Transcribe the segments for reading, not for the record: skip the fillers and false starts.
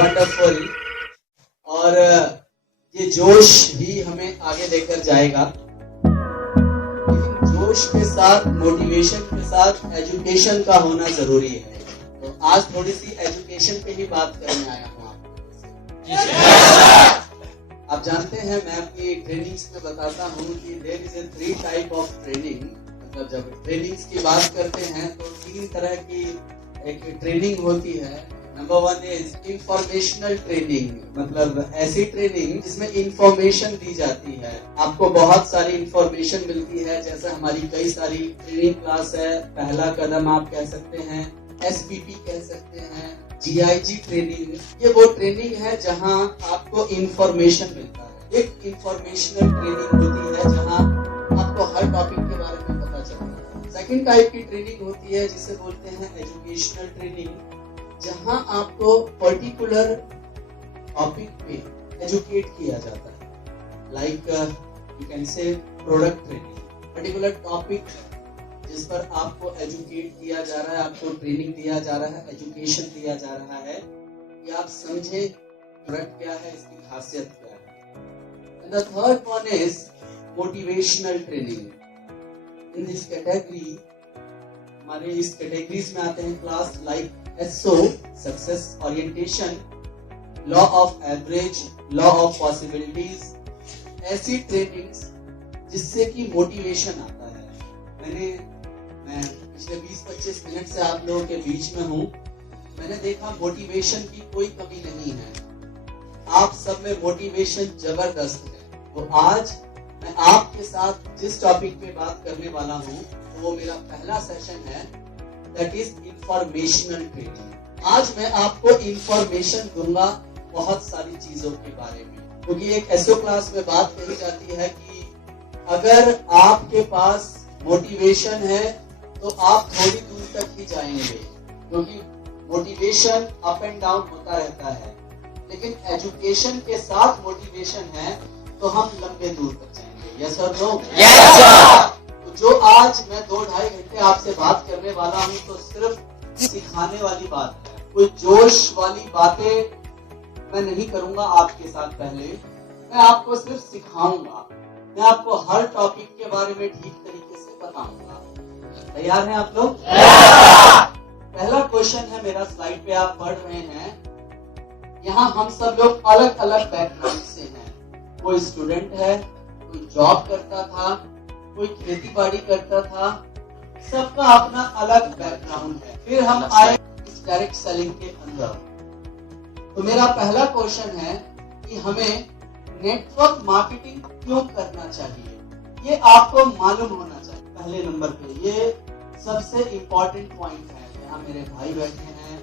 Wonderful. और ये जोश ही हमें आगे लेकर जाएगा, लेकिन जोश के साथ, मोटिवेशन के साथ एजुकेशन का होना जरूरी है। तो आज थोड़ी सी एजुकेशन पे ही बात करने आया हूँ आप जानते हैं, मैं अपनी ट्रेनिंग्स में बताता हूँ कि there is 3 type of training. मतलब जब ट्रेनिंग्स की बात करते हैं तो 3 तरह की एक ट्रेनिंग होती है। नंबर 1 इज इंफॉर्मेशनल ट्रेनिंग, मतलब ऐसी ट्रेनिंग जिसमें इंफॉर्मेशन दी जाती है, आपको बहुत सारी इंफॉर्मेशन मिलती है। जैसे हमारी कई सारी ट्रेनिंग क्लास है। पहला कदम आप कह सकते हैं, SPP कह सकते हैं, GIG ट्रेनिंग। ये वो ट्रेनिंग है जहां आपको इंफॉर्मेशन मिलता है। एक इंफॉर्मेशनल ट्रेनिंग होती है जहां आपको हर टॉपिक के बारे में पता चलता है। सेकंड टाइप की ट्रेनिंग होती है जिसे बोलते हैं एजुकेशनल ट्रेनिंग, जहां आपको पर्टिकुलर टॉपिक पे एजुकेट किया जाता है। Like you can say product training, particular topic जिस पर आपको एजुकेट किया जा रहा है, आपको ट्रेनिंग दिया जा रहा है, एजुकेशन दिया जा रहा है कि आप समझे प्रोडक्ट क्या है, इसकी खासियत क्या है। And the third one is motivational training. In this category, हमारे इस कैटेगरीज में आते हैं class like SO success orientation, law of average, law of possibilities. ऐसी ट्रेनिंग्स जिससे कि मोटिवेशन आता है। मैं पिछले 20-25 मिनट से आप लोगों के बीच में हूँ। मैंने देखा मोटिवेशन की कोई कमी नहीं है, आप सब में मोटिवेशन जबरदस्त है। तो आज मैं आपके साथ जिस टॉपिक पे बात करने वाला हूँ तो वो मेरा पहला सेशन है, दैट इज इंफॉर्मेशनल ट्रेनिंग। आज मैं आपको इंफॉर्मेशन दूंगा बहुत सारी चीजों के बारे में, क्योंकि एक SO क्लास में बात कही जाती है कि अगर आपके पास मोटिवेशन है तो आप थोड़ी दूर तक ही जाएंगे, क्योंकि मोटिवेशन अप एंड डाउन होता रहता है। लेकिन एजुकेशन के साथ मोटिवेशन है तो हम लंबे दूर तक जाएंगे। यस और नो? Yes sir. तो जो आज मैं 2-2.5 घंटे आपसे बात करने वाला हूँ तो सिर्फ सिखाने वाली बात है, कोई जोश वाली बातें मैं नहीं करूंगा आपके साथ। पहले मैं आपको सिर्फ सिखाऊंगा, मैं आपको हर टॉपिक के बारे में ठीक तरीके से बताऊंगा। तैयार हैं आप लोग? पहला क्वेश्चन है मेरा, स्लाइड पे आप पढ़ रहे हैं। यहाँ हम सब लोग अलग अलग बैकग्राउंड से हैं। कोई स्टूडेंट है, कोई जॉब करता था, कोई खेती बाड़ी करता था, सबका अपना अलग बैकग्राउंड है। फिर हम आए इस डायरेक्ट सेलिंग के अंदर। तो मेरा पहला क्वेश्चन है कि हमें नेटवर्क मार्केटिंग क्यों करना चाहिए, ये आपको मालूम होना चाहिए। पहले नंबर पे ये सबसे इम्पोर्टेंट पॉइंट है। यहाँ मेरे भाई बैठे हैं,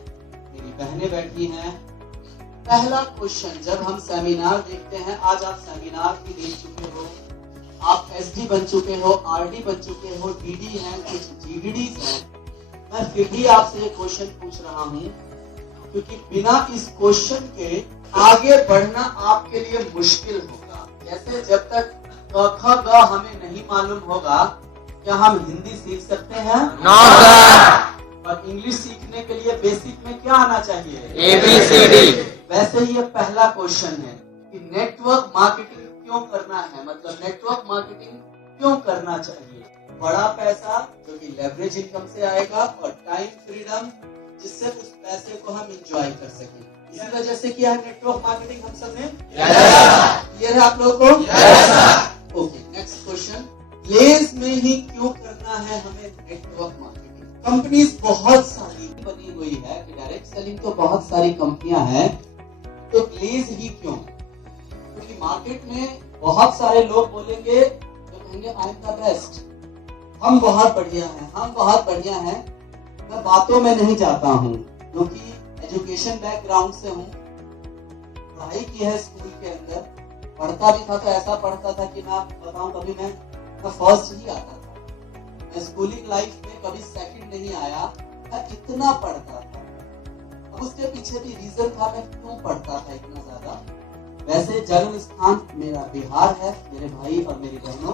मेरी बहनें बैठी हैं। पहला क्वेश्चन, जब हम सेमिनार देखते हैं, आज आप सेमिनार भी देख चुके हो, आप SD बन चुके हो, RD बन चुके हो, DD हैं, कुछ GDDs हैं। मैं फिर भी आपसे ये क्वेश्चन पूछ रहा हूँ क्योंकि बिना इस क्वेश्चन के आगे बढ़ना आपके लिए मुश्किल होगा। जैसे जब तक क ख ग हमें नहीं मालूम होगा, क्या हम हिंदी सीख सकते हैं? No sir. और इंग्लिश सीखने के लिए बेसिक में क्या आना चाहिए? ABCD। वैसे ही ये पहला क्वेश्चन है कि नेटवर्क मार्केटिंग क्यों करना है, मतलब नेटवर्क मार्केटिंग क्यों करना चाहिए। बड़ा पैसा जो कि लेवरेज इनकम से आएगा, और टाइम फ्रीडम जिससे उस पैसे को हम एंजॉय कर सकें। इसी वजह से किया है नेटवर्क मार्केटिंग हम सब ने। क्लियर है आप लोगों को? ओके, नेक्स्ट क्वेश्चन, प्लेस में ही क्यों करना है हमें नेटवर्क मार्केटिंग। कंपनीज बहुत सारी बनी हुई है कि डायरेक्ट सेलिंग तो बहुत सारी कंपनियां हैं, तो प्लेस ही क्यों? क्योंकि मार्केट में बहुत सारे लोग बोलेंगे, जो कहेंगे आई एम द बेस्ट, हम बहुत बढ़िया हैं, हम बहुत बढ़िया हैं। मैं बातों में नहीं जाता हूँ, क्योंकि एजुकेशन बैकग्राउंड से हूँ, पढ़ाई की है स्कूल के अंदर, पढ़ता भी था तो ऐसा पढ़ता था कि मैं आपको बताऊं, कभी मैं फर्स्ट ही आता था। मैं स्कूलिंग लाइफ में कभी सेकंड नहीं आया, मैं इतना पढ़ता था। अब उसके पीछे भी रीजन था, मैं क्यों पढ़ता था इतना ज्यादा। वैसे जन्म स्थान मेरा बिहार है, मेरे भाई और मेरी बहनों।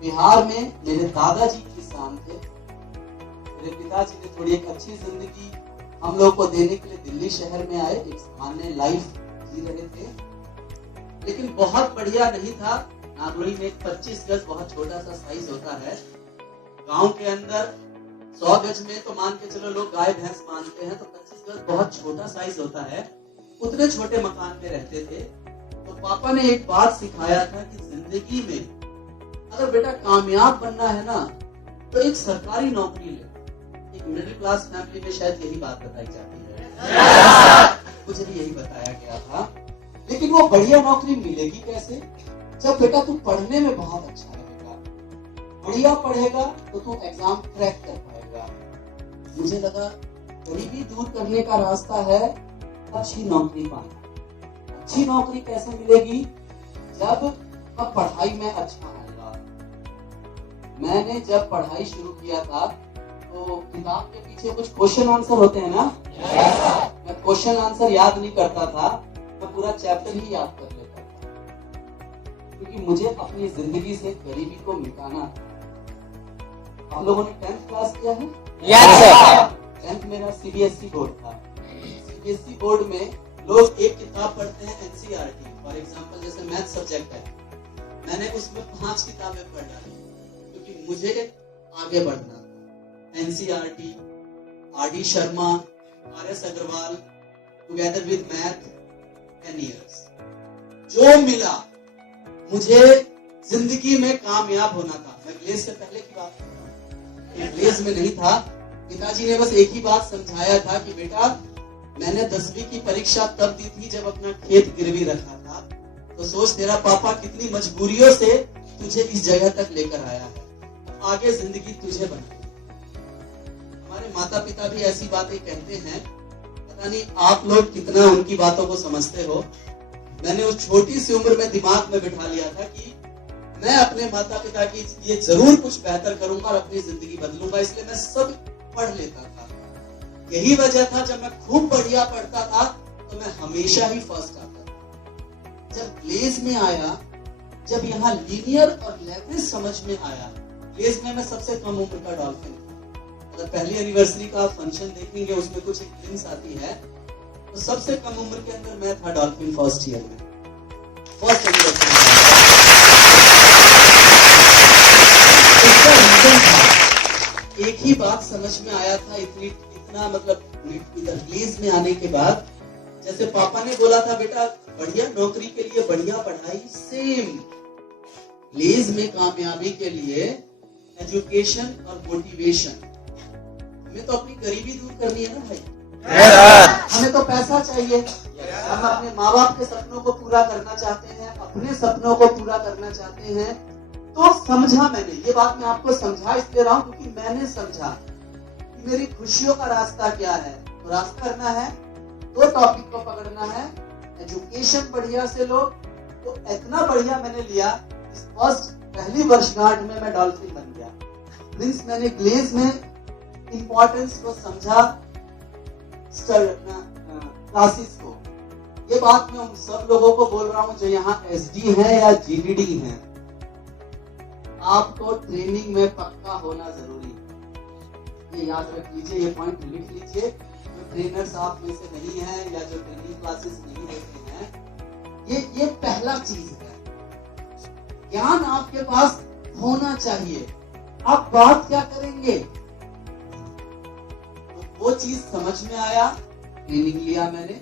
बिहार में मेरे दादाजी किसान थे, मेरे पिताजी ने थोड़ी एक अच्छी जिंदगी हम लोग को देने के लिए दिल्ली शहर में आए, एक सामान्य लाइफ जी रहे थे, लेकिन बहुत बढ़िया नहीं था। नागलोई में 25 गज बहुत छोटा सा साइज होता है। गांव के अंदर 100 गज में तो मान के चलो लोग गाय भैंस मानते हैं, तो 25 गज बहुत छोटा साइज होता है। उतने छोटे मकान में रहते थे। तो पापा ने एक बात सिखाया था कि जिंदगी में अगर बेटा कामयाब बनना है ना, तो एक सरकारी नौकरी ले। एक मिडिल क्लास फैमिली में शायद यही बात बताई जाती है, मुझे भी यही बताया गया था। लेकिन वो बढ़िया नौकरी मिलेगी कैसे? जब बेटा तू पढ़ने में बहुत अच्छा रहेगा, बढ़िया पढ़ेगा तो तू एग्जाम क्रैक कर पाएगा। मुझे लगा गरीबी दूर करने का रास्ता है अच्छी नौकरी पाना। अच्छी नौकरी कैसे मिलेगी? जब मैं पढ़ाई में अच्छा होगा। मैंने जब पढ़ाई शुरू किया था तो किताब के पीछे कुछ क्वेश्चन आंसर होते हैं ना, मैं क्वेश्चन आंसर याद नहीं करता था, मैं पूरा चैप्टर ही याद कर लेता था, क्योंकि मुझे अपनी जिंदगी से गरीबी को मिटाना था। आप लोगों ने 10th क्लास किया है? Yes sir. 10th मेरा सीबीएसई बोर्ड था। सीबीएसई बोर्ड में लोग एक किताब पढ़ते हैं एनसीईआरटी, फॉर एग्जांपल जैसे मैथ सब्जेक्ट है, मैंने उसमें 5 किताबें पढ़ डाली क्योंकि मुझे आगे बढ़ना था। NCERT, R D. Sharma, R S. Agarwal, together with math 10 years। जो मिला मुझे जिंदगी में कामयाब होना था। मैं ग्लेज से पहले की बात कर रहा हूँ, ग्लेज में नहीं था। पिताजी ने बस एक ही बात समझाया था कि बेटा मैंने 10वीं की परीक्षा तब दी थी जब अपना खेत गिरवी रखा था, तो सोच तेरा पापा कितनी मजबूरियों से तुझे इस जगह तक लेकर आया है, आगे जिंदगी तुझे बनाई। हमारे माता पिता भी ऐसी बातें कहते हैं, पता नहीं आप लोग कितना उनकी बातों को समझते हो। मैंने उस छोटी सी उम्र में दिमाग में बिठा लिया था कि मैं अपने माता पिता के लिए जरूर कुछ बेहतर करूंगा और अपनी जिंदगी बदलूंगा, इसलिए मैं सब पढ़ लेता था। यही वजह था जब मैं खूब बढ़िया पढ़ता था तो मैं हमेशा ही फर्स्ट आता था। जब ग्लेज में आया, जब यहाँ लीनियर और लेवरेज समझ में आया, ग्लेज में मैं सबसे कम उम्र का डॉल्फिन था। अगर पहली एनिवर्सरी का फंक्शन देखेंगे उसमें कुछ एक लिंक्स आती है, तो सबसे कम उम्र के अंदर मैं था डॉल्फिन फर्स्ट ईयर में, फर्स्ट एनिवर्सरी। एक ही बात समझ में आया था, इतना मतलब इधर ग्लेज में आने के बाद, जैसे पापा ने बोला था बेटा बढ़िया नौकरी के लिए बढ़िया पढ़ाई, सेम ग्लेज में कामयाबी के लिए एजुकेशन और मोटिवेशन। हमें तो अपनी गरीबी दूर करनी है ना भाई, हमें तो पैसा चाहिए। हम अपने माँ बाप के सपनों को पूरा करना चाहते हैं, अपने सपनों को पूरा करना चाहते हैं। तो समझा मैंने, ये बात मैं आपको समझा इसलिए रहा हूं क्योंकि मैंने समझा कि मेरी खुशियों का रास्ता क्या है। तो रास्ता करना है, 2 टॉपिक को पकड़ना है, एजुकेशन बढ़िया से लो। तो इतना बढ़िया मैंने लिया, इस फर्स्ट पहली वर्षगांठ में मैं डॉल्फिन बन गया। मींस मैंने ग्लेज में इंपॉर्टेंस को समझा, क्लासेस को। ये बात मैं उन सब लोगों को बोल रहा हूं जो यहाँ एसडी है या जीडीडी है, आपको ट्रेनिंग में पक्का होना जरूरी है। ये याद रख लीजिए, ये पॉइंट लिख लीजिए। जो ट्रेनर्स आप में से नहीं है या जो ट्रेनिंग क्लासेस नहीं लेते हैं, ये पहला चीज है। ज्ञान आपके पास होना चाहिए। आप बात क्या करेंगे, तो वो चीज समझ में आया, ट्रेनिंग लिया मैंने,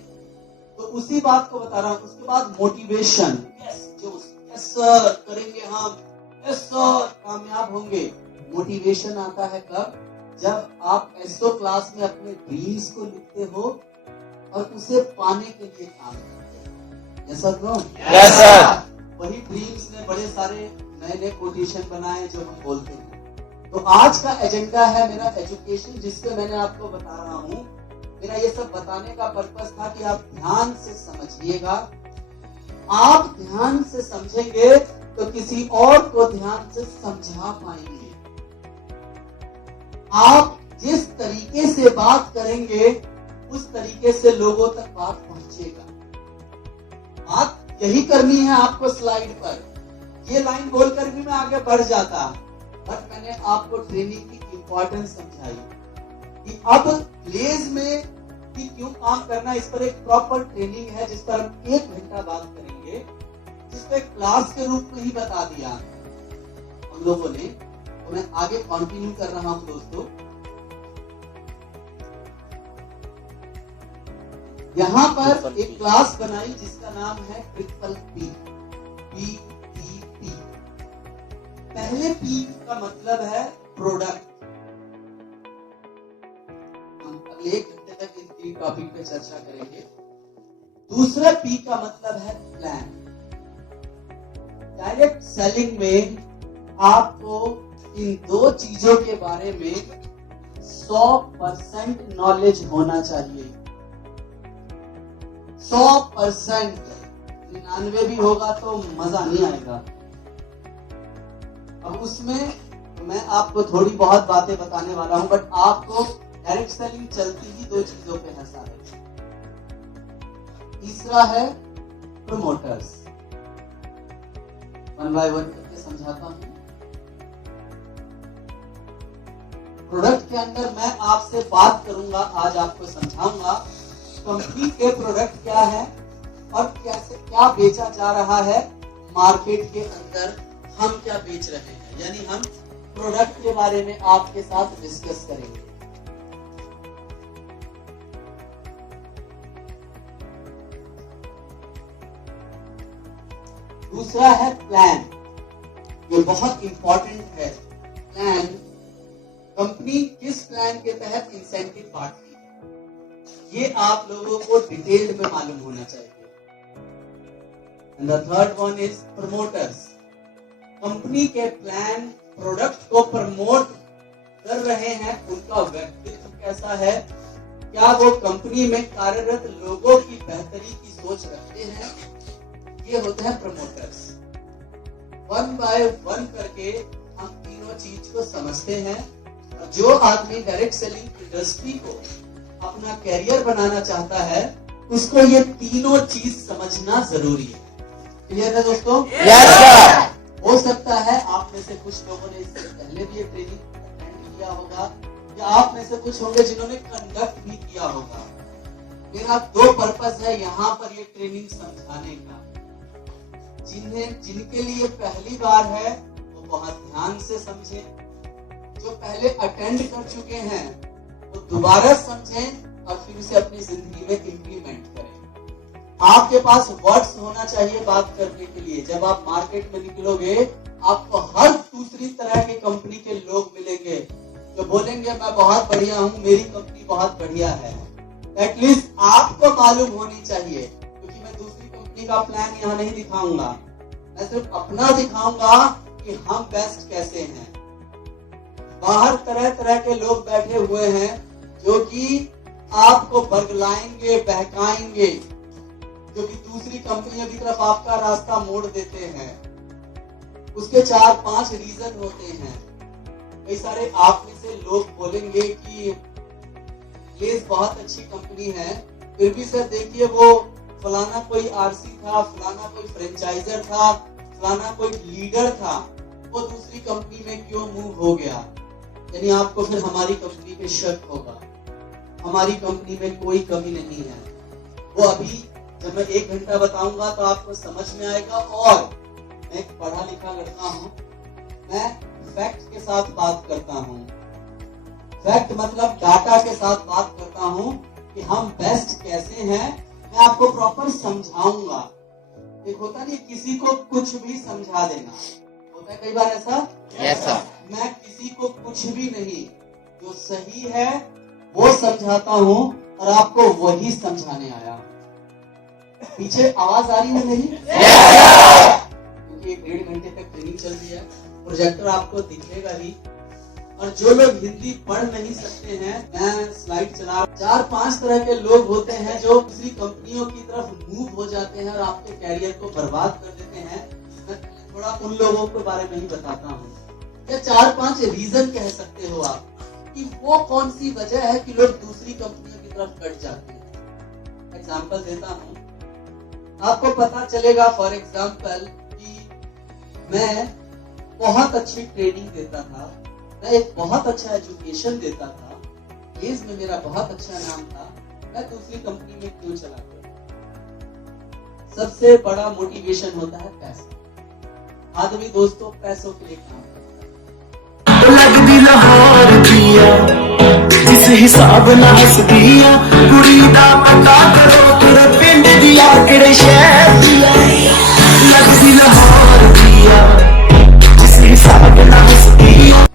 तो उसी बात को बता रहा हूं। उसके बाद मोटिवेशन, यस सर करेंगे हम, यस सर कामयाब होंगे। मोटिवेशन आता है कब? जब आप एसओ क्लास में अपने ड्रीम्स को लिखते हो और उसे पाने के लिए काम करते हो। Yes sir no? Yes sir. वही ड्रीम्स में बड़े सारे नए नए कोटेशन बनाए जो हम बोलते हैं। तो आज का एजेंडा है मेरा एजुकेशन, जिससे मैंने आपको बता रहा हूं। मेरा ये सब बताने का पर्पस था कि आप ध्यान से समझिएगा। आप ध्यान से समझेंगे तो किसी और को ध्यान से समझा पाएंगे। आप जिस तरीके से बात करेंगे उस तरीके से लोगों तक बात पहुंचेगा। बात यही करनी है आपको स्लाइड पर। ये लाइन बोलकर भी मैं आगे बढ़ जाता, बट मैंने आपको ट्रेनिंग की इंपॉर्टेंस समझाई कि अब ग्लेज में कि क्यों काम करना, इस पर एक प्रॉपर ट्रेनिंग है जिस पर हम 1 घंटा बात करेंगे, जिस पे क्लास के रूप में ही बता दिया हम लोगों ने। तो मैं आगे कंटिन्यू कर रहा हूं दोस्तों। यहाँ पर एक क्लास बनाई जिसका नाम है ट्रिपल पी, PPP। पहले P का मतलब है प्रोडक्ट। हम अगले 1 घंटे तक इन 3 टॉपिक पे चर्चा करेंगे। दूसरा P का मतलब है प्लान। डायरेक्ट सेलिंग में आपको इन 2 चीजों के बारे में 100% नॉलेज होना चाहिए। 100%। 99 भी होगा तो मजा नहीं आएगा। अब उसमें मैं आपको थोड़ी बहुत बातें बताने वाला हूं, बट आपको डायरेक्ट सेलिंग चलती ही 2 चीजों पे है सारे। तीसरा है प्रमोटर्स। 1 बाय 1 करके समझाता हूं। प्रोडक्ट के अंदर मैं आपसे बात करूंगा, आज आपको समझाऊंगा कंपनी के प्रोडक्ट क्या है और कैसे क्या बेचा जा रहा है मार्केट के अंदर, हम क्या बेच रहे हैं, यानी हम प्रोडक्ट के बारे में आपके साथ डिस्कस करेंगे। दूसरा है प्लान। ये बहुत इंपॉर्टेंट है। प्लान, कंपनी किस प्लान के तहत इंसेंटिव बांटती है, ये आप लोगों को डिटेल्ड में मालूम होना चाहिए। And the third one is promoters. Company के प्लान प्रोडक्ट को प्रमोट कर रहे हैं, उनका व्यक्तित्व कैसा है, क्या वो कंपनी में कार्यरत लोगों की बेहतरी की सोच रखते हैं, ये होते हैं प्रमोटर्स। 1 बाय 1 करके हम तीनों चीज को समझते हैं। और जो आदमी डायरेक्ट सेलिंग इंडस्ट्री को अपना कैरियर बनाना चाहता है, उसको ये तीनों चीज समझना जरूरी है। क्लियर है दोस्तों? Yes sir. हो सकता है आप में से कुछ लोगों ने इससे पहले भी ये ट्रेनिंग अटेंड किया होगा, या आप में से कुछ होंगे जिन्होंने कंडक्ट भी किया होगा। मेरा 2 पर्पस है यहाँ पर ये ट्रेनिंग समझाने का। जिनके लिए पहली बार है वो बहुत ध्यान से समझें, जो पहले अटेंड कर चुके हैं वो दोबारा समझें और फिर उसे अपनी जिंदगी में इंप्लीमेंट करें। आपके पास वर्ड्स होना चाहिए बात करने के लिए। जब आप मार्केट में निकलोगे, आपको हर दूसरी तरह के कंपनी के लोग मिलेंगे जो बोलेंगे मैं बहुत बढ़िया हूँ, मेरी कंपनी बहुत बढ़िया है। एटलीस्ट आपको मालूम होनी चाहिए, क्योंकि मैं दूसरी कंपनी का प्लान यहाँ नहीं दिखाऊंगा, मैं सिर्फ अपना दिखाऊंगा कि हम बेस्ट कैसे हैं। बाहर तरह तरह के लोग बैठे हुए हैं जो कि आपको बरगलाएंगे, बहकाएंगे, जो कि दूसरी कंपनियों की तरफ आपका रास्ता मोड़ देते हैं। उसके 4-5 रीजन होते हैं। कई सारे आप में से लोग बोलेंगे कि लेस बहुत अच्छी कंपनी है, फिर भी सर देखिए वो फलाना कोई आरसी था, फलाना कोई फ्रेंचाइजर था, फलाना कोई लीडर था, वो दूसरी कंपनी में क्यों मूव हो गया। यानी आपको फिर हमारी कंपनी पे शक होगा। हमारी कंपनी में कोई कमी नहीं है। वो अभी जब मैं 1 घंटा बताऊंगा तो आपको समझ में आएगा। और मैं एक पढ़ा लिखा लड़का हूँ, मैं फैक्ट के साथ बात करता हूँ। फैक्ट मतलब डाटा के साथ बात करता हूँ कि हम बेस्ट कैसे हैं, मैं आपको प्रॉपर समझाऊंगा। एक होता नहीं किसी को कुछ भी समझा देना, होता है कई बार ऐसा। Yes sir. मैं किसी को कुछ भी नहीं, जो सही है वो समझाता हूँ और आपको वही समझाने आया। पीछे आवाज आ रही है नहीं? क्योंकि 1-1.5 घंटे तक ट्रेनिंग चल रही है। प्रोजेक्टर आपको दिखेगा ही। और जो लोग हिंदी पढ़ नहीं सकते हैं, मैं स्लाइड चला। 4-5 तरह के लोग होते हैं जो दूसरी कंपनियों की तरफ मूव हो जाते हैं और आपके कैरियर को बर्बाद कर देते हैं। मैं थोड़ा उन लोगों के बारे में ही बताता हूँ। या 4-5 रीजन कह सकते हो आप कि वो कौन सी वजह है कि लोग दूसरी कंपनियों की तरफ कट जाते हैं। एग्जाम्पल देता हूँ, आपको पता चलेगा फॉर एग्जाम्पल कि मैं बहुत अच्छी ट्रेनिंग देता था, मैं एक बहुत अच्छा एजुकेशन देता था, केस में मेरा बहुत अच्छा नाम था, मैं दूसरी कंपनी में क्यों चला गया? सबसे बड़ा मोटिवेशन होता है पैसा। आदमी दोस्तों पैसों के लिए काम करता है। लगदी लाहौर दिया जिस हिसाब नाल हसदिया कुड़ी दा पता करो तेरे पिंड दिया केड़े शहर दिया लगदी लाहौर दिया जिस हिसाब नाल हसदिया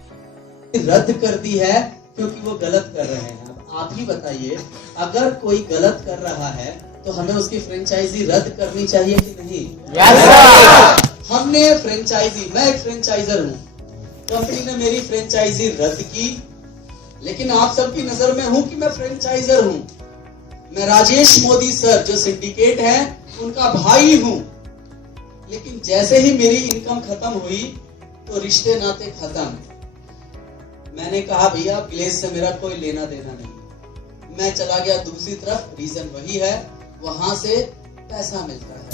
रद्द कर दी है क्योंकि वो गलत कर रहे हैं। अब आप ही बताइए, अगर कोई गलत कर रहा है तो हमें उसकी फ्रेंचाइजी रद्द करनी चाहिए कि नहीं? हमने फ्रेंचाइजी, मैं एक फ्रेंचाइजर हूँ, कंपनी ने मेरी फ्रेंचाइजी रद्द की, लेकिन आप सबकी नजर में हूं कि मैं फ्रेंचाइजर हूं। मैं राजेश मोदी सर जो सिंडिकेट है उनका भाई हूं, लेकिन जैसे ही मेरी इनकम खत्म हुई तो रिश्ते नाते खत्म। मैंने कहा भैया विलेज से मेरा कोई लेना देना नहीं, मैं चला गया दूसरी तरफ। रीजन वही है, वहां से पैसा मिलता है।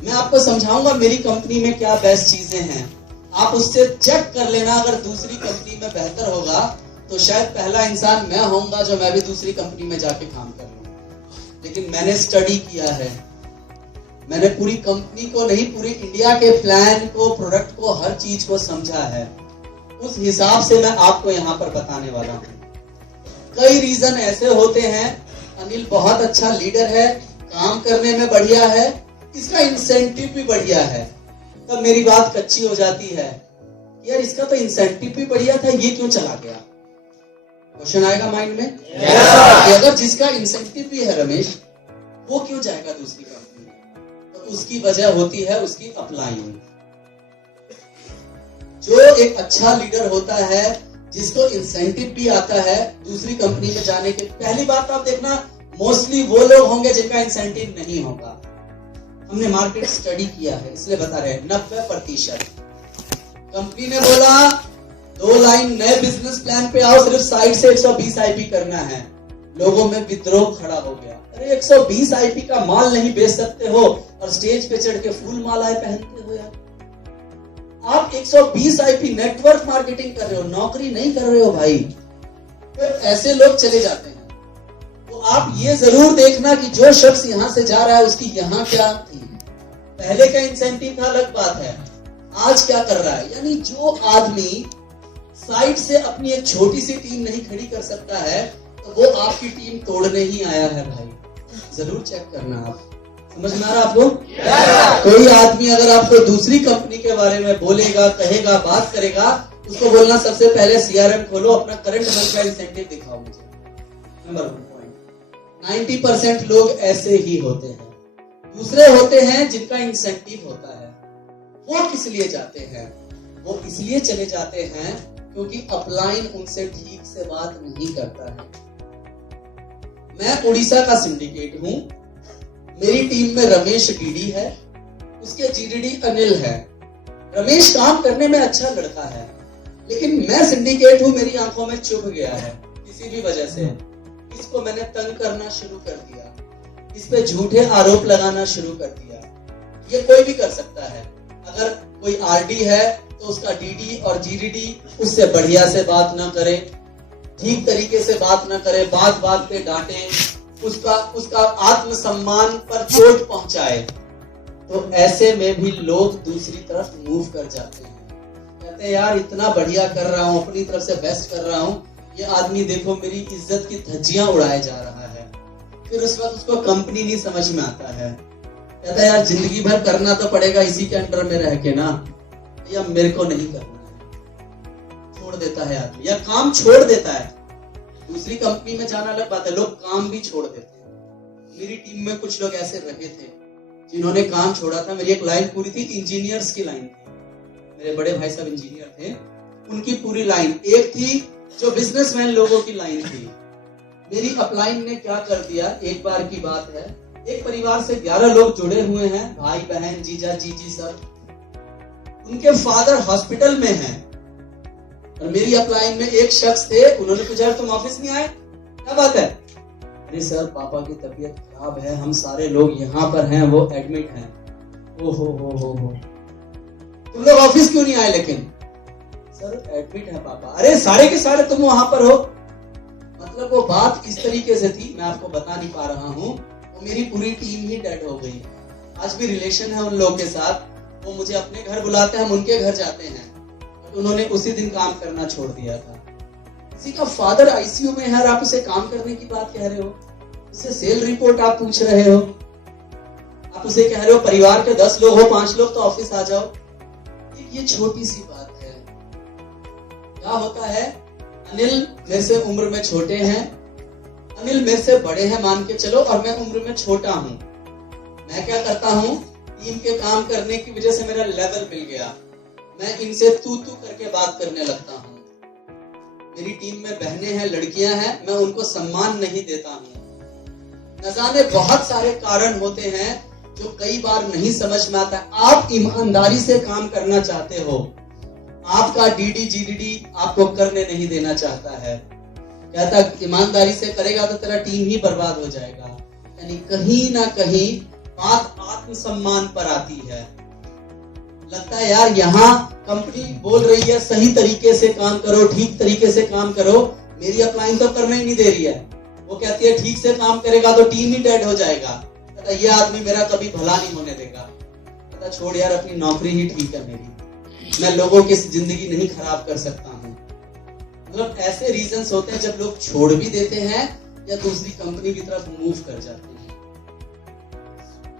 मैं आपको समझाऊंगा मेरी कंपनी में क्या बेस्ट चीजें हैं, आप उससे चेक कर लेना। अगर दूसरी कंपनी में बेहतर होगा तो शायद पहला इंसान मैं होऊंगा जो मैं भी दूसरी कंपनी में जाके काम कर लूं। लेकिन मैंने स्टडी किया है, मैंने पूरी कंपनी को नहीं, पूरी इंडिया के प्लान को, प्रोडक्ट को, हर चीज को समझा है। उस हिसाब से मैं आपको यहाँ पर बताने वाला हूँ। कई रीजन ऐसे होते हैं, अनिल बहुत अच्छा लीडर है, काम करने में बढ़िया है, इसका इंसेंटिव भी बढ़िया है। तब मेरी बात कच्ची हो जाती है, यार इसका तो इंसेंटिव भी बढ़िया था, ये क्यों चला गया? क्वेश्चन आएगा माइंड में कि अगर जिसका इंसेंटिव भी है रमेश, वो क्यों जाएगा दूसरी कंपनी में? तो उसकी वजह होती है उसकी अपलाइन। जो एक अच्छा लीडर होता है, जिसको इंसेंटिव भी आता है दूसरी कंपनी में जाने के, पहली बात आप देखना मोस्टली वो लोग होंगे जिनका इंसेंटिव नहीं होगा। हमने मार्केट स्टडी किया है इसलिए बता रहे हैं, 90% कंपनी ने बोला 2 लाइन नए बिजनेस प्लान पे आओ, सिर्फ साइड से 120 आईपी करना है। लोगों में विद्रोह खड़ा हो गया, अरे 120 आईपी का माल नहीं बेच सकते हो और स्टेज पे चढ़ के फूल मालाएं पहनते हो। यार आप 120 आईपी नेटवर्क मार्केटिंग कर रहे हो, नौकरी नहीं कर रहे हो भाई। तो ऐसे लोग चले जाते हैं। तो आप ये जरूर देखना कि जो शख्स यहां से जा रहा है उसकी यहां क्या थी, पहले का इंसेंटिव था, अलग बात है, आज क्या कर रहा है। यानी जो आदमी साइड से अपनी एक छोटी सी टीम नहीं खड़ी कर सकता है तो वो आपकी टीम तोड़ने ही आया है भाई। जरूर चेक करना। आप समझ में आ रहा आपको? कोई आदमी अगर आपको दूसरी कंपनी के बारे में बोलेगा, कहेगा, बात करेगा, उसको बोलना सबसे पहले सीआरएम खोलो, अपना करंट मंथ का इंसेंटिव दिखाओ मुझे। Number 1 point. 90% लोग ऐसे ही होते हैं। दूसरे होते हैं जिनका इंसेंटिव होता है। वो किस लिए जाते हैं? वो इसलिए चले जाते हैं क्योंकि अपलाइन उनसे ठीक से बात नहीं करता है। मैं उड़ीसा का सिंडिकेट हूं, मेरी टीम में रमेश डीडी है, उसके जीडीडी अनिल है। रमेश काम करने में अच्छा लड़का है, लेकिन मैं सिंडिकेट हूं, मेरी आंखों में चुभ गया है किसी भी वजह से। इसको मैंने तंग करना शुरू कर दिया, इस पे झूठे आरोप लगाना शुरू कर दिया। ये कोई भी कर सकता है। अगर कोई आरडी है तो उसका डीडी और जीडीडी उससे बढ़िया से बात ना करे, ठीक तरीके से बात ना करे, बात बात पे डांटे, उसका आत्मसम्मान पर चोट पहुंचाए, तो ऐसे में भी लोग दूसरी तरफ मूव कर जाते हैं। कहते हैं यार इतना बढ़िया कर रहा हूं, अपनी तरफ से बेस्ट कर रहा हूं, ये आदमी देखो मेरी इज्जत की धज्जियां उड़ाए जा रहा है। फिर उस वक्त उसको कंपनी नहीं समझ में आता है। कहता है यार जिंदगी भर करना तो पड़ेगा इसी के अंडर में रह के ना, या मेरे को नहीं करना है, छोड़ देता है आदमी, या काम छोड़ देता है। दूसरी कंपनी में जाना अलग बात है, लोग काम भी छोड़ देते हैं। मेरी टीम में कुछ लोग ऐसे रहे थे जिन्होंने काम छोड़ा था। मेरी एक लाइन पूरी थी, इंजीनियर्स की लाइन थी, मेरे बड़े भाई साहब इंजीनियर थे, उनकी पूरी लाइन एक थी जो बिजनेसमैन लोगों की लाइन थी। मेरी अपलाइन ने क्या कर दिया, एक बार की बात है, एक परिवार से 11 लोग जुड़े हुए हैं, भाई बहन जीजा जीजी सब। उनके फादर हॉस्पिटल में हैं और मेरी अपलाइन में एक शख्स थे, उन्होंने पूछा तुम ऑफिस नहीं आए, क्या बात है? अरे सर पापा की तबीयत खराब है, हम सारे लोग यहाँ पर हैं, वो एडमिट हैं। ओ हो तुम लोग ऑफिस क्यों नहीं आए? लेकिन सर एडमिट है पापा। अरे सारे के सारे तुम वहां पर हो, मतलब वो बात इस तरीके से थी, मैं आपको बता नहीं पा रहा हूँ, वो मेरी पूरी टीम ही डेड हो गई। आज भी रिलेशन है उन लोगों के साथ, वो मुझे अपने घर बुलाते हैं, हम उनके घर जाते हैं, तो उन्होंने उसी दिन काम करना छोड़ दिया था। किसी का फादर आईसीयू में है और आप उसे काम करने की बात कह रहे हो, उससे सेल रिपोर्ट आप पूछ रहे हो, आप उसे कह रहे हो परिवार के 10 लोग हो 5 लोग तो ऑफिस आ जाओ। ये छोटी सी बात है। क्या होता है, अनिल मेरे से उम्र में छोटे हैं, अनिल मेरे से बड़े हैं मान के चलो, और मैं उम्र में छोटा हूं। मैं क्या करता हूं, टीम के काम करने की वजह से मेरा लेवल मिल गया, मैं इनसे तू करके बात करने लगता हूं। मेरी टीम में बहनें हैं, लड़कियां हैं, मैं उनको सम्मान नहीं देता हूं। न जाने बहुत सारे कारण होते हैं जो कई बार नहीं समझ में आता है। आप ईमानदारी से काम करना चाहते हो, आपका डीडी जीडीडी आपको करने नहीं देना चाहता है, कहता ईमानदारी से करेगा तो तेरा टीम ही बर्बाद हो जाएगा। यानी कहीं ना कहीं बात आत्मसम्मान पर आती है। लगता है यार यहाँ कंपनी बोल रही है सही तरीके से काम करो, ठीक तरीके से काम करो, मेरी अप्लाइन तो करने ही नहीं दे रही है। वो कहती है ठीक से काम करेगा तो टीम ही डेड हो जाएगा, कहता ये आदमी मेरा कभी भला नहीं होने देगा, कहता छोड़ यार अपनी नौकरी ही ठीक है मेरी, मैं लोगों की जिंदगी नहीं खराब कर सकता हूँ। मतलब ऐसे रीजंस होते हैं जब लोग छोड़ भी देते हैं या दूसरी कंपनी की तरफ मूव कर जाते हैं।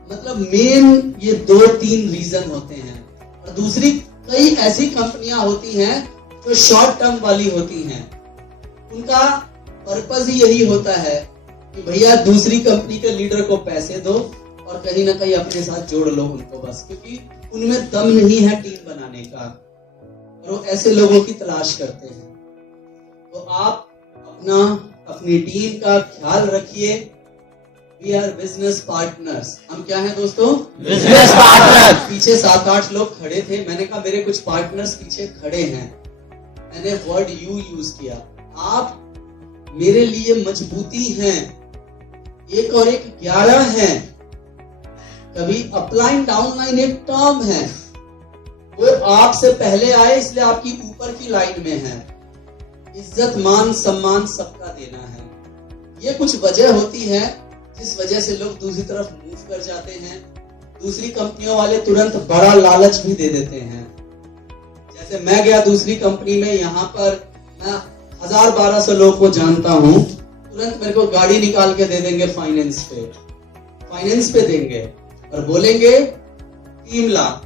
मतलब मेन ये 2-3 रीजन होते हैं। और दूसरी कई ऐसी कंपनियां होती हैं जो शॉर्ट टर्म वाली होती हैं, उनका पर्पस ही यही होता है कि भैया दूसरी कंपनी के लीडर को पैसे दो और कहीं ना कहीं अपने साथ जोड़ लो उनको, बस क्योंकि उनमें दम नहीं है टीम बनाने का, और वो ऐसे लोगों की तलाश करते हैं। तो आप अपनी टीम का ख्याल रखिए। We are business partners. हम क्या हैं दोस्तों? Business partner. पीछे 7-8 लोग खड़े थे, मैंने कहा मेरे कुछ पार्टनर्स पीछे खड़े हैं, मैंने वर्ड यू यूज किया। आप मेरे लिए मजबूती हैं, 1 और 1 11 हैं। कभी अपलाइन डाउनलाइन एक टर्म है, वो आपसे पहले आए इसलिए आपकी ऊपर की लाइन में है। इज्जत मान सम्मान सबका देना है। ये कुछ वजह होती है जिस वजह से लोग दूसरी तरफ मूव कर जाते हैं। दूसरी कंपनियों वाले तुरंत बड़ा लालच भी दे देते हैं। जैसे मैं गया दूसरी कंपनी में, यहाँ पर मैं 1000-1200 लोग को जानता हूँ, तुरंत मेरे को गाड़ी निकाल के दे देंगे फाइनेंस पे देंगे और बोलेंगे 3 लाख,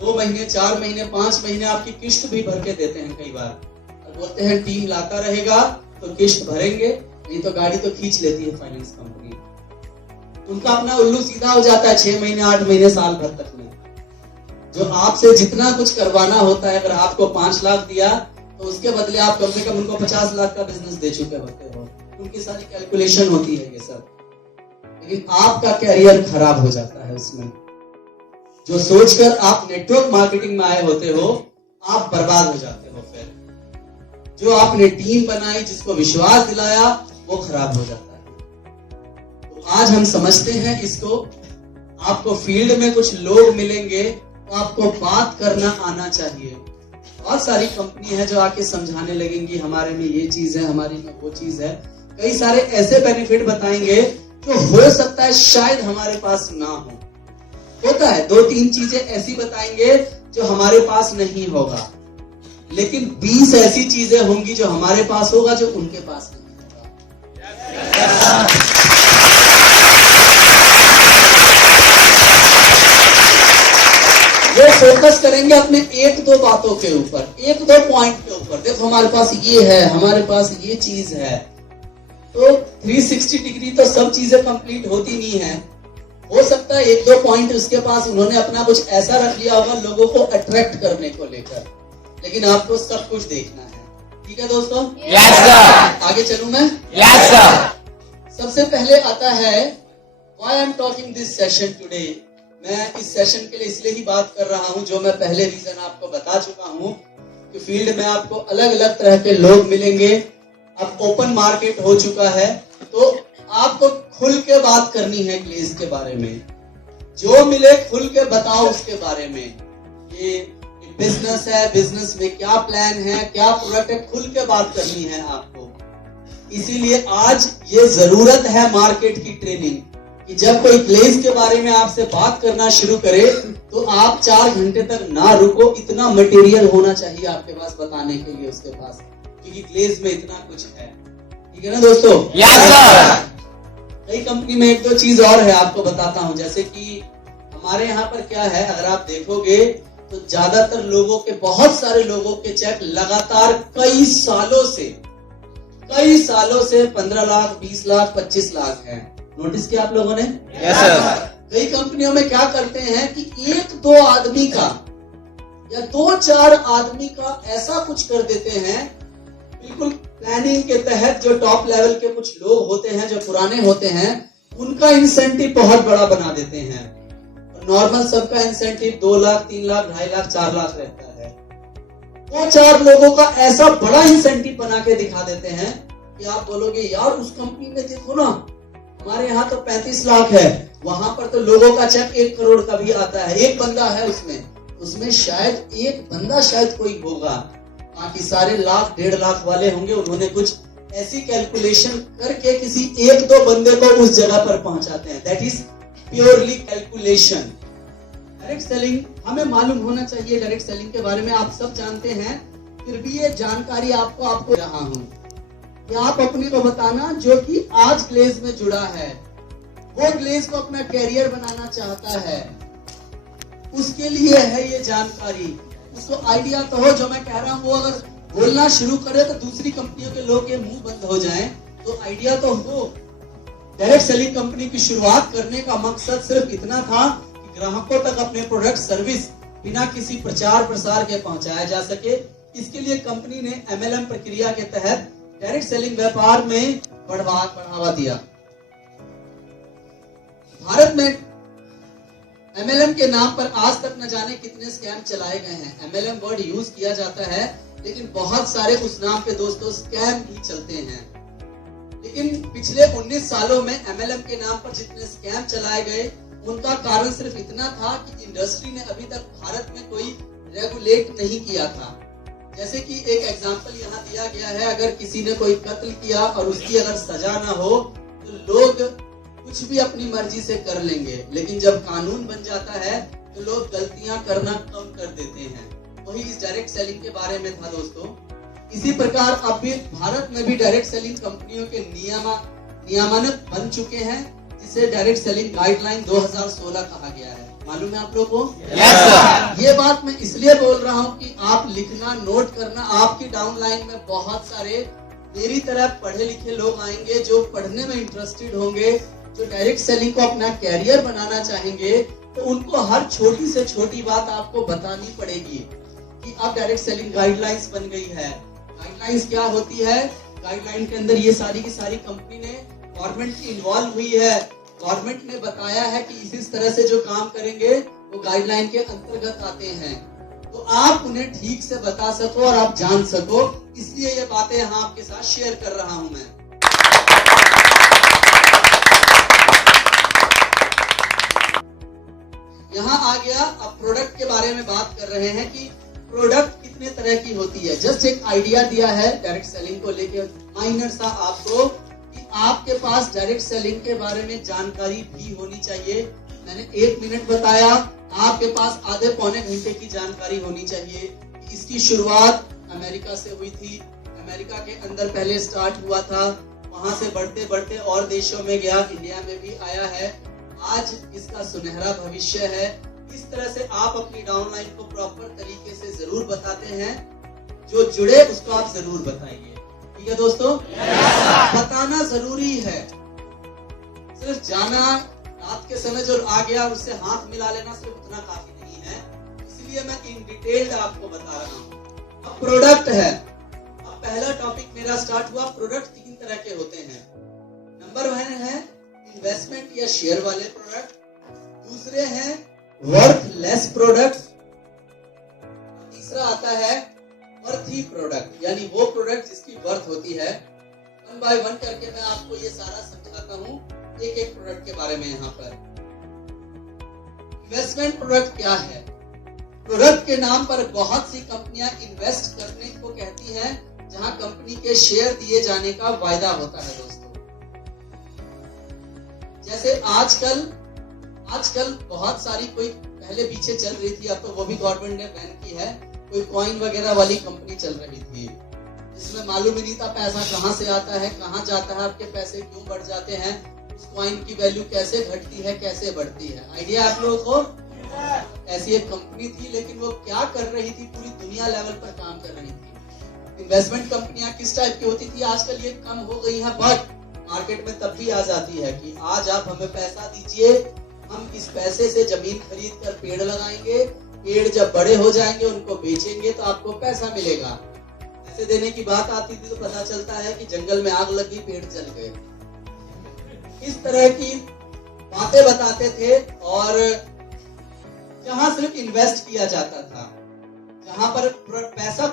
2 महीने 4 महीने 5 महीने आपकी किस्त भी भर के देते हैं कई बार, और बोलते हैं टीम लाता रहेगा तो किस्त भरेंगे, नहीं तो गाड़ी तो खींच लेती है फाइनेंस कंपनी। उनका अपना उल्लू सीधा हो जाता है 6 महीने 8 महीने साल भर तक में। जो आपसे जितना कुछ करवाना होता है, अगर आपको 5 लाख दिया तो उसके बदले आप कम से कम उनको 50 लाख का बिजनेस दे चुके होते हो। उनकी सारी कैलकुलेशन होती है ये सब, लेकिन आपका कैरियर खराब हो जाता है उसमें। जो सोचकर आप नेटवर्क मार्केटिंग में आए होते हो, आप बर्बाद हो जाते हो। फिर जो आपने टीम बनाई, जिसको विश्वास दिलाया, वो खराब हो जाता है। तो आज हम समझते हैं इसको। आपको फील्ड में कुछ लोग मिलेंगे तो आपको बात करना आना चाहिए। बहुत सारी कंपनी है जो आके समझाने लगेंगी हमारे में ये चीज है, हमारे में वो चीज है, कई सारे ऐसे बेनिफिट बताएंगे जो हो सकता है शायद हमारे पास ना हो। होता है 2-3 चीजें ऐसी बताएंगे जो हमारे पास नहीं होगा, लेकिन 20 ऐसी चीजें होंगी जो हमारे पास होगा जो उनके पास नहीं होगा। वो फोकस करेंगे अपने 1-2 बातों के ऊपर, 1-2 पॉइंट के ऊपर। देखो हमारे पास ये है, हमारे पास ये चीज है। तो 360 डिग्री तो सब चीजें कंप्लीट होती नहीं है। हो सकता है 1-2 पॉइंट उसके पास उन्होंने अपना कुछ ऐसा रख लिया होगा लोगों को अट्रैक्ट करने को लेकर, लेकिन आपको सब कुछ देखना है। ठीक है दोस्तों? Yes sir. आगे चलूं मैं? Yes sir. सबसे पहले आता है why I am talking this session today. मैं इस सेशन के लिए इसलिए ही बात कर रहा हूं, जो मैं पहले रीजन आपको बता चुका हूं कि फील्ड में आपको अलग अलग तरह के लोग मिलेंगे। अब ओपन मार्केट हो चुका है, तो आपको खुल के बात करनी है क्लेज के बारे में। जो मिले खुल के बताओ उसके बारे में। ये बिजनेस है, बिजनेस में क्या प्लान है, क्या प्रोडक्ट है, खुल के बात करनी है आपको। इसीलिए आज ये जरूरत है मार्केट की ट्रेनिंग कि जब कोई ग्लेज के बारे में आपसे बात करना शुरू करे तो आप 4 घंटे तक ना रुको, इतना मटेरियल होना चाहिए आपके पास बताने के लिए उसके पास, क्योंकि ग्लेज में इतना कुछ है। ठीक है ना दोस्तों? Yes sir. कई कंपनी में एक दो चीज और है आपको बताता हूं, जैसे कि हमारे यहाँ पर क्या है, अगर आप देखोगे तो ज्यादातर लोगों के, बहुत सारे लोगों के चेक लगातार कई सालों से 15 लाख 20 लाख 25 लाख है। नोटिस किया आप लोगों ने? Yes sir. कई कंपनियों में क्या करते हैं कि 1-2 आदमी का या 2-4 आदमी का ऐसा कुछ कर देते हैं, बिल्कुल प्लानिंग के तहत। जो टॉप लेवल के कुछ लोग होते हैं, जो पुराने होते हैं, उनका इंसेंटिव बहुत बड़ा बना देते हैं। नॉर्मल सबका इंसेंटिव 2 लाख 3 लाख 2.5 लाख 4 लाख रहता है। 2-4 लोगों का ऐसा बड़ा इंसेंटिव बना के दिखा देते हैं कि आप बोलोगे यार उस कंपनी में देखो ना, हमारे यहाँ तो 35 लाख है, वहां पर तो लोगों का चेक 1 करोड़ का भी आता है। एक बंदा है उसमें शायद एक बंदा शायद कोई होगा, बाकी सारे लाख 1.5 लाख वाले होंगे। उन्होंने कुछ ऐसी कैलकुलेशन करके किसी 1-2 बंदे को उस जगह पर पहुंचाते हैं। That is purely calculation. Direct selling हमें मालूम होना चाहिए, डायरेक्ट सेलिंग के बारे में आप सब जानते हैं, फिर भी ये जानकारी आपको रहा हूं कि आप अपने को बताना जो कि आज ग्लेज में जुड़ा है, वो ग्लेज को अपना कैरियर बनाना चाहता है, उसके लिए है ये जानकारी। उसको आइडिया तो हो, जो मैं कह रहा हूं वो अगर बोलना शुरू करे तो दूसरी कंपनियों के लोग के मुंह बंद हो जाएं, तो आइडिया तो हो। डायरेक्ट सेलिंग कंपनी की शुरुआत करने का मकसद सिर्फ इतना था कि ग्राहकों तक अपने प्रोडक्ट सर्विस बिना किसी प्रचार प्रसार के पहुंचाया जा सके। इसके लिए कंपनी ने MLM प्रक्रिया के तहत डायरेक्ट सेलिंग व्यापार में बढ़ावा दिया। भारत में MLM के नाम पर आज तक न जाने कितने स्कैम चलाए गए हैं। MLM वर्ड यूज किया जाता है, लेकिन बहुत सारे उस नाम पे दोस्तों स्कैम भी चलते हैं। लेकिन पिछले 19 सालों में MLM के नाम पर जितने स्कैम चलाए गए, उनका कारण सिर्फ इतना था कि इंडस्ट्री ने अभी तक भारत में कोई रेगुलेट नहीं किया था। जैसे कि एक एग्जांपल यहाँ दिया गया है, अगर किसी ने कोई कत्ल किया और उसकी अगर सजा ना हो तो लोग कुछ भी अपनी मर्जी से कर लेंगे, लेकिन जब कानून बन जाता है तो लोग गलतियां करना कम कर देते हैं। वही इस डायरेक्ट सेलिंग के बारे में था दोस्तों। इसी प्रकार अब भी भारत में भी डायरेक्ट सेलिंग कंपनियों के नियामक बन चुके हैं, जिसे डायरेक्ट सेलिंग गाइडलाइन 2016 कहा गया है। मालूम है आप लोगों को? Yes sir. ये बात मैं इसलिए बोल रहा हूँ कि आप लिखना, नोट करना। आपकी डाउनलाइन में बहुत सारे मेरी तरह पढ़े लिखे लोग आएंगे जो पढ़ने में इंटरेस्टेड होंगे, जो डायरेक्ट सेलिंग को अपना कैरियर बनाना चाहेंगे। तो उनको हर छोटी से छोटी बात आपको बतानी पड़ेगी कि अब डायरेक्ट सेलिंग गाइडलाइंस बन गई है। गाइडलाइंस क्या होती है? गाइडलाइन के अंदर ये सारी की सारी कंपनी ने, गवर्नमेंट की इन्वॉल्व हुई है, गवर्नमेंट ने बताया है कि इस तरह से जो काम करेंगे वो गाइडलाइन के अंतर्गत आते हैं, तो आप उन्हें ठीक से बता सको और आप जान सको, इसलिए ये बातें यहाँ आपके साथ शेयर कर रहा हूं मैं। यहाँ आ गया, अब प्रोडक्ट के बारे में बात कर रहे हैं कि प्रोडक्ट कितने तरह की होती है। जस्ट एक आइडिया दिया है डायरेक्ट सेलिंग को लेकर, माइनर सा आपको, कि आपके पास डायरेक्ट सेलिंग के बारे में जानकारी भी होनी चाहिए। मैंने 1 मिनट बताया, आपके पास आधे पौने घंटे की जानकारी होनी चाहिए। इसकी शुरुआत अमेरिका से हुई थी, अमेरिका के अंदर पहले स्टार्ट हुआ था, वहां से बढ़ते बढ़ते और देशों में गया, इंडिया में भी आया है। आज इसका सुनहरा भविष्य है। इस तरह से आप अपनी डाउनलाइन को प्रॉपर तरीके से जरूर बताते हैं, जो जुड़े उसको आप जरूर बताइए। ठीक है दोस्तों? बताना जरूरी है, सिर्फ जाना रात के समय जो आ गया उससे हाथ मिला लेना सिर्फ उतना काफी नहीं है, इसलिए मैं इन डिटेल आपको बता रहा हूँ। अब प्रोडक्ट है, अब पहला टॉपिक मेरा स्टार्ट हुआ। प्रोडक्ट 3 तरह के होते हैं। नंबर 1 है इन्वेस्टमेंट या शेयर वाले प्रोडक्ट, दूसरे हैं वर्थलेस प्रोडक्ट, तीसरा आता है वर्थी प्रोडक्ट, यानी वो प्रोडक्ट जिसकी वर्थ होती है। 1 बाय 1 करके मैं आपको ये सारा समझाता हूँ, एक एक प्रोडक्ट के बारे में। यहाँ पर इन्वेस्टमेंट प्रोडक्ट क्या है? प्रोडक्ट के नाम पर बहुत सी कंपनियां इन्वेस्ट करने को कहती हैं, जहां कंपनी के शेयर दिए जाने का वायदा होता है दोस्तों। जैसे आजकल बहुत सारी कोई पहले पीछे चल रही थी, अब तो वो भी गवर्नमेंट ने बैन की है, कोई कॉइन वगैरह वाली कंपनी चल रही थी जिसमें मालूम ही नहीं था पैसा कहां से आता है, कहां जाता है, आपके पैसे क्यों बढ़ जाते हैं, उस कॉइन की वैल्यू कैसे घटती है, कैसे बढ़ती है। आइडिया आप लोगों को? ऐसी एक कंपनी थी, लेकिन वो क्या कर रही थी, पूरी दुनिया लेवल पर काम कर रही थी। इन्वेस्टमेंट कंपनियां किस टाइप की होती थी, आजकल ये कम हो गई है, बट मार्केट में तब भी आ जाती है कि आज आप हमें पैसा दीजिए, हम इस पैसे से जमीन खरीद कर पेड़ लगाएंगे, पेड़ जब बड़े हो जाएंगे उनको बेचेंगे तो आपको पैसा मिलेगा। पैसे देने की बात आती थी तो पता चलता है कि जंगल में आग लगी, पेड़ जल गए। इस तरह की बातें बताते थे, और जहां सिर्फ इन्वेस्ट किया जाता था, जहां पर पैसा,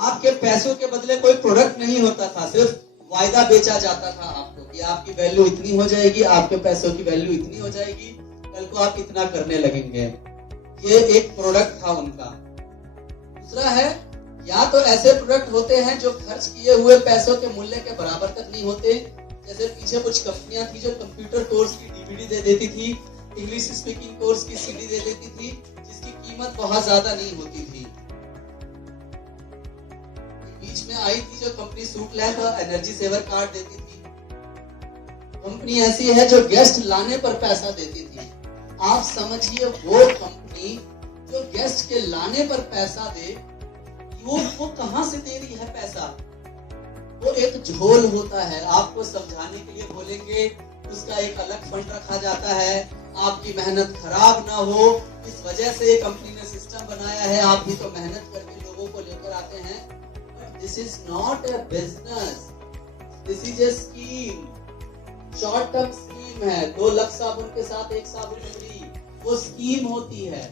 आपके पैसों के बदले कोई प्रोडक्ट नहीं होता था, सिर्फ वायदा बेचा जाता था आपको कि आपकी वैल्यू इतनी हो जाएगी, आपके पैसों की वैल्यू इतनी हो जाएगी, कल को आप इतना करने लगेंगे। ये एक प्रोडक्ट था उनका। दूसरा है, या तो ऐसे प्रोडक्ट होते हैं जो खर्च किए हुए पैसों के मूल्य के बराबर तक नहीं होते। जैसे पीछे कुछ कंपनियां थी जो कंप्यूटर कोर्स की डीवीडी दे देती थी, इंग्लिश स्पीकिंग कोर्स की सीडी दे देती थी, जिसकी कीमत बहुत ज्यादा नहीं होती थी। बीच में आई थी जो कंपनी सूट लैब और एनर्जी सेवर कार्ड देती थी। कंपनी ऐसी है जो गेस्ट लाने पर पैसा देती थी। आप समझिए, वो कंपनी जो गेस्ट के लाने पर पैसा दे, वो कहां से दे रही है पैसा? वो एक झोल होता है, आपको समझाने के लिए बोलेंगे, उसका एक अलग फंड रखा जाता है, आपकी मेहनत खराब ना हो, इस वजह से कंपनी ने सिस्टम बनाया है। आप भी तो मेहनत करके लोगों को लेकर आते हैं, but this is not a business, this is a scheme, short term scheme है। 2 लक्स साबुन के साथ 1 साबुन फ्री, वो स्कीम होती है।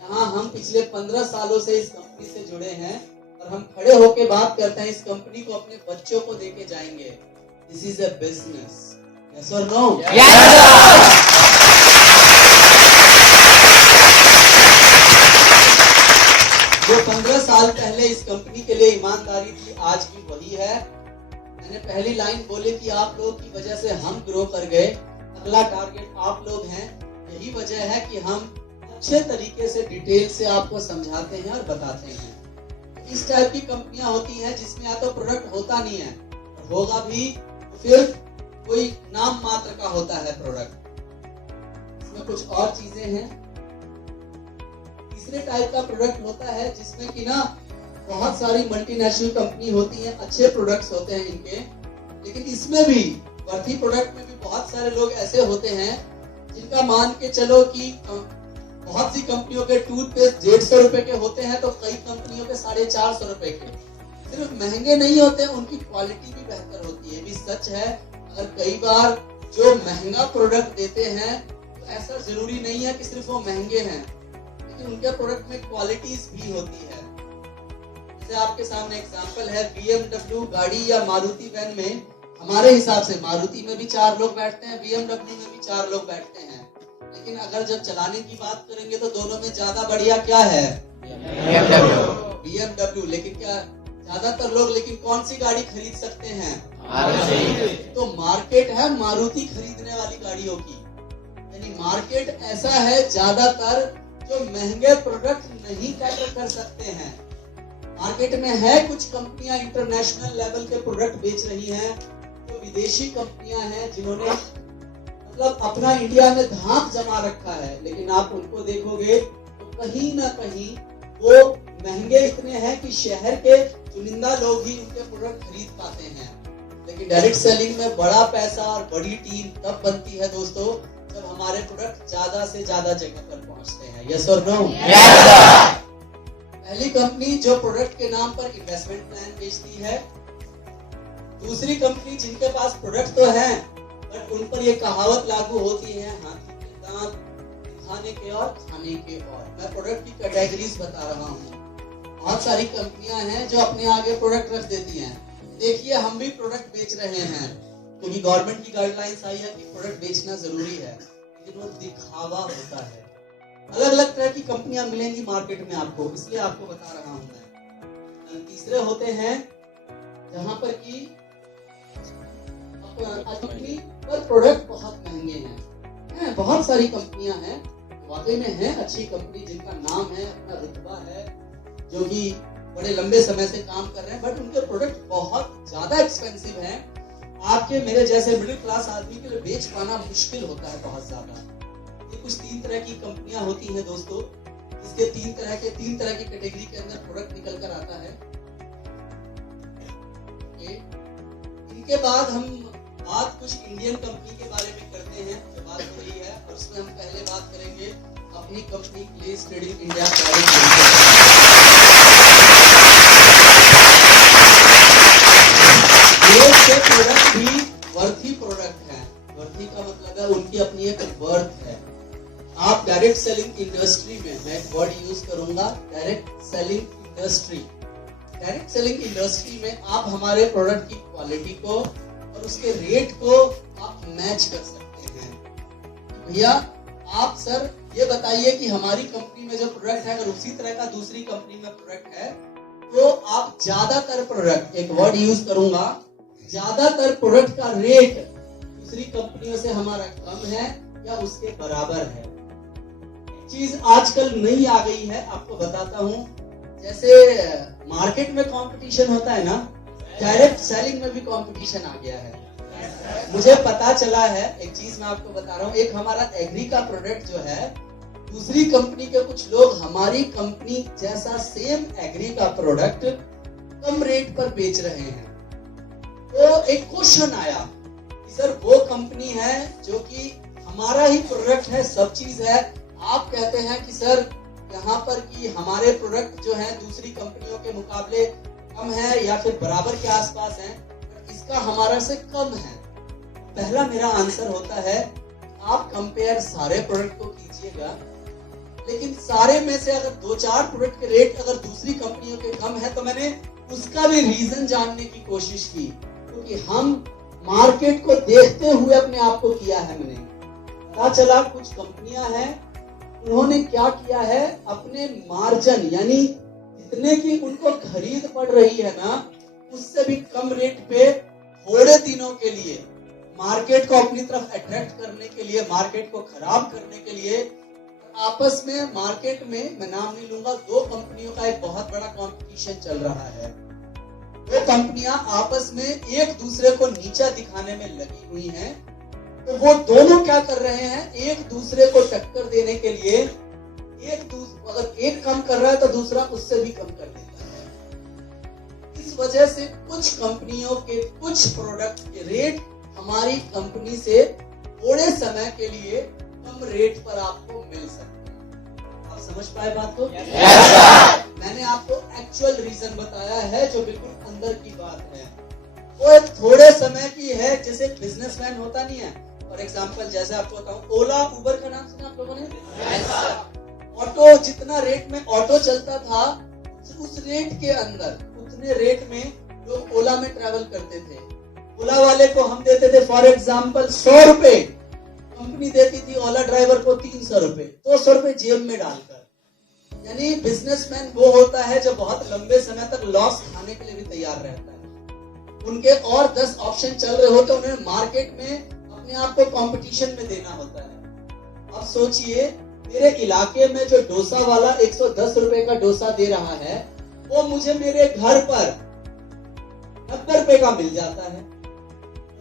यहाँ हम पिछले 15 सालों से इस कंपनी से जुड़े हैं और हम खड़े होकर बात करते हैं, इस कंपनी को अपने बच्चों को देके जाएंगे। This is a business, yes और नो? जो 15 साल पहले इस कंपनी के लिए ईमानदारी थी, आज भी वही है। मैंने पहली लाइन बोली कि आप लोगों की वजह से हम ग्रो कर गए, अगला टारगेट आप लोग हैं। यही वजह है कि हम अच्छे तरीके से डिटेल से आपको समझाते हैं और बताते हैं। इस टाइप की कंपनियां होती हैं जिसमें या तो प्रोडक्ट होता नहीं है, होगा भी तो फिर कोई नाम मात्र का होता है प्रोडक्ट, इसमें कुछ और चीजें हैं। तीसरे टाइप का प्रोडक्ट होता है जिसमें कि ना बहुत सारी मल्टीनेशनल कंपनी होती हैं, अच्छे प्रोडक्ट्स होते हैं इनके, लेकिन इसमें भी वर्थी प्रोडक्ट में भी बहुत सारे लोग ऐसे होते हैं जिनका मान के चलो कि बहुत सी कंपनियों के टूथपेस्ट 150 रुपए के होते हैं, तो कई कंपनियों के 450 रुपए के। सिर्फ महंगे नहीं होते, उनकी क्वालिटी भी बेहतर होती है। भी सच है, अगर कई बार जो महंगा प्रोडक्ट देते हैं तो ऐसा जरूरी नहीं है कि सिर्फ वो महंगे हैं, लेकिन उनके प्रोडक्ट में क्वालिटीज भी होती है। जैसे आपके सामने एग्जांपल है, BMW गाड़ी या मारुति वैन में हमारे हिसाब से मारुति में भी 4 लोग बैठते हैं, BMW में भी 4 लोग बैठते हैं, लेकिन अगर जब चलाने की बात करेंगे तो दोनों में ज्यादा बढ़िया क्या है? BMW। लेकिन क्या ज्यादातर लोग लेकिन कौन सी गाड़ी खरीद सकते हैं? तो मार्केट है मारुति खरीदने वाली गाड़ियों की। यानी मार्केट ऐसा है ज्यादातर जो महंगे प्रोडक्ट नहीं कैटर कर सकते हैं। मार्केट में है कुछ कंपनियां इंटरनेशनल लेवल के प्रोडक्ट बेच रही हैं, जो विदेशी कंपनियां हैं जिन्होंने मतलब अपना इंडिया में धाक जमा रखा है, लेकिन आप उनको देखोगे तो कहीं ना कहीं वो महंगे इतने हैं कि शहर के चुनिंदा लोग ही उनके प्रोडक्ट खरीद पाते हैं। लेकिन डायरेक्ट सेलिंग में बड़ा पैसा और बड़ी टीम तब बनती है दोस्तों, जब हमारे प्रोडक्ट ज्यादा से ज्यादा जगह पर पहुंचते हैं। यस और नो? पहली कंपनी जो प्रोडक्ट के नाम पर इन्वेस्टमेंट प्लान बेचती है। दूसरी कंपनी जिनके पास प्रोडक्ट तो है बट उन पर ये कहावत लागू होती है, हाथी के दांत खाने के और खाने के और। मैं प्रोडक्ट की कैटेगरीज बता रहा हूँ। बहुत सारी कंपनियां हैं जो अपने आगे प्रोडक्ट रख देती हैं। देखिए, हम भी प्रोडक्ट बेच रहे हैं क्योंकि गवर्नमेंट की गाइडलाइंस आई है कि प्रोडक्ट बेचना जरूरी है, लेकिन वो दिखावा होता है। अलग अलग तरह की कंपनियां मिलेंगी मार्केट में आपको, इसलिए आपको बता रहा हूं मैं। तीसरे होते हैं जहां पर कि कंपनी पर प्रोडक्ट बहुत महंगे हैं। बहुत सारी कंपनियां हैं, वाकई में हैं अच्छी कंपनी जिनका नाम है, अपना रुतबा है, जो कि बड़े लंबे समय से काम कर रहे हैं, बट उनके प्रोडक्ट बहुत ज्यादा एक्सपेंसिव हैं। आपके मेरे जैसे मिडिल क्लास आदमी के लिए बेच पाना मुश्किल होता है बहुत ज्यादा। ये कुछ 3 तरह की कंपनियां होती हैं दोस्तों, इसके 3 तरह की कैटेगरी के अंदर प्रोडक्ट निकल कर आता है। इनके बाद हम बात कुछ इंडियन कंपनी के बारे में करते हैं जो बात हो रही है, और उसमें हम पहले बात करेंगे अपनी company Glaze trading India private limited. के प्रोडक्ट भी वर्थी प्रोडक्ट है। वर्थी का मतलब है उनकी अपनी एक वर्थ है। आप डायरेक्ट सेलिंग इंडस्ट्री में, मैं एक वर्ड यूज करूंगा, direct selling industry. Direct selling industry में आप हमारे प्रोडक्ट की क्वालिटी को और उसके रेट को आप मैच कर सकते हैं। भैया आप सर ये बताइए कि हमारी कंपनी में जो प्रोडक्ट है अगर उसी तरह का दूसरी कंपनी में प्रोडक्ट है तो आप ज्यादातर प्रोडक्ट, एक वर्ड यूज करूंगा, ज्यादातर प्रोडक्ट का रेट दूसरी कंपनियों से हमारा कम है या उसके बराबर है। चीज आजकल नई आ गई है, आपको बताता हूं। जैसे मार्केट में कंपटीशन होता है ना, डायरेक्ट सेलिंग में भी कंपटीशन आ गया है। मुझे पता चला है, एक चीज मैं आपको बता रहा हूँ, एक हमारा एग्री का प्रोडक्ट जो है, दूसरी कंपनी के कुछ लोग हमारी कंपनी जैसा सेम एग्री का प्रोडक्ट कम रेट पर बेच रहे हैं। तो एक क्वेश्चन आया कि सर वो कंपनी है जो कि हमारा ही प्रोडक्ट है, सब चीज है, आप कहते हैं कि सर यहाँ पर कि हमारे प्रोडक्ट जो है दूसरी कंपनियों के मुकाबले कम है या फिर बराबर के आसपास है, इसका हमारा से कम है। पहला मेरा आंसर होता है आप कंपेयर सारे प्रोडक्ट को कीजिएगा, लेकिन सारे में से अगर 2-4 प्रोडक्ट के रेट अगर दूसरी कंपनियों के कम है तो मैंने उसका भी रीजन जानने की कोशिश की, क्योंकि हम मार्केट को देखते हुए अपने आप को किया है। मैंने पता चला कुछ कंपनियां हैं, उन्होंने क्या किया है, अपने मार्जिन यानी जितने की उनको खरीद पड़ रही है ना, उससे भी कम रेट पे थोड़े दिनों के लिए मार्केट को अपनी तरफ अट्रैक्ट करने के लिए, मार्केट को खराब करने के लिए आपस में मार्केट में, मैं नाम नहीं लूंगा, 2 कंपनियों का एक बहुत बड़ा कंपटीशन चल रहा है। 2 कंपनियां आपस में एक दूसरे को नीचा दिखाने में लगी हुई हैं। तो वो दोनों क्या कर रहे हैं, एक दूसरे को टक्कर देने के लिए अगर एक कम कर रहा है तो दूसरा उससे भी कम कर देता है। इस वजह से कुछ कंपनियों के कुछ प्रोडक्ट के रेट हमारी कंपनी से थोड़े समय के लिए कम रेट पर आपको मिल सकते हैं। आप समझ पाए बात को? मैंने आपको एक्चुअल रीजन बताया है जो बिल्कुल अंदर की बात है। वो थोड़े समय की है, जैसे बिजनेसमैन होता नहीं है। फॉर एग्जाम्पल जैसे आपको बताऊं, ओला उबर का नाम सुना आप लोगों ने? ऑटो जितना रेट में ऑटो चलता था, उस रेट के अंदर उतने रेट में लोग ओला में ट्रैवल करते थे। ओला वाले को हम देते थे फॉर एग्जाम्पल 100 रुपए, कंपनी देती थी ओला ड्राइवर को 300 रुपए, 200 रुपए जेब में डालकर। यानी बिजनेसमैन वो होता है जो बहुत लंबे समय तक लॉस खाने के लिए भी तैयार रहता है। उनके और 10 ऑप्शन चल रहे होते, उन्हें मार्केट में अपने आप को कंपटीशन में देना होता है। अब सोचिए मेरे इलाके में जो डोसा वाला 110 रुपए का डोसा दे रहा है, वो मुझे मेरे घर पर 90 रुपए का मिल जाता है।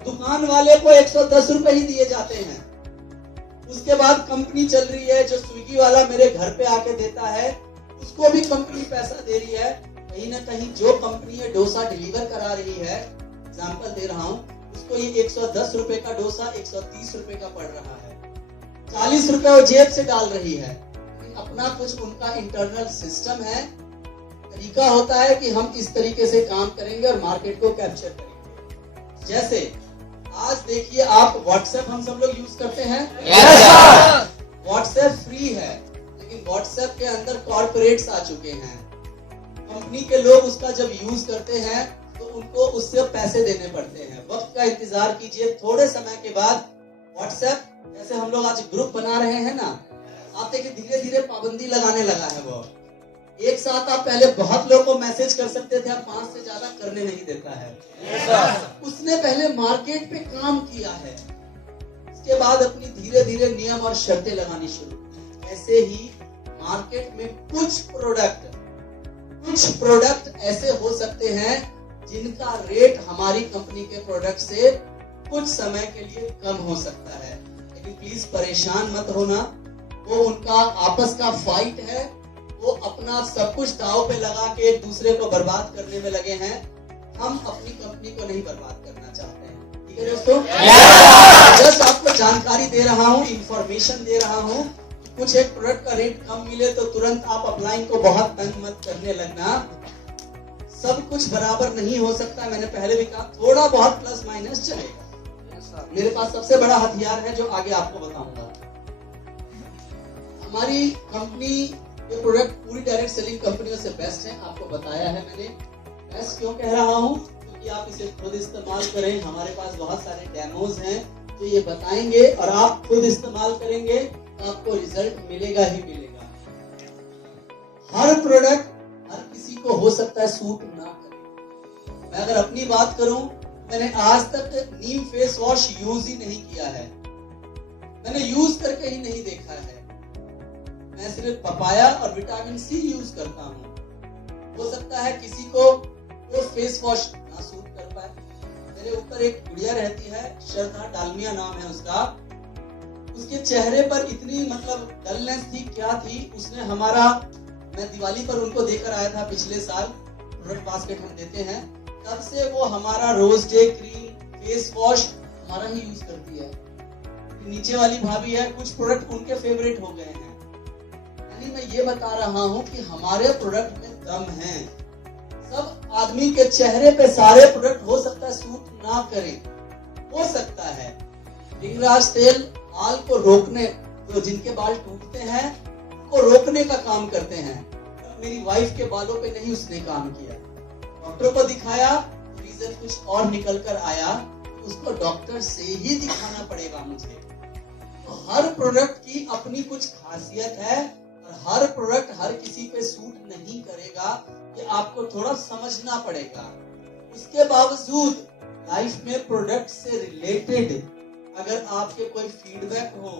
दुकान वाले को 110 रुपए ही दिए जाते हैं। उसके बाद कंपनी चल रही है, जो स्विगी वाला मेरे घर पे आके देता है, उसको भी कंपनी पैसा दे रही है। कहीं ना कहीं जो कंपनी ये डोसा डिलीवर करा रही है, एग्जांपल दे रहा हूँ, उसको ये 110 रुपए का डोसा 130 रुपए का पड़ रहा है। 40 रुपए वो जेब से डाल रही है। अपना कुछ उनका इंटरनल सिस्टम है, तरीका होता है कि हम इस तरीके से काम करेंगे और मार्केट को कैप्चर करेंगे। जैसे आज देखिए आप व्हाट्सएप हम सब लोग यूज करते हैं। व्हाट्सएप फ्री है, लेकिन व्हाट्सएप के अंदर कॉर्पोरेट्स आ चुके हैं। कंपनी के लोग उसका जब यूज करते हैं तो उनको उससे पैसे देने पड़ते हैं। वक्त का इंतजार कीजिए, थोड़े समय के बाद व्हाट्सएप, जैसे हम लोग आज ग्रुप बना रहे हैं ना, आप देखिए धीरे धीरे पाबंदी लगाने लगा है वो एक साथ आप पहले बहुत लोगों को मैसेज कर सकते थे, अब 5 से ज्यादा करने नहीं देता है। उसने पहले मार्केट पे काम किया है, उसके बाद अपनी धीरे धीरे नियम और शर्तें लगानी शुरू की। ऐसे ही मार्केट में कुछ प्रोडक्ट ऐसे हो सकते हैं जिनका रेट हमारी कंपनी के प्रोडक्ट से कुछ समय के लिए कम हो सकता है, लेकिन प्लीज परेशान मत होना। वो उनका आपस का फाइट है, वो अपना सब कुछ दांव पे लगा के एक दूसरे को बर्बाद करने में लगे हैं। हम अपनी कंपनी को नहीं बर्बाद करना चाहते हैं, ठीक है दोस्तों। जस्ट आपको जानकारी दे रहा हूँ, इंफॉर्मेशन दे रहा हूँ। कुछ एक प्रोडक्ट का रेट कम मिले तो तुरंत आप अपलाइन को बहुत तंग मत करने लगना। सब कुछ बराबर नहीं हो सकता, मैंने पहले भी कहा, थोड़ा बहुत प्लस माइनस चलेगा। मेरे पास सबसे बड़ा हथियार है जो आगे आपको बताऊंगा। हमारी कंपनी ये प्रोडक्ट पूरी डायरेक्ट सेलिंग कंपनियों से बेस्ट है, आपको बताया है मैंने। बेस्ट क्यों कह रहा हूँ? क्योंकि आप इसे खुद इस्तेमाल करें, हमारे पास बहुत सारे डेमोज हैं तो ये बताएंगे, और आप खुद इस्तेमाल करेंगे तो आपको रिजल्ट मिलेगा ही मिलेगा। हर प्रोडक्ट हर किसी को हो सकता है सूट ना करे। मैं अगर अपनी बात करूं, मैंने आज तक नीम फेस वॉश यूज ही नहीं किया है, मैंने यूज करके ही नहीं देखा है। मैं सिर्फ पपाया और विटामिन सी यूज करता हूँ। हो सकता है किसी को वो फेस वॉश ना सूट कर पाए। मेरे ऊपर एक गुड़िया रहती है, श्रद्धा डालमिया नाम है उसका। उसके चेहरे पर इतनी मतलब डलनेस थी, क्या थी, उसने हमारा, मैं दिवाली पर उनको देकर आया था पिछले साल, प्रोडक्ट बास्केट हम देते हैं, तब से वो हमारा rose day cream face wash हमारा ही यूज करती है। नीचे वाली भाभी है, कुछ प्रोडक्ट उनके फेवरेट हो गए हैं। मैं ये बता रहा हूं कि हमारे प्रोडक्ट में दम है। सब आदमी के चेहरे पे सारे प्रोडक्ट हो सकता है सूट ना करें, हो सकता है। भृंगराज तेल बाल को रोकने, जो जिनके बाल टूटते हैं उनको रोकने का काम करते हैं। मेरी वाइफ के बालों पे नहीं उसने काम किया, डॉक्टर को दिखाया, रीजन कुछ और निकल कर आया, उसको डॉक्टर से ही दिखाना पड़ेगा मुझे। तो हर प्रोडक्ट की अपनी कुछ खासियत है, हर प्रोडक्ट हर किसी पे सूट नहीं करेगा, ये आपको थोड़ा समझना पड़ेगा। उसके बावजूद लाइफ में प्रोडक्ट से रिलेटेड अगर आपके कोई फीडबैक हो,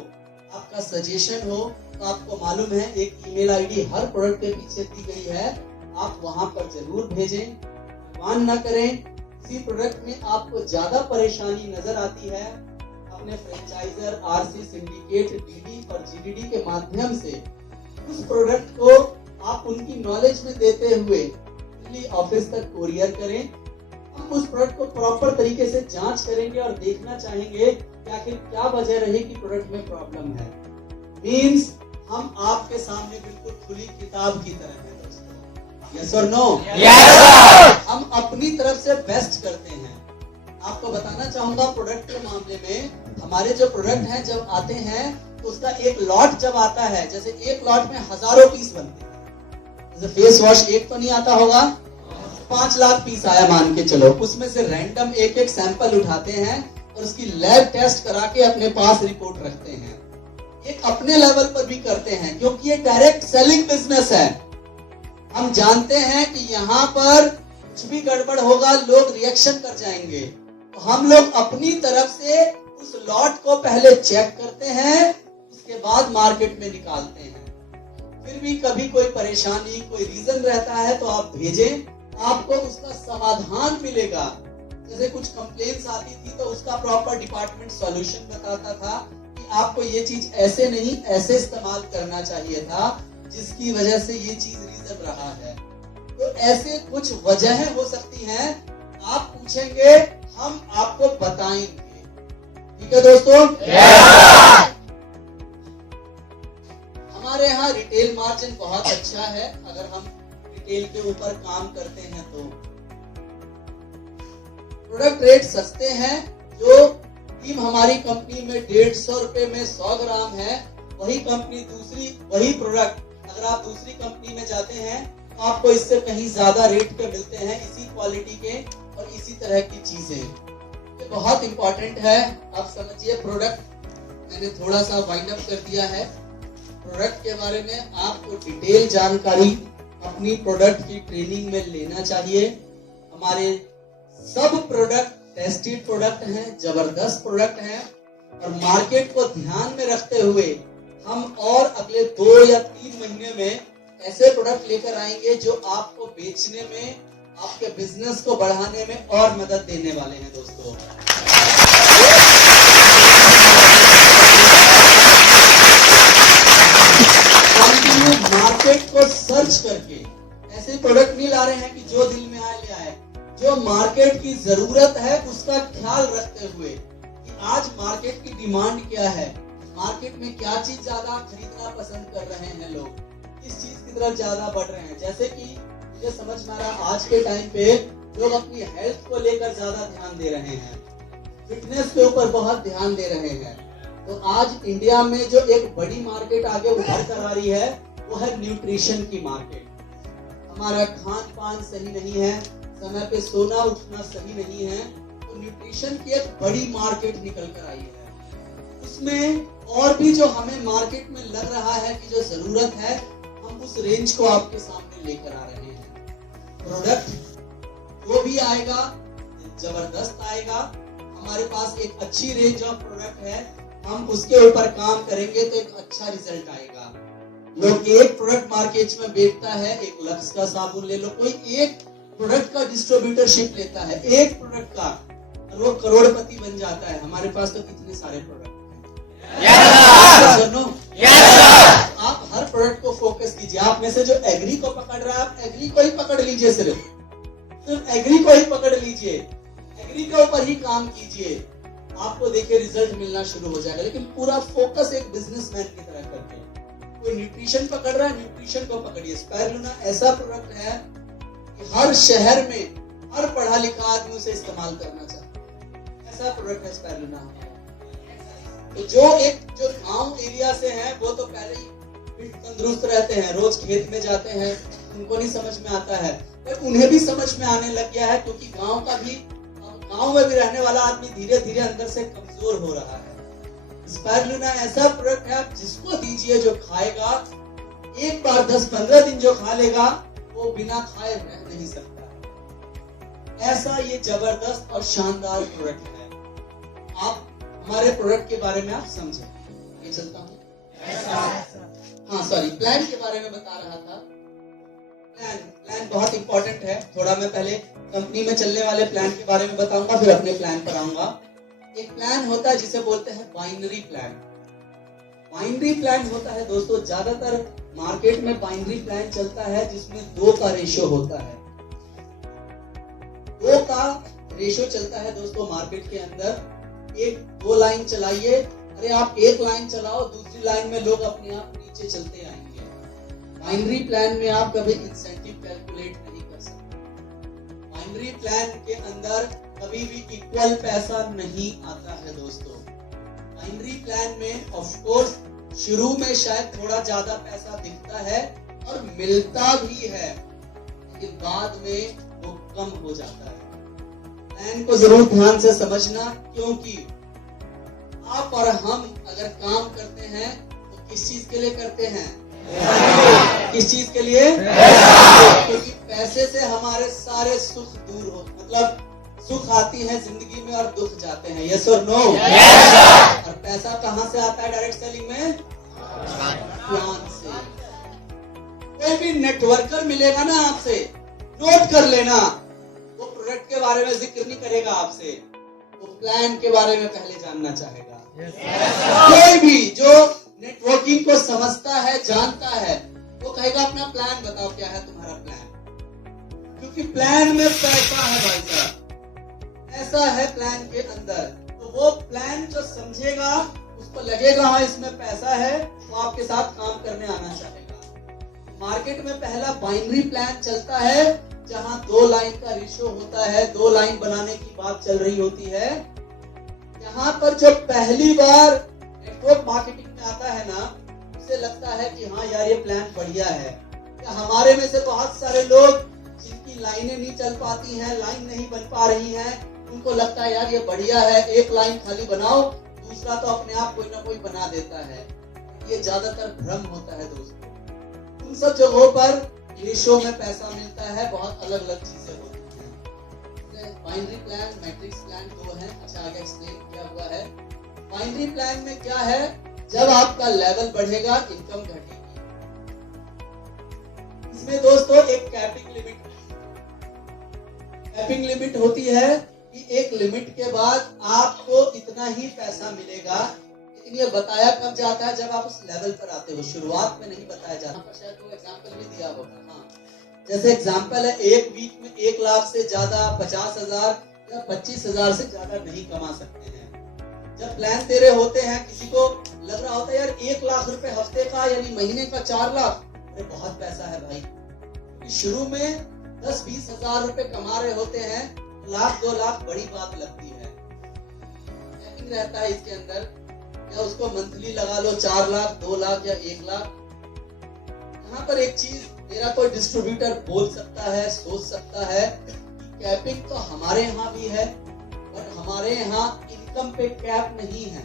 आपका सजेशन हो, तो आपको मालूम है एक ईमेल आईडी हर प्रोडक्ट के पीछे दी गई है, आप वहां पर जरूर भेजें। मान न करें किसी प्रोडक्ट में आपको ज्यादा परेशानी नजर आती है, अपने फ्रेंचाइजर, आरसी, सिंडिकेट, डीडी और जीडीडी के माध्यम से उस प्रोडक्ट को आप उनकी नॉलेज में देते हुए दिल्ली ऑफिस तक कोरियर करें। हम उस प्रोडक्ट को प्रॉपर तरीके से जांच करेंगे और देखना चाहेंगे कि आखिर क्या वजह रही कि प्रोडक्ट में प्रॉब्लम है। मींस हम आपके सामने बिल्कुल खुली किताब की तरह है दोस्तों। यस और नो? हम अपनी तरफ से बेस्ट करते हैं। आपको बताना चाहूंगा प्रोडक्ट के मामले में, हमारे जो प्रोडक्ट हैं जब आते हैं तो उसका एक लॉट जब आता है, जैसे एक लॉट में हजारों पीस बनते हैं, जैसे फेस वॉश एक तो नहीं आता होगा, 5 लाख पीस आया मान के चलो, उसमें से रैंडम एक एक सैंपल उठाते हैं और उसकी लैब टेस्ट करा के अपने पास रिपोर्ट रखते हैं। एक अपने लेवल पर भी करते हैं क्योंकि ये डायरेक्ट सेलिंग बिजनेस है। हम जानते हैं कि यहाँ पर कुछ भी गड़बड़ होगा, लोग रिएक्शन कर जाएंगे, तो हम लोग अपनी तरफ से उस लॉट को पहले चेक करते हैं, उसके बाद मार्केट में निकालते हैं। फिर भी कभी कोई परेशानी, कोई रीजन रहता है तो आप भेजें, आपको उसका समाधान मिलेगा। जैसे कुछ कंप्लेंट्स आती थी तो उसका प्रॉपर डिपार्टमेंट सॉल्यूशन बताता था कि आपको ये चीज ऐसे नहीं ऐसे इस्तेमाल करना चाहिए था, जिसकी वजह से ये चीज रीजन रहा है। तो ऐसे कुछ वजहें हो सकती हैं, आप पूछेंगे हम आपको बताएंगे। ठीक है दोस्तों? हमारे यहाँ रिटेल मार्जिन बहुत अच्छा है, अगर हम रिटेल के ऊपर काम करते हैं तो प्रोडक्ट रेट सस्ते हैं। जो टीम हमारी कंपनी में 150 रुपए में 100 ग्राम है, वही कंपनी दूसरी, वही प्रोडक्ट अगर आप दूसरी कंपनी में जाते हैं तो आपको इससे कहीं ज्यादा रेट पे मिलते हैं, इसी क्वालिटी के और इसी तरह की चीजें। ये बहुत इंपॉर्टेंट है। आप समझिए, प्रोडक्ट मैंने थोड़ा सा वाइंड अप कर दिया है। प्रोडक्ट के बारे में आपको डिटेल जानकारी अपनी प्रोडक्ट की ट्रेनिंग में लेना चाहिए। हमारे सब प्रोडक्ट टेस्टेड प्रोडक्ट हैं, जबरदस्त प्रोडक्ट हैं और मार्केट को ध्यान में रखते हुए हम और अगले 2 या 3 महीने में ऐसे प्रोडक्ट लेकर आएंगे जो आपको बेचने में, आपके बिजनेस को बढ़ाने में और मदद देने वाले हैं दोस्तों। मार्केट को सर्च करके ऐसे प्रोडक्ट नहीं ला रहे हैं कि जो दिल में आए ले आए, जो मार्केट की जरूरत है उसका ख्याल रखते हुए कि आज मार्केट की डिमांड क्या है, मार्केट में क्या चीज ज्यादा खरीदना पसंद कर रहे हैं लोग, किस चीज की तरफ ज्यादा बढ़ रहे हैं। जैसे कि मुझे समझ में आ रहा आज के टाइम पे लोग अपनी हेल्थ को लेकर ज्यादा ध्यान दे रहे हैं, फिटनेस के ऊपर बहुत ध्यान दे रहे हैं। तो आज इंडिया में जो एक बड़ी मार्केट आगे उभर कर आ रही है वो है न्यूट्रिशन की मार्केट। हमारा खान पान सही नहीं है, समय पे सोना उठना सही नहीं है, तो न्यूट्रिशन की एक बड़ी मार्केट निकल कर आई है। उसमें और भी जो हमें मार्केट में लग रहा है कि जो जरूरत है, हम उस रेंज को आपके सामने लेकर आ रहे हैं। प्रोडक्ट जो भी आएगा जबरदस्त आएगा। हमारे पास एक अच्छी रेंज ऑफ प्रोडक्ट है, हम उसके ऊपर काम करेंगे तो एक अच्छा रिजल्ट आएगा। लोग एक प्रोडक्ट मार्केट में बेचता है, एक लक्स का साबुन ले लो, कोई एक प्रोडक्ट का डिस्ट्रीब्यूटरशिप लेता है, एक प्रोडक्ट का, और वो करोड़पति बन जाता है। हमारे पास तो कितने सारे प्रोडक्ट हैं। आप हर प्रोडक्ट को फोकस कीजिए। आप में से जो एग्री को पकड़ रहा है, आप एग्री को ही पकड़ लीजिए, सिर्फ एग्री को ही पकड़ लीजिए, एग्री के ऊपर ही काम कीजिए, आपको देखिए रिजल्ट मिलना शुरू हो जाएगा। लेकिन पूरा फोकस एक बिजनेसमैन की तरह करके। कोई न्यूट्रिशन पकड़ रहा है, न्यूट्रिशन को पकड़िए। स्पाइरुलिना ऐसा प्रोडक्ट है कि हर शहर में हर पढ़ा लिखा आदमी उसे इस्तेमाल करना चाहता है। ऐसा प्रोडक्ट है स्पाइरुलिना। तो जो गांव एरिया से हैं वो तो पहले ही फिट तंदुरुस्त रहते हैं, रोज खेत में जाते हैं, उनको नहीं समझ में आता है, पर उन्हें भी समझ में आने लग गया है, क्योंकि गांव में भी रहने वाला आदमी धीरे धीरे अंदर से कमजोर हो रहा है। स्पाइरुलिना ऐसा प्रोडक्ट है, जिसको दीजिए जो खाएगा, एक बार 10-15 दिन जो खा लेगा वो बिना खाए रह नहीं सकता। ऐसा ये जबरदस्त और शानदार प्रोडक्ट है। आप हमारे प्रोडक्ट के बारे में आप समझे। ये चलता हूँ, हाँ सॉरी, प्लान के बारे में बता रहा था। प्लान बहुत इंपॉर्टेंट है। थोड़ा मैं पहले कंपनी में चलने वाले प्लान के बारे में बताऊंगा, फिर अपने प्लान पर आऊंगा। एक प्लान होता है जिसे बोलते हैं बाइनरी प्लान। बाइनरी प्लान होता है दोस्तों, ज्यादातर मार्केट में बाइनरी प्लान चलता है जिसमें 2 का रेशियो होता है। 2 का रेशियो चलता है दोस्तों मार्केट के अंदर। 2 लाइन चलाइए, अरे आप एक लाइन चलाओ, दूसरी लाइन में लोग अपने आप नीचे चलते आएंगे। बाइनरी प्लान में आप कभी इंसेंटिव कैलकुलेट नहीं कर सकते। बाइनरी प्लान के अंदर कभी भी इक्वल पैसा नहीं आता है दोस्तों। बाइनरी प्लान में ऑफ कोर्स शुरू में शायद थोड़ा ज्यादा पैसा दिखता है और मिलता भी है, लेकिन बाद में वो कम हो जाता है। प्लान को जरूर ध्यान से समझना, क्योंकि आप और हम अगर काम करते हैं तो किस चीज के लिए करते हैं? किस चीज के लिए? क्योंकि पैसे से हमारे सारे सुख दूर हो, मतलब सुख आती है जिंदगी में और दुख जाते हैं। यस और नो? और पैसा कहाँ से आता है डायरेक्ट सेलिंग में? प्लान से। कोई भी नेटवर्कर मिलेगा ना आपसे, नोट कर लेना, वो प्रोडक्ट के बारे में जिक्र नहीं करेगा आपसे, वो प्लान के बारे में पहले जानना चाहेगा। कोई भी जो नेटवर्किंग को समझता है, जानता है, वो कहेगा अपना प्लान बताओ, क्या है तुम्हारा प्लान? क्योंकि प्लान में पैसा है भाई साहब, ऐसा है प्लान के अंदर। तो वो प्लान जो समझेगा, उसको लगेगा हाँ इसमें पैसा है, वो आपके साथ काम करने आना चाहेगा। मार्केट में पहला बाइनरी प्लान चलता है, जहां 2 लाइन का रेशियो होता है, 2 लाइन बनाने की बात चल रही होती है। यहाँ पर जो पहली बार नेटवर्क मार्केटिंग में आता है ना, उसे लगता है कि हाँ यार ये प्लान बढ़िया है। या हमारे में से बहुत सारे लोग जिनकी लाइनें नहीं चल पाती हैं, लाइन नहीं बन पा रही हैं, उनको लगता है यार ये बढ़िया है, एक लाइन खाली बनाओ, दूसरा तो अपने आप कोई ना कोई बना देता है। ये ज्यादातर भ्रम होता है दोस्तों। उन सब जगहों पर रेशो में पैसा मिलता है, बहुत अलग अलग चीजें होती हैं। बाइनरी प्लान, मैट्रिक्स प्लान दो है। अच्छा, आगे एक्सप्लेन किया हुआ है। बाइनरी प्लान में क्या है, जब आपका लेवल बढ़ेगा इनकम घटेगी। इसमें दोस्तों एक कैपिंग लिमिट होती है कि एक लिमिट के बाद आपको इतना ही पैसा मिलेगा। लेकिन ये बताया कब जाता है, जब आप उस लेवल पर आते हो। शुरुआत में नहीं बताया जाता। शायद वो एग्जांपल भी दिया होगा। हाँ, जैसे एग्जांपल है, एक वीक में 1 लाख से ज्यादा, 50,000 या 25,000 से ज्यादा नहीं कमा सकते हैं। जब प्लान दे रहे होते हैं, किसी को लग रहा होता है यार 1 लाख रुपए हफ्ते का यानी महीने का 4 लाख, अरे बहुत पैसा है भाई। शुरू में 10-20 हजार रुपए कमा रहे होते हैं, 1-2 लाख बड़ी बात लगती है। लेकिन रहता है इसके अंदर, या उसको मंथली लगा लो 4 लाख, 2 लाख या 1 लाख। यहाँ पर एक चीज मेरा कोई डिस्ट्रीब्यूटर बोल सकता है, सोच सकता है कि कैपिंग तो हमारे यहाँ भी है, पर हमारे यहाँ इनकम पे कैप नहीं है।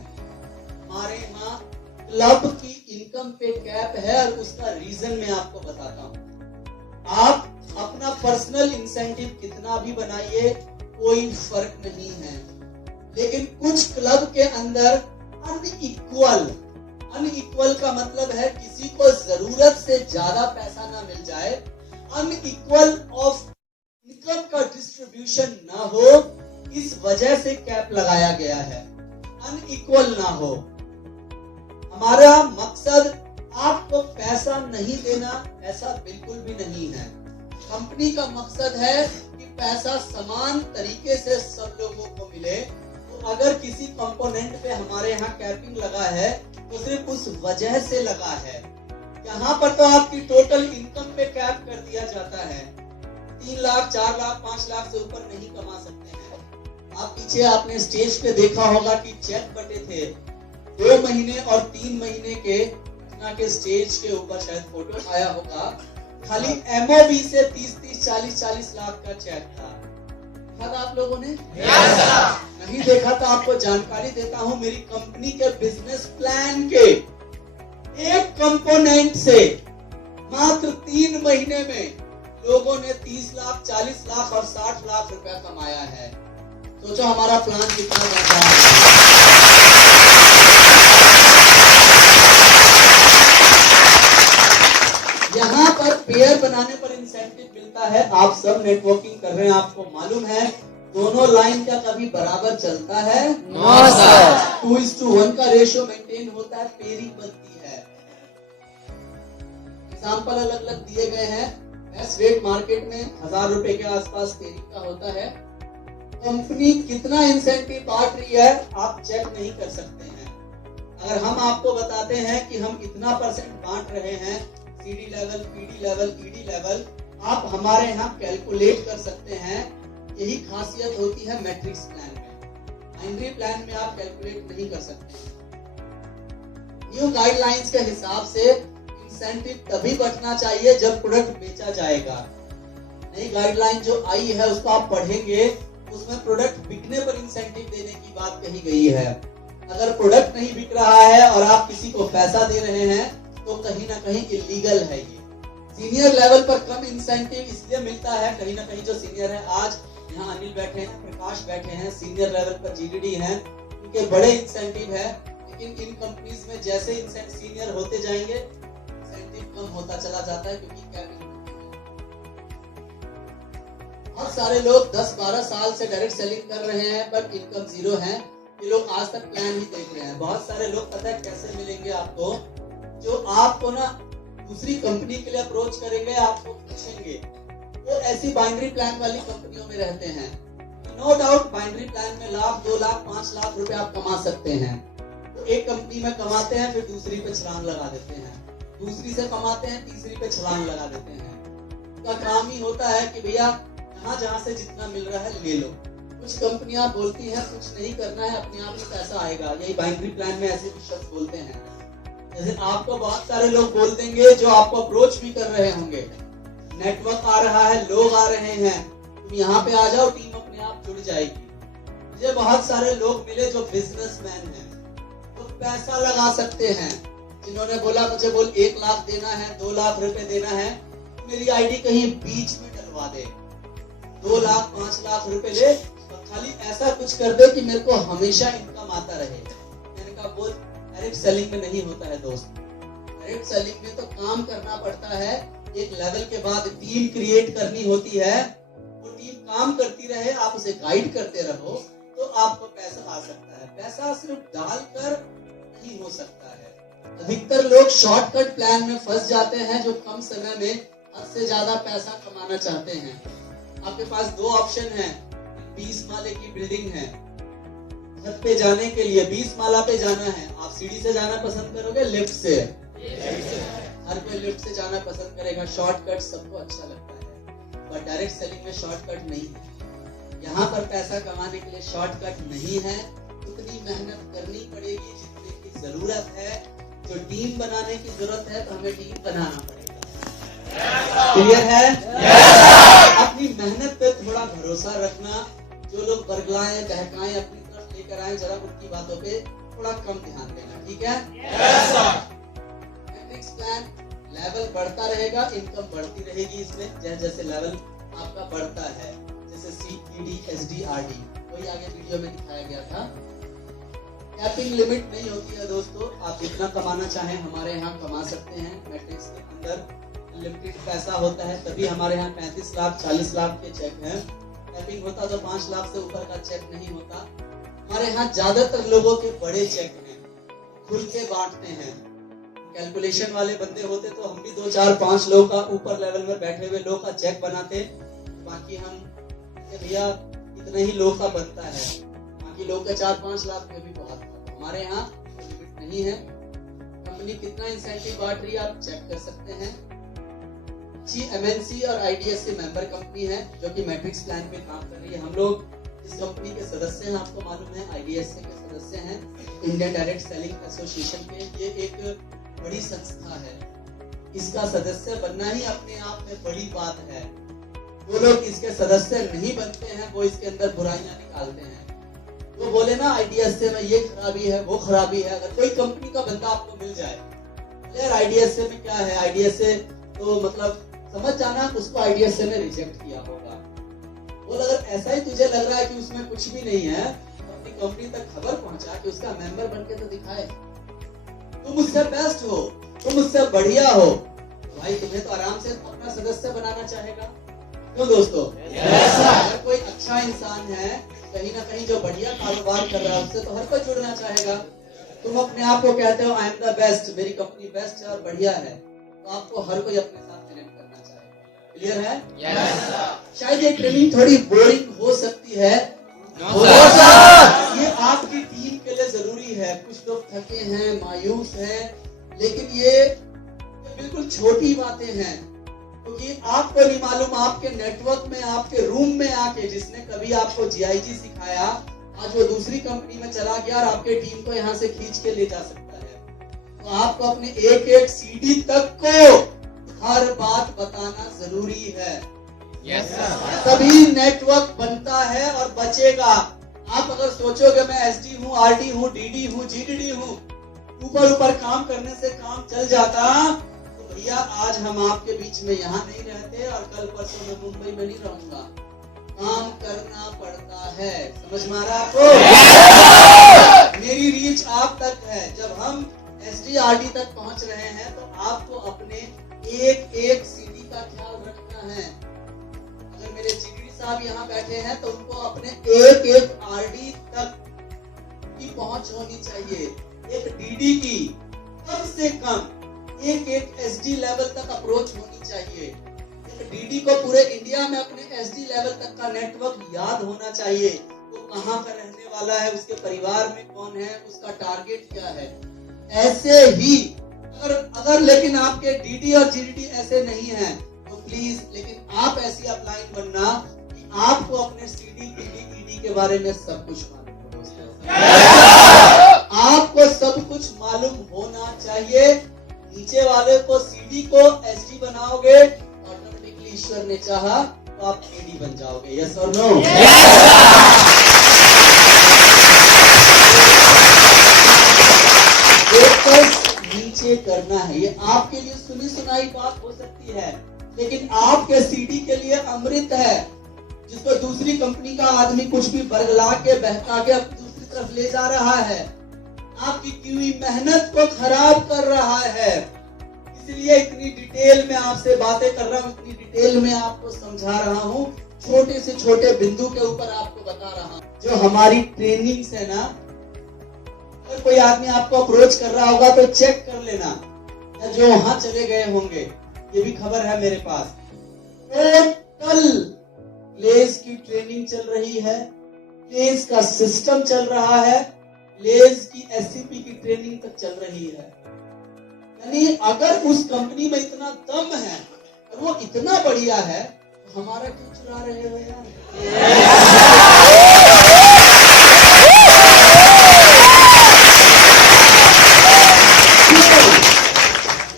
हमारे यहाँ क्लब की इनकम पे कैप है, और उसका रीजन मैं आपको बताता हूँ। आप अपना पर्सनल इंसेंटिव कितना भी बनाइए, कोई फर्क नहीं है। लेकिन कुछ क्लब के अंदर अनइक्वल का मतलब है किसी को जरूरत से ज्यादा पैसा ना मिल जाए, अनइक्वल ऑफ इनकम का डिस्ट्रीब्यूशन ना हो, इस वजह से कैप लगाया गया है। अनइक्वल ना हो। हमारा मकसद आपको पैसा नहीं देना, ऐसा बिल्कुल भी नहीं है। कंपनी का मकसद है कि पैसा समान तरीके से सब लोगों को मिले। तो अगर किसी कंपोनेंट पे हमारे यहाँ कैपिंग लगा है, तो सिर्फ उस वजह से लगा है। यहाँ पर तो आपकी टोटल इनकम पे कैप कर दिया जाता है। 3 लाख, 4 लाख, 5 लाख से ऊपर नहीं कमा सकते हैं। आप पीछे आपने स्टेज पे देखा होगा कि चेक बटे थे 2 महीने और 3 महीने के स्टेज के ऊपर, शायद फोटो आया होगा। खाली MOB से 30-30, 40-40 लाख का चेक था। देखा आप लोगों ने? नहीं देखा तो आपको जानकारी देता हूं। मेरी कंपनी के बिजनेस प्लान के एक कंपोनेंट से मात्र 3 महीने में लोगों ने 30 लाख, 40 लाख और 60 लाख रुपया कमाया है। सोचो हमारा प्लान कितना बड़ा है। यहाँ पर पेयर बनाने पर इंसेंटिव मिलता है। आप सब नेटवर्किंग कर रहे हैं, आपको मालूम है दोनों लाइन क्या कभी बराबर चलता है? No sir. 2:1 का रेशियो मेंटेन होता है, पेयरिंग बनती है। एग्जाम्पल अलग अलग दिए गए हैं। बेस्ट रेट मार्केट में 1000 रुपए के आसपास पेयरिंग का होता है। कंपनी कितना इंसेंटिव बांट रही है आप चेक नहीं कर सकते हैं। अगर हम आपको बताते हैं कि हम इतना % बांट रहे हैं, CD level, PD level, ED level, आप हमारे यहाँ कैलकुलेट कर सकते हैं। यही खासियत होती है मैट्रिक्स प्लान में। बाइनरी प्लान में आप कैलकुलेट नहीं कर सकते। न्यू गाइडलाइंस के हिसाब से इंसेंटिव तभी बढ़ना चाहिए जब प्रोडक्ट बेचा जाएगा। नई गाइडलाइन जो आई है उसको आप पढ़ेंगे, उसमें प्रोडक्ट बिकने पर इंसेंटिव देने की बात कही गई है। अगर प्रोडक्ट नहीं बिक रहा है और आप किसी को पैसा दे रहे हैं तो कहीं ना कहीं इलीगल है ये। सीनियर लेवल पर कम इंसेंटिव इसलिए मिलता है, कहीं ना कहीं जो सीनियर है, आज यहाँ अनिल बैठे हैं, प्रकाश बैठे हैं, सीनियर लेवल पर GDD हैं, उनके बड़े इंसेंटिव है। लेकिन इन कंपनीज में जैसे सीनियर होते जाएंगे इंसेंटिव कम होता चला जाता है, क्योंकि कैपिंग। बहुत सारे लोग 10-12 साल से डायरेक्ट सेलिंग कर रहे हैं पर इनकम जीरो है। ये लोग आज तक प्लान ही देख रहे हैं। बहुत सारे लोग पता है कैसे मिलेंगे आपको, जो आपको ना दूसरी कंपनी के लिए अप्रोच करेंगे, आपको पूछेंगे, वो ऐसी बाइनरी प्लान वाली कंपनियों में रहते हैं। नो डाउट बाइनरी प्लान में लाख, 2 लाख, 5 लाख रुपए आप कमा सकते हैं। तो एक कंपनी में कमाते हैं, फिर दूसरी पे छलांग लगा देते हैं, दूसरी से कमाते हैं, तीसरी पे छलांग लगा देते हैं। उनका काम ही होता है कि भैया जहाँ से जितना मिल रहा है ले लो। कुछ कंपनियां बोलती हैं कुछ नहीं करना है, अपने आप ही पैसा आएगा। यही बाइनरी प्लान में ऐसे शब्द बोलते हैं। जैसे आपको बहुत सारे लोग बोल देंगे जो आपको अप्रोच भी कर रहे होंगे, नेटवर्क आ रहा है, लोग आ रहे हैं, तुम यहाँ पे आ जाओ, टीम अपने आप जुड़ जाएगी। मुझे बहुत सारे लोग मिले जो बिजनेसमैन हैं, तो पैसा लगा सकते हैं। जिन्होंने बोला मुझे 1 लाख देना है, 2 लाख रुपए देना है, मेरी आईडी कहीं बीच में डलवा दे, 2 लाख 5 लाख रुपए ले और खाली ऐसा कुछ कर दे कि मेरे को हमेशा इनकम आता रहे। मैंने कहा वो डायरेक्ट सेलिंग में नहीं होता है दोस्त। डायरेक्ट सेलिंग में तो काम करना पड़ता है, एक लेवल के बाद टीम क्रिएट करनी होती है, वो टीम काम करती रहे, आप उसे गाइड करते रहो तो आपको पैसा आ सकता है। पैसा सिर्फ डालकर नहीं हो सकता है। अधिकतर लोग शॉर्टकट प्लान में फंस जाते हैं जो कम समय में हद से ज्यादा पैसा कमाना चाहते हैं। आपके पास 2 ऑप्शन हैं। 20 माले की बिल्डिंग है, छत पे जाने के लिए 20 माला पे जाना है, आप सीढ़ी से जाना पसंद करोगे लिफ्ट से? हर कोई लिफ्ट से जाना पसंद करेगा। शॉर्टकट सबको अच्छा लगता है, पर डायरेक्ट सेलिंग में शॉर्टकट नहीं है। यहाँ पर पैसा कमाने के लिए शॉर्टकट नहीं है, उतनी मेहनत करनी पड़ेगी जितने की जरूरत है। जो टीम बनाने की जरूरत है तो हमें टीम बनाना पड़ेगा। क्लियर है? अपनी मेहनत पे थोड़ा भरोसा रखना। जो लोग बरगलाएं बहकाएं अपनी तरफ लेकर आए, जरा उनकी बातों पे थोड़ा कम ध्यान देना, ठीक है? मैट्रिक्स प्लान लेवल बढ़ता रहेगा, इनकम बढ़ती रहेगी इसमें जैसे जैसे लेवल आपका बढ़ता है। जैसे CPD, SD, RD वही आगे वीडियो में दिखाया गया था। कैपिंग लिमिट नहीं होती है दोस्तों, आप जितना कमाना चाहें हमारे यहाँ कमा सकते हैं। मैट्रिक्स के अंदर लिमिटेड पैसा होता है, तभी हमारे यहाँ 35 लाख 40 लाख के चेक हैं। कैपिंग होता तो 5 लाख से ऊपर का चेक नहीं होता। हमारे यहाँ ज्यादातर लोगों के बड़े चेक हैं, खुल के बांटते हैं। कैलकुलेशन वाले बंदे होते तो हम भी 2 4 5 लोग का ऊपर लेवल में बैठे हुए लोग का चेक बनाते, बाकी हम भैया इतने ही लोग का बनता है, बाकी लोग का 4-5 लाख में भी बहुत है। हमारे यहाँ लिमिट नहीं है। कंपनी कितना इंसेंटिव बांट रही है आप चेक कर सकते हैं। अच्छी MNC और IDS से मेंबर कंपनी है जो कि मैट्रिक्स प्लान पे काम कर रही है। हम लोग इस कंपनी के सदस्य हैं, आपको मालूम है, IDS के सदस्य हैं, इंडियन डायरेक्ट सेलिंग एसोसिएशन के। ये एक बड़ी संस्था है, इसका सदस्य बनना ही अपने आप में बड़ी बात है। वो लोग इसके सदस्य नहीं बनते हैं, वो इसके अंदर बुराइयां निकालते हैं। वो बोले ना IDSA में ये खराबी है वो खराबी है। अगर कोई कंपनी का बंदा आपको मिल जाए, यार IDSA में क्या है, IDSA तो मतलब समझ जाना उसको IDSA में रिजेक्ट किया होगा। वो अगर ऐसा ही तुझे लग रहा है कि उसमें कुछ भी नहीं है, तो अपनी कंपनी तक खबर पहुंचा कि उसका मेंबर बनके तो दिखाए, तुम उससे बेस्ट हो, तुम उससे बढ़िया हो, तो भाई तुम्हें तो आराम से अपना सदस्य बनाना चाहेगा। क्यों दोस्तों? अगर कोई अच्छा इंसान है कहीं ना कहीं जो बढ़िया कारोबार कर रहा है उससे तो हर कोई जुड़ना चाहेगा। तुम अपने आप को कहते हो आई एम द बेस्ट, मेरी कंपनी बेस्ट है और बढ़िया है, तो आपको हर कोई अपने साथ कनेक्ट करना चाहेगा। क्लियर है? शायद ये ट्रेनिंग थोड़ी बोरिंग हो सकती है, ये आपकी टीम के लिए जरूरी है। कुछ लोग थके हैं, मायूस हैं, लेकिन ये बिल्कुल छोटी बातें हैं, क्योंकि आपको नहीं मालूम आपके नेटवर्क में, आपके रूम में आके जिसने कभी आपको GIG सिखाया, आज वो दूसरी कंपनी में चला गया और आपके टीम को यहाँ से खींच के ले जा सकता है। तो आपको अपने एक CD तक को हर बात बताना जरूरी है। तभी नेटवर्क बनता है और बचेगा। आप अगर सोचोगे मैं SD हूँ, RD हूँ, DD हूँ, GDD हूँ, ऊपर काम करने से काम चल जाता, भैया आज हम आपके बीच में यहाँ नहीं रहते और कल परसों मैं मुंबई में नहीं रहूंगा। काम करना पड़ता है, समझ में आ रहा आपको? मेरी रीच आप तक है। जब हम SD RD तक पहुंच रहे हैं तो आपको अपने एक CD का ख्याल रखना है। अगर मेरे GDD साहब यहाँ बैठे हैं तो उनको अपने एक RD तक की पहुंच होनी चाहिए, एक DD की कम से कम एक SD लेवल तक अप्रोच होनी चाहिए। एक DD को पूरे इंडिया में अपने SD लेवल तक का नेटवर्क याद होना चाहिए। वो कहाँ का रहने वाला है, उसके परिवार में कौन है, उसका टारगेट क्या है। ऐसे ही अगर लेकिन आपके DD और GDD ऐसे नहीं है तो प्लीज लेकिन आप ऐसी अपलाइन बनना कि आपको अपने CD, DD, ED के बारे में सब कुछ मालूम हो दोस्तों। आपको सब कुछ मालूम होना चाहिए। नीचे वाले को CD को SD बनाओगे, ऑटोमेटिकली ईश्वर ने चाहा तो आप AD बन जाओगे। यस और नो? फोकस नीचे करना है। ये आपके लिए सुनी सुनाई बात हो सकती है, लेकिन आपके सीडी के लिए अमृत है, जिसको दूसरी कंपनी का आदमी कुछ भी बरगला के बहका के दूसरी तरफ ले जा रहा है, आपकी की हुई मेहनत को खराब कर रहा है। इसलिए इतनी डिटेल में आपसे बातें कर रहा हूँ, इतनी डिटेल में आपको समझा रहा हूँ, छोटे से छोटे बिंदु के ऊपर आपको बता रहा हूँ। जो हमारी ट्रेनिंग्स है ना, अगर कोई आदमी आपको अप्रोच कर रहा होगा तो चेक कर लेना, या जो वहां चले गए होंगे, ये भी खबर है मेरे पास। टोटल लेज की ट्रेनिंग चल रही है, लेज का सिस्टम चल रहा है, लेज की एससीपी की ट्रेनिंग तक चल रही है। यानी अगर उस कंपनी में इतना दम है और वो इतना बढ़िया है, तो हमारा क्यों चुरा रहे हो यार?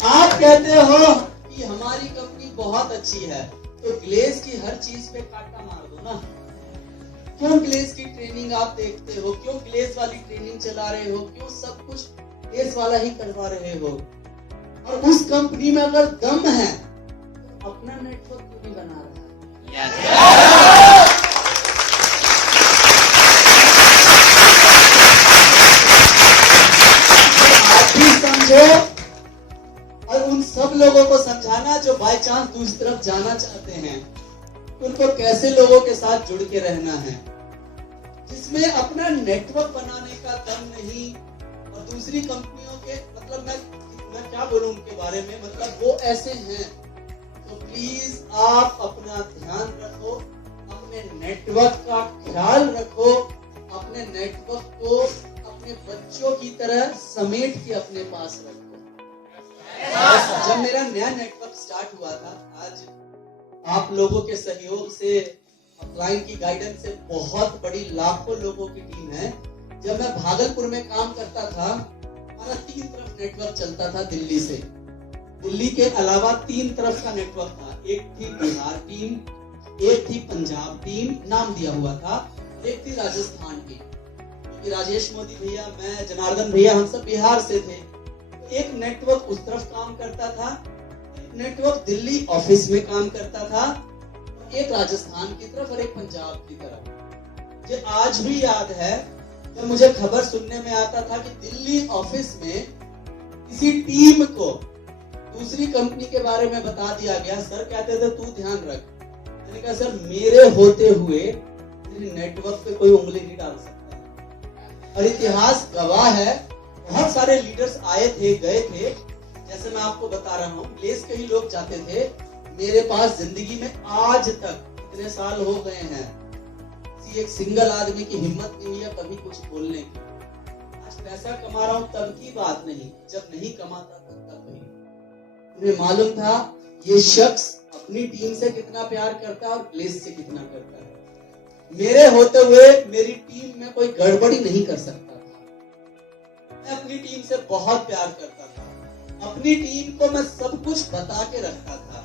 आप कहते हो कि हमारी कंपनी बहुत अच्छी है, तो ग्लेज की हर चीज पे कांटा मार दो ना। क्यों ग्लेज की ट्रेनिंग आप देखते हो, क्यों ग्लेज वाली ट्रेनिंग चला रहे हो, क्यों सब कुछ ग्लेज वाला ही करवा रहे हो? और उस कंपनी में अगर दम है, तो अपना नेटवर्क क्यों नहीं बना रहा है? आप भी समझो और उन सब लोगों को समझाना जो बाय चांस दूसरी तरफ जाना चाहते हैं, उनको कैसे लोगों के साथ जुड़ के रहना है, जिसमें अपना नेटवर्क बनाने का दम नहीं। और दूसरी कंपनियों के, मतलब मैं क्या बोलूं उनके बारे में, मतलब वो ऐसे हैं। तो प्लीज आप अपना ध्यान रखो, अपने नेटवर्क का ख्याल रखो, अपने नेटवर्क को अपने बच्चों की तरह समेट के अपने पास रखो। जब मेरा नया नेटवर्क स्टार्ट हुआ था, आज आप लोगों के सहयोग से, क्लाइंट की गाइडेंस से बहुत बड़ी लाखों लोगों की टीम है। जब मैं भागलपुर में काम करता था, हमारा 3 तरफ नेटवर्क चलता था दिल्ली से। दिल्ली के अलावा 3 तरफ का नेटवर्क था। एक थी बिहार टीम, एक थी पंजाब टीम, नाम दिया हुआ था, एक थी राजस्थान टीम, क्योंकि राजेश मोदी भैया, मैं, जनार्दन भैया, हम सब बिहार से थे। एक नेटवर्क उस तरफ काम करता था, एक नेटवर्क दिल्ली ऑफिस में काम करता था, एक राजस्थान की तरफ और एक पंजाब की तरफ। मुझे आज भी याद है जब मुझे खबर सुनने में आता था कि दिल्ली ऑफिस में किसी टीम को दूसरी कंपनी के बारे में बता दिया गया, सर कहते थे तू ध्यान रख। मैंने कहा सर, मेरे होते हुए नेटवर्क पे कोई उंगली नहीं डाल सकता। और इतिहास गवाह है, बहुत सारे लीडर्स आए थे, गए थे, जैसे मैं आपको बता रहा हूँ, प्लेस के ही लोग जाते थे। मेरे पास जिंदगी में आज तक इतने साल हो गए हैं, किसी एक सिंगल आदमी की हिम्मत नहीं हुई है कभी कुछ बोलने की। आज पैसा कमा रहा हूँ तब की बात नहीं, जब नहीं कमाता तब नहीं। उन्हें मालूम था ये शख्स अपनी टीम से कितना प्यार करता है और प्लेस से कितना करता है। मेरे होते हुए मेरी टीम में कोई गड़बड़ी नहीं कर सकता था। मैं अपनी टीम से बहुत प्यार करता था, अपनी टीम को मैं सब कुछ बता के रखता था,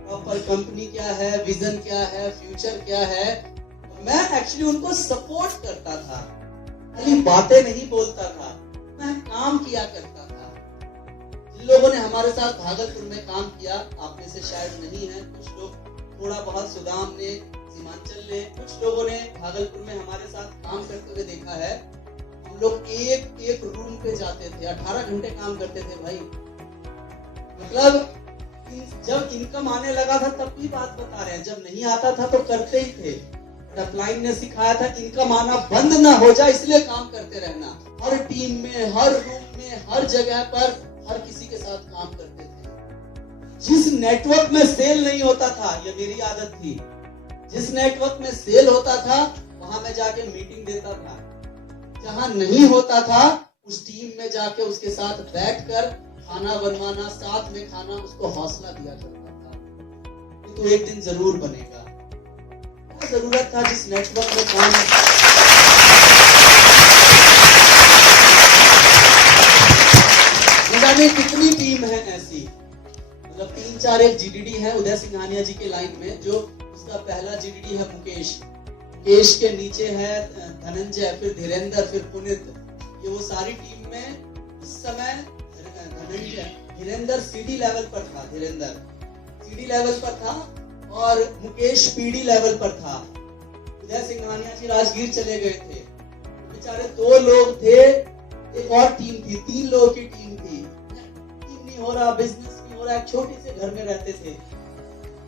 प्रॉपर कंपनी क्या है, विजन क्या है, फ्यूचर क्या है। मैं एक्चुअली उनको सपोर्ट करता था, खाली बातें नहीं बोलता था, मैं काम किया करता था। जिन लोगों ने हमारे साथ भागलपुर में काम किया, आप में से शायद नहीं है, कुछ लोग थोड़ा बहुत, सुदाम ने, सीमांचल ने, कुछ लोगों ने भागलपुर में हमारे साथ काम करते हुए देखा है। हम लोग एक एक रूम पे जाते थे, 18 घंटे काम करते थे भाई। मतलब जब इनकम आने लगा था तब भी बात बता रहे हैं, जब नहीं आता था तो करते ही थे। अपलाइन ने सिखाया था इनकम आना बंद ना हो जाए, इसलिए काम करते रहना। हर टीम में, हर रूम में, हर जगह पर, हर किसी के साथ काम करते थे। जिस नेटवर्क में सेल नहीं होता था, ये मेरी आदत थी, जिस नेटवर्क में सेल होता था वहां मैं जाके मीटिंग देता था। जहां नहीं होता था उस टीम में जाके उसके साथ बैठकर खाना बनवाना, साथ में खाना, उसको हौसला दिया करता था कि तू एक दिन जरूर बनेगा। क्या जरूरत था जिस नेटवर्क में काम, न जाने कितनी टीम है ऐसी, मतलब 3-4 एक जीडीडी है उदय सिंघानिया जी के लाइन में, जो उसका पहला जीडीडी है मुकेश के नीचे है धनंजय, फिर धीरेंद्र, फिर पुनित। ये वो सारी टीम में उस समय धीरेंद्र सीडी लेवल पर था, धीरेंद्र सीडी लेवल पर था और मुकेश पीडी लेवल पर था। उदय सिंघानिया जी राजगीर चले गए थे, बेचारे 2 लोग थे, एक और टीम थी, 3 लोगों की टीम थी। टीम नहीं हो रहा, बिजनेस नहीं हो रहा, एक छोटे से घर में रहते थे।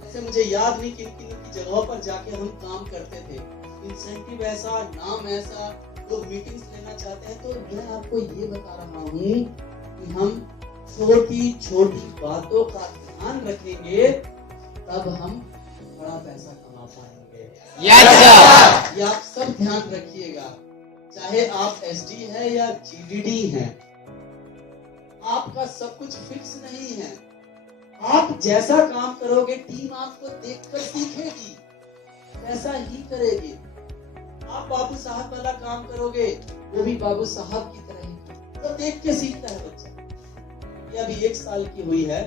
ऐसे मुझे याद नहीं किन किन की जगहों पर जाके हम काम करते थे। इंसेंटिव ऐसा, नाम ऐसा, लोग मीटिंग्स लेना चाहते हैं। तो मैं आपको ये बता रहा हूँ कि हम छोटी छोटी बातों का ध्यान रखेंगे तब हम बड़ा पैसा कमा पाएंगे। ये आप सब ध्यान रखिएगा, चाहे आप एसडी है या जीडीडी है, आपका सब कुछ फिक्स नहीं है। आप जैसा काम करोगे टीम आपको देखकर सीखेगी, वैसा ही करेगी। आप बाबू साहब वाला काम करोगे, वो भी बाबू साहब की तरह ही तो देख के सीखता है बच्चा। ये अभी 1 साल की हुई है।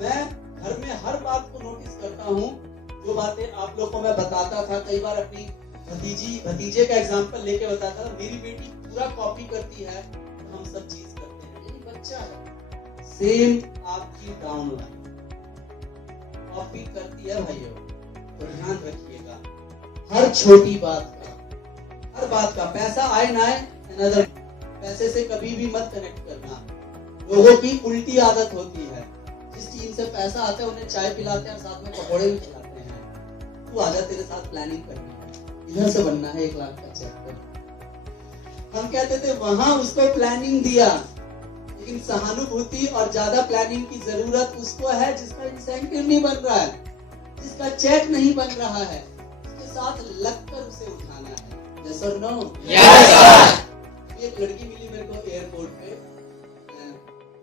मैं घर में हर बात को नोटिस करता हूँ, जो बातें आप लोगों को मैं बताता था, कई बार अपनी भतीजे का एग्जांपल लेके बताता था। मेरी बेटी पूरा कॉपी करती है, तो हम सब चीज करते हैं। यही बच्चा है, सेम आपकी डाउनलाइन कॉपी करती है भाइयों। तो ध्यान रखिएगा हर छोटी बात का, हर बात का। पैसा आए ना आए अनदर, पैसे से कभी भी मत कनेक्ट करना। लोगों की उल्टी आदत होती है, जिस टीम से पैसा आता है उन्हें चाय पिलाते हैं और साथ में पकौड़े भी खिलाते हैं। तू आजा, तेरे साथ प्लानिंग करनी है, इधर से बनना है 1 लाख का चेक। हम कहते थे वहां उसको प्लानिंग दिया, लेकिन सहानुभूति और ज्यादा प्लानिंग की जरूरत उसको है जिसका इंसेंटिव नहीं बन रहा है, जिसका चेक नहीं बन रहा है, उसके साथ लगकर उसे उठाना है। Yes or no? Yes sir. एक लड़की मिली मेरे को एयरपोर्ट पे,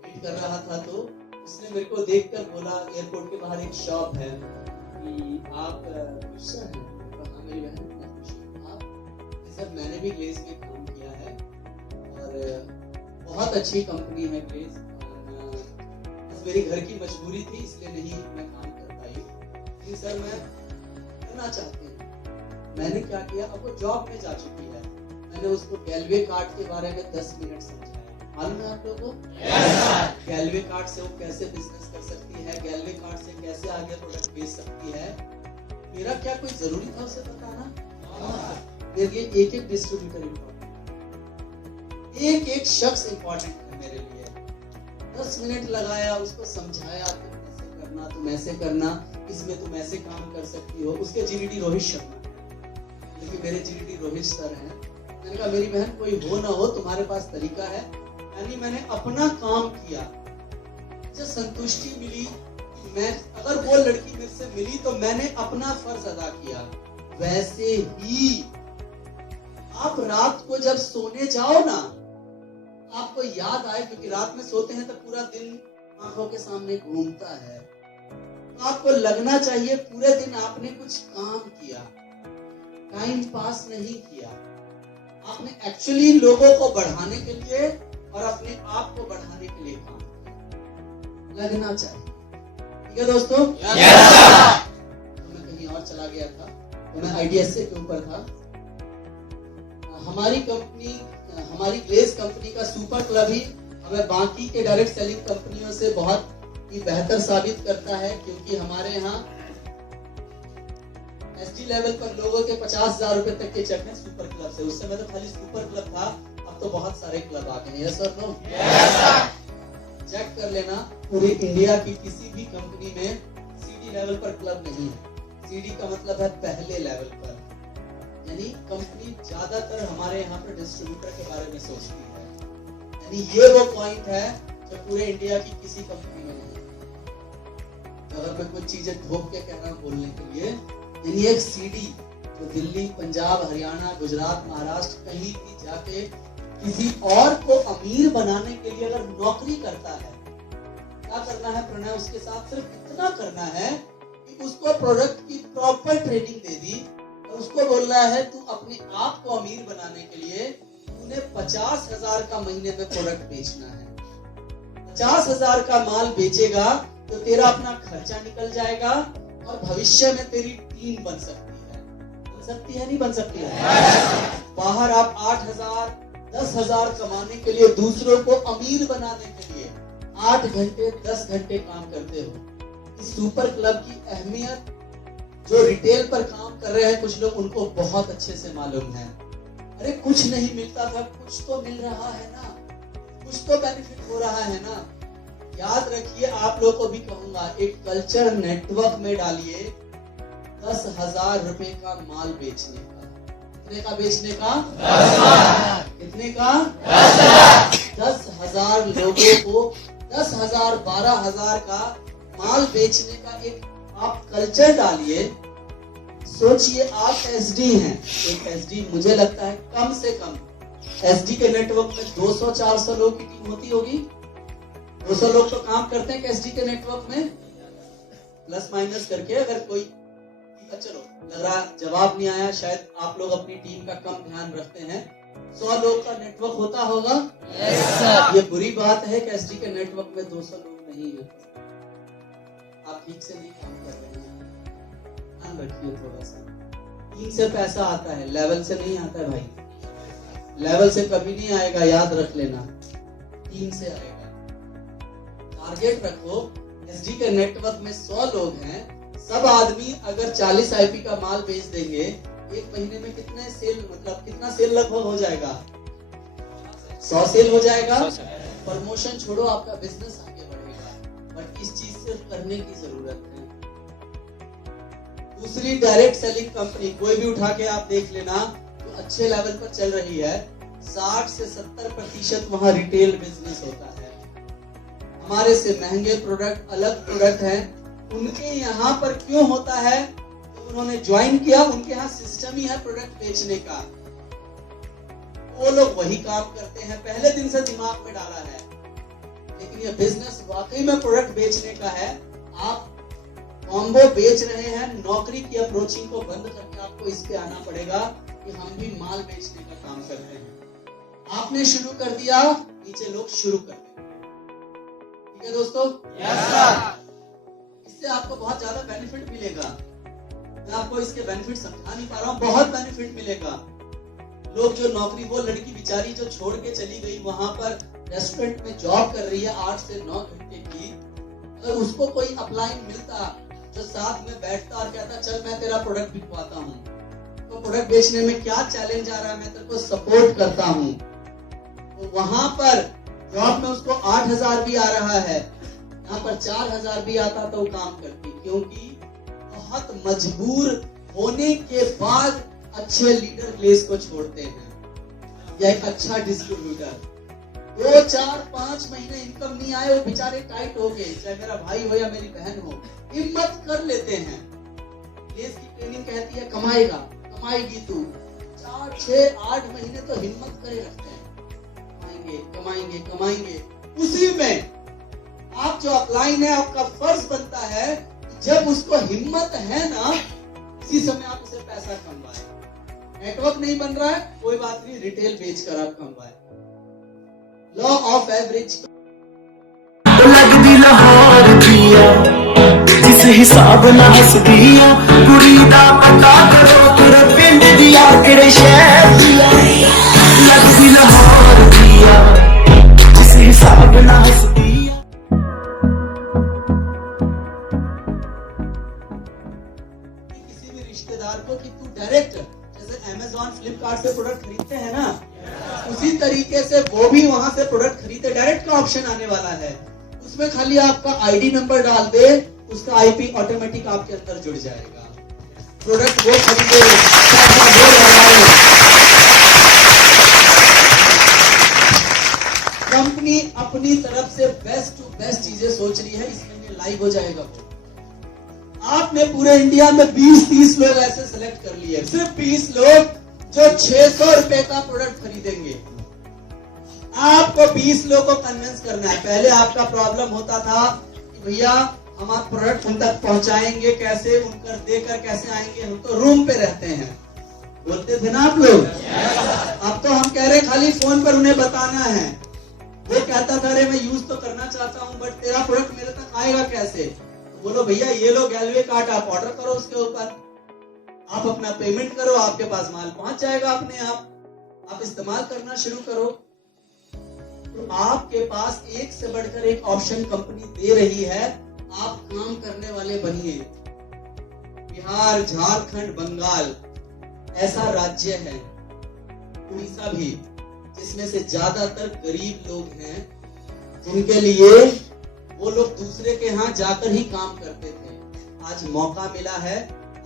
मीट कर रहा था, तो उसने मेरे को देखकर बोला, एयरपोर्ट के बाहर एक शॉप है, कि आप गुस्सा हैं? हाँ मेरी बहन, आप सर मैंने भी ग्लेज में काम किया है और बहुत अच्छी कंपनी है ग्लेज, बस मेरी घर की मजबूरी थी इसलिए नहीं मैं काम कर पाई, लेकिन सर मैं करना चाहती हूँ। मैंने क्या किया, अब वो जॉब में जा चुकी है, मैंने उसको गैलवे कार्ड के बारे में 10 मिनट समझाया। मालूम है आप लोगों को? yes, गैलवे कार्ड से वो कैसे बिजनेस कर सकती है, गैलवे कार्ड से कैसे आगे प्रोडक्ट बेच सकती है। मेरा क्या कोई जरूरी था उसे बताना? मेरे लिए एक एक डिस्ट्रीब्यूटर इम्पोर्टेंट, एक एक शख्स इम्पोर्टेंट है मेरे लिए। 10 मिनट लगाया, उसको समझाया, तुम ऐसे करना, तुम ऐसे करना, इसमें तुम ऐसे काम कर सकती हो। उसके जीडीडी रोहित शर्मा, क्योंकि मेरे जीडीडी रोहित सर हैं। मैंने कहा मेरी बहन कोई हो ना हो, तुम्हारे पास तरीका है। यानी मैंने अपना काम किया, मुझे संतुष्टि मिली। मैं अगर वो लड़की मेरे से मिली तो मैंने अपना फर्ज अदा किया। वैसे ही आप रात को जब सोने जाओ ना, आपको याद आए, क्योंकि रात में सोते हैं तो पूरा दिन आंखों के सामने घूमता है, तो आपको लगना चाहिए पूरे दिन आपने कुछ काम किया, टाइम पास नहीं किया। आपने एक्चुअली लोगों को बढ़ाने के लिए और अपने आप को बढ़ाने के लिए काम किया, लगना चाहिए। ठीक है दोस्तों? yes, तो मैं कहीं और चला गया था, तो मैं आईडीएसए के ऊपर था। हमारी कंपनी, हमारी ग्लेज कंपनी का सुपर क्लब ही हमें बाकी के डायरेक्ट सेलिंग कंपनियों से बहुत ही बेहतर साबित करता है, क्योंकि हमारे यहाँ एसडी लेवल पर लोगों के 50,000 रुपए तक के चेक हैं सुपर क्लब से। उस समय तो खाली सुपर क्लब था, अब तो बहुत सारे क्लब आ गए हैं। यस और नो? चेक कर लेना, पूरी इंडिया की किसी भी कंपनी में सीडी लेवल पर क्लब नहीं है। सीडी का मतलब है पहले लेवल पर, यानी कंपनी ज्यादातर हमारे यहाँ पर डिस्ट्रीब्यूटर के बारे में सोचती है। यानी ये वो पॉइंट है जो पूरे इंडिया की किसी कंपनी में नहीं है। अगर मैं कुछ चीजें ठोक के कह रहा हूँ बोलने के लिए, यानी एक सीडी जो दिल्ली, पंजाब, हरियाणा, गुजरात, महाराष्ट्र कहीं भी जाके किसी और को अमीर बनाने के लिए अगर नौकरी करता है, क्या करना है प्रणय? उसके साथ सिर्फ इतना करना है कि उसको प्रोडक्ट की प्रॉपर ट्रेनिंग दे दी और उसको बोलना है तू अपने आप को अमीर बनाने के लिए तूने 50,000 का महीने में प्रोडक्ट बेचना है। 50,000 का माल बेचेगा तो तेरा अपना खर्चा निकल जाएगा और भविष्य में तेरी टीम बन सकती है नहीं बन सकती है? बाहर आप 8,000, 10,000 कमाने के लिए, दूसरों को अमीर बनाने के लिए 8 घंटे 10 घंटे काम करते हो। इस सुपर क्लब की अहमियत जो रिटेल पर काम कर रहे हैं कुछ लोग, उनको बहुत अच्छे से मालूम है। अरे कुछ नहीं मिलता था, कुछ तो मिल रहा है ना, कुछ तो बेनिफिट हो रहा है ना। याद रखिए, आप लोगों को भी कहूंगा, एक कल्चर नेटवर्क में डालिए 10,000 रुपए का माल बेचने का। कितने का बेचने का? 10,000। कितने का? 10,000 लोगों को 10,000 12,000 का माल बेचने का एक आप कल्चर डालिए। सोचिए, आप एसडी हैं, एक एसडी मुझे लगता है कम से कम एसडी के नेटवर्क में 200-400 लोग की टीम होती होगी। 200 लोग तो काम करते हैं एसडी के नेटवर्क में, प्लस माइनस करके। अगर कोई, चलो लग रहा जवाब नहीं आया, शायद आप लोग अपनी टीम का कम ध्यान रखते हैं। 100 लोग का नेटवर्क होता होगा। Yes sir. ये बुरी बात है कि एसडी के नेटवर्क में 200 लोग नहीं है, आप ठीक से नहीं काम कर रहे हैं। ध्यान रखिए थोड़ा सा। टीम से पैसा आता है, लेवल से नहीं आता है भाई। लेवल से कभी नहीं आएगा, याद रख लेना, टीम से आएगा। टारगेट रखो, एसडी के नेटवर्क में 100 लोग हैं, सब आदमी अगर 40 आईपी का माल बेच देंगे, एक महीने में कितने सेल, मतलब कितना सेल लगभग हो जाएगा? 100 सेल हो जाएगा। प्रमोशन छोड़ो, आपका बिजनेस आगे बढ़ेगा। बट इस चीज से करने की जरूरत है। दूसरी, डायरेक्ट सेलिंग कंपनी कोई भी उठा के आप देख लेना, तो अच्छे लेवल पर चल रही है। 60 से 70% वहां रिटेल बिजनेस होता है। हमारे से महंगे प्रोडक्ट, अलग प्रोडक्ट हैं, उनके यहाँ पर क्यों होता है? तो उन्होंने ज्वाइन किया, उनके यहाँ सिस्टम ही है प्रोडक्ट बेचने का। वो लोग वही काम करते हैं, पहले दिन से दिमाग में डाला है। लेकिन ये बिजनेस वाकई में प्रोडक्ट बेचने का है। आप कॉम्बो बेच रहे हैं, नौकरी की अप्रोचिंग को बंद करके आपको इस पे आना पड़ेगा कि हम भी माल बेचने का काम करते हैं। आपने शुरू कर दिया, नीचे लोग शुरू कर देंगे। ठीक है दोस्तों? Yes sir. इससे आपको बहुत ज्यादा बेनिफिट मिलेगा। मैं आपको इसके बेनिफिट समझा नहीं पा रहा हूँ, बहुत बेनिफिट मिलेगा। लोग जो नौकरी, वो लड़की बेचारी जो छोड़ के चली गई, वहां पर रेस्टोरेंट में जॉब कर रही है 8 से 9 घंटे की, अगर उसको कोई अपलाइन मिलता जो साथ में बैठता और कहता चल मैं तेरा प्रोडक्ट बिकवाता हूँ, तो प्रोडक्ट बेचने में क्या चैलेंज आ रहा है, मैं तेरे को सपोर्ट करता हूँ, तो वहां पर जॉब में उसको 8,000 भी आ रहा है, यहाँ पर 4,000 भी आता तो काम करती। क्योंकि बहुत मजबूर होने के बाद अच्छे लीडर प्लेस को छोड़ते हैं, या एक अच्छा डिस्ट्रीब्यूटर। 2, 4, 5 महीने इनकम नहीं आए, वो बेचारे टाइट हो गए, चाहे मेरा भाई हो या मेरी बहन हो, हिम्मत कर लेते हैं। प्लेस की ट्रेनिंग कहती है कमाएगा, कमाएगी तू। 4, 6, 8 महीने तो हिम्मत करे रखते हैं, कमाएंगे कमाएंगे कमाएंगे। उसी में आप जो अपलाइन है, आपका फर्ज बनता है जब उसको हिम्मत है ना, इसी समय आप उसे पैसा कमवाए। नेटवर्क नहीं बन रहा है, कोई बात नहीं, रिटेल बेचकर आप कमवाए। Law of average. लगदी लाहौर दिया जिस हिसाब नाल हस दिया, कुड़ी दा पता करो तेरे पिंड दिया केड़े शहर दिया। लगदी लाहौर दिया जिस हिसाब नाल हस दिया। किसी भी रिश्तेदार को कि तू डायरेक्ट, जैसे अमेज़न, फ्लिपकार्ट से प्रोडक्ट खरीदते हैं ना, उसी तरीके से वो भी वहां से प्रोडक्ट खरीदे। डायरेक्ट का ऑप्शन आने वाला है, उसमें खाली आपका आईडी नंबर डाल दे, उसका आईपी ऑटोमेटिक आपके अंदर जुड़ जाएगा। प्रोडक्ट वो खरीदे, कंपनी अपनी तरफ से बेस्ट टू बेस्ट चीजें सोच रही है, इस महीने लाइव हो जाएगा। आपने पूरे इंडिया में 20-30 लोग ऐसे सिलेक्ट कर लिए, सिर्फ 20 लोग जो 600 रुपए का प्रोडक्ट खरीदेंगे। आपको 20 लोगों को कन्विंस करना है। पहले आपका प्रॉब्लम होता था कि भैया हम आप प्रोडक्ट उन तक पहुंचाएंगे कैसे, उनकर देकर कैसे आएंगे, हम तो रूम पे रहते हैं, बोलते थे ना आप लोग। अब तो हम कह रहे खाली फोन पर उन्हें बताना है। वो कहता था अरे मैं यूज तो करना चाहता हूँ बट तेरा प्रोडक्ट मेरे तक आएगा कैसे? तो बोलो भैया ये लो गैलवे कार्ड, आप ऑर्डर करो, उसके ऊपर आप अपना पेमेंट करो, आपके पास माल पहुंच जाएगा अपने आप इस्तेमाल करना शुरू करो। तो आपके पास एक से बढ़कर एक ऑप्शन कंपनी दे रही है। आप काम करने वाले बनिए। बिहार, झारखंड, बंगाल ऐसा राज्य है, उड़ीसा भी, जिसमें से ज्यादातर गरीब लोग हैं, जिनके लिए वो लोग दूसरे के यहाँ जाकर ही काम करते थे। आज मौका मिला है,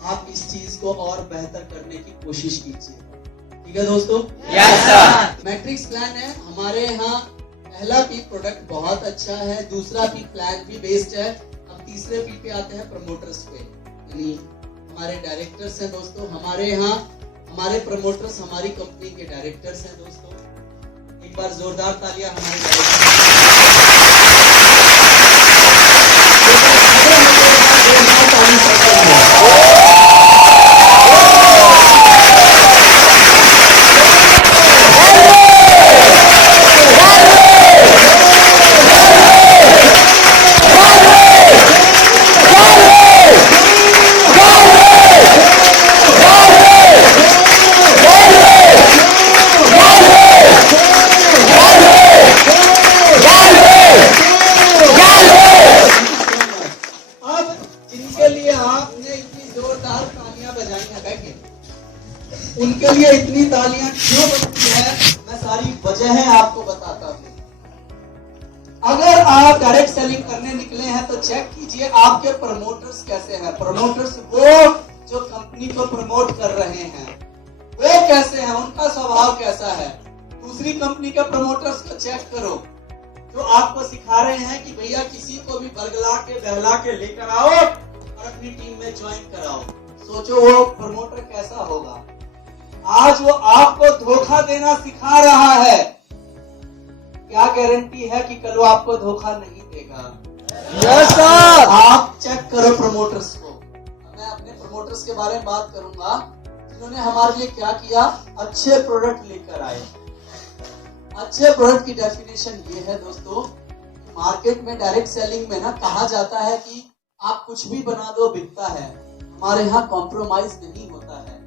आप इस चीज को और बेहतर करने की कोशिश कीजिए। ठीक है दोस्तों? Yes sir. मैट्रिक्स प्लान है हमारे यहाँ। पहला पी प्रोडक्ट बहुत अच्छा है, दूसरा पी प्लान भी बेस्ड है। अब तीसरे पी पे आते हैं प्रमोटर्स पे, यानी हमारे डायरेक्टर्स हैं दोस्तों। हमारे यहाँ हमारे प्रमोटर्स हमारी कंपनी के डायरेक्टर्स हैं दोस्तों। एक बार जोरदार तालियां हमारे उनके लिए इतनी तालियां क्यों बजती है, मैं सारी वजह आपको बताता हूँ। अगर आप डायरेक्ट सेलिंग करने निकले हैं तो चेक कीजिए आपके प्रमोटर्स कैसे हैं। प्रमोटर्स वो जो कंपनी को प्रमोट कर रहे हैं वो कैसे हैं, उनका स्वभाव कैसा है। दूसरी कंपनी के प्रमोटर्स को चेक करो जो आपको सिखा रहे हैं कि भैया किसी को भी बरगला के बहला के लेकर आओ और अपनी टीम में ज्वाइन कराओ। सोचो वो प्रमोटर कैसा होगा। आज वो आपको धोखा देना सिखा रहा है, क्या गारंटी है कि कल वो आपको धोखा नहीं देगा? Yes sir. आप चेक करो प्रमोटर्स को। मैं अपने प्रमोटर्स के बारे में बात करूंगा जिन्होंने हमारे लिए क्या किया। अच्छे प्रोडक्ट लेकर आए। अच्छे प्रोडक्ट की डेफिनेशन ये है दोस्तों, मार्केट में डायरेक्ट सेलिंग में ना कहा जाता है कि आप कुछ भी बना दो बिकता है। हमारे यहाँ कॉम्प्रोमाइज नहीं होता है।